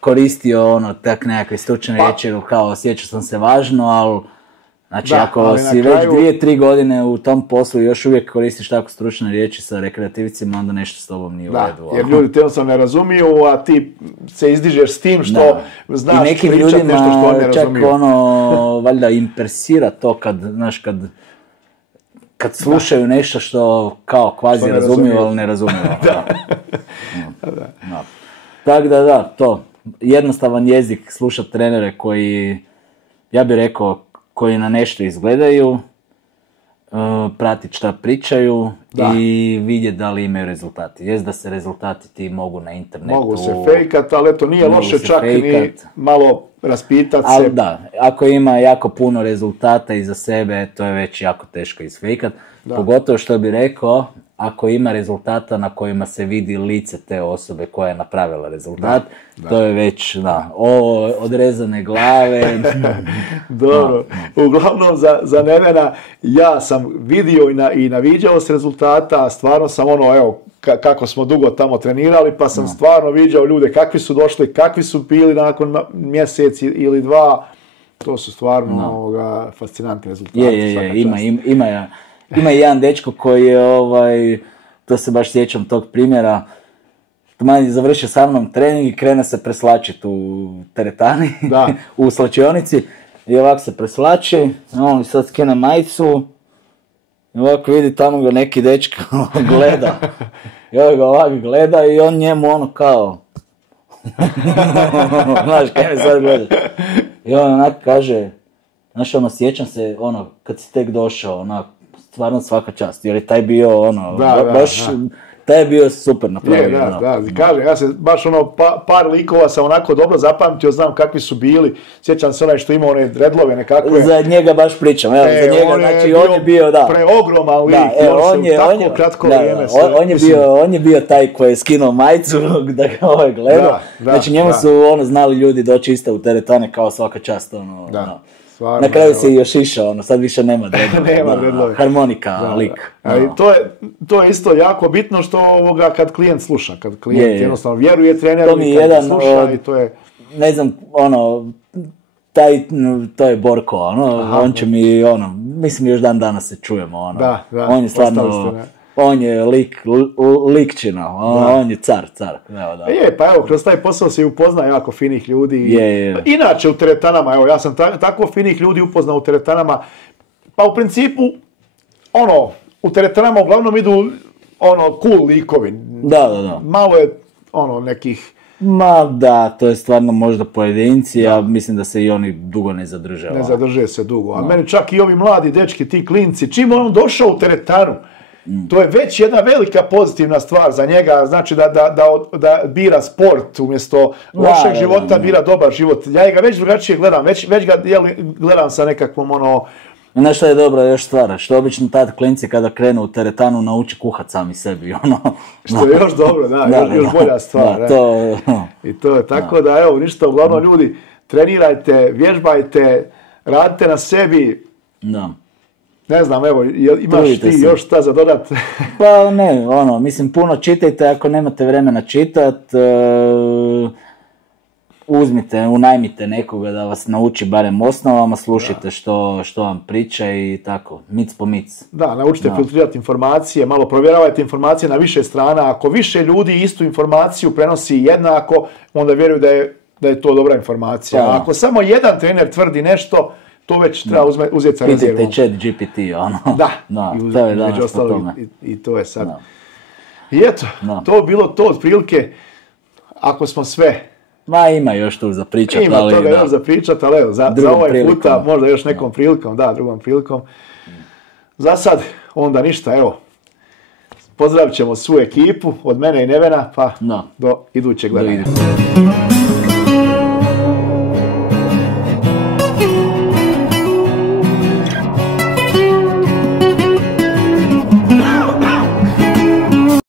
koristio, tak nekakve stručne riječi, kao osjećao sam se važno, ali Znači, Da, ako ali si na već kraju- 2-3 godine u tom poslu i još uvijek koristiš tako stručne riječi sa rekreativcima, onda nešto s tobom nije u Da, redu. jer ljudi te jednostavno ne razumiju, a ti se izdižeš s tim što Da. znaš I nekim pričat ljudima nešto što oni ne čak razumiju. valjda impresira to kad, znaš, kad slušaju nešto što kao kvazi Što ne razumiju, razumiju. ali ne razumiju. Da. Tako da, to. Jednostavan jezik, slušat trenere koji, ja bih rekao, koji na nešto izgledaju, pratit šta pričaju i vidjeti da li imaju rezultati. Jest da se rezultati ti mogu na internetu. Mogu se fejkat, ali eto nije Mogu loše se čak ni fejkat. malo raspitat Ali se. da, ako ima jako puno rezultata iza sebe, to je već jako teško isfejkat. Pogotovo što bi rekao, ako ima rezultata na kojima se vidi lice te osobe koja je napravila rezultat, to je već, odrezane glave. Dobro, uglavnom za Nevena ja sam vidio i naviđao s rezultata, stvarno sam evo, kako smo dugo tamo trenirali, pa sam stvarno viđao ljude kakvi su došli, kakvi su bili nakon mjesec ili dva, to su stvarno fascinantni rezultati. Ima jedan dečko koji je, to se baš sjećam tog primjera, taman je završio sa mnom trening i krene se preslačiti u teretani, u slačionici, i ovako se preslači, on sad skine majicu, i ovako vidi tamo ga neki dečko gleda, i ovaj ga ovako gleda i on njemu kao, znaš kaj me sad gledaš, i on onako kaže, znaš sjećam se kad si tek došao, stvarno svaka čast, jer je taj bio taj je bio super napravio. Da, kažem, ja se baš par likova sam onako dobro zapamtio, znam kakvi su bili, sjećam se onaj što ima one redlove nekakve. Za njega baš pričam, za njega, znači on je bio, preogroman lik, on je tako kratko vrijeme se... On je bio taj koji je skinuo majicu da ga gleda, znači njemu su znali ljudi doći isto u teretane kao svaka čast, Svarno, na kraju si još išao, sad više nema redlove. Harmonika, lik. To je isto jako bitno što kad klijent sluša, kad klijent jednostavno vjeruje treneru i kad sluša i to je... Ne znam, to je Borko, on će mi, mislim još dan danas se čujemo, on je stvarno... On je likčina, on je car. Pa evo, kroz taj posao se upozna jako finih ljudi. Inače u teretanama, evo, ja sam tako finih ljudi upoznao u teretanama, pa u principu, u teretanama uglavnom idu, cool likovi. Da. Malo je, nekih... Ma da, to je stvarno možda pojedinci, ja mislim da se i oni dugo ne zadrže. Ne zadrže se dugo, a meni čak i ovi mladi dečki, ti klinci, čim on došao u teretanu, to je već jedna velika pozitivna stvar za njega, znači da bira sport umjesto lošeg života, bira dobar život. Ja ga već drugačije gledam, već ga gledam sa nekakvom Znaš šta je dobro još stvar, što obično tad klinci kada krenu u teretanu nauči kuhat sami sebi, Što je još dobro, još bolja stvar. I to je tako da, evo, ništa, uglavnom ljudi, trenirajte, vježbajte, radite na sebi. Ne znam, evo, imaš ti još šta za dodat? Pa ne, mislim, puno čitajte, ako nemate vremena čitat, unajmite nekoga da vas nauči barem osnovama, slušajte što vam priča i tako, mic po mic. Da, naučite filtrirati informacije, malo provjeravajte informacije na više strana, ako više ljudi istu informaciju prenosi jednako, onda vjeruju da je to dobra informacija. A ako samo jedan trener tvrdi nešto, to već treba uzeti sa rezervom. Vidite chat GPT, I to je sad. I eto, to bilo to otprilike, ako smo sve... Ma ima još tu za pričat, Ima toga još za pričat, ali evo, za ovaj puta, možda još nekom prilikom, drugom prilikom. Za sad, onda ništa, evo. Pozdravit ćemo svu ekipu, od mene i Nevena, pa do idućeg gledanja.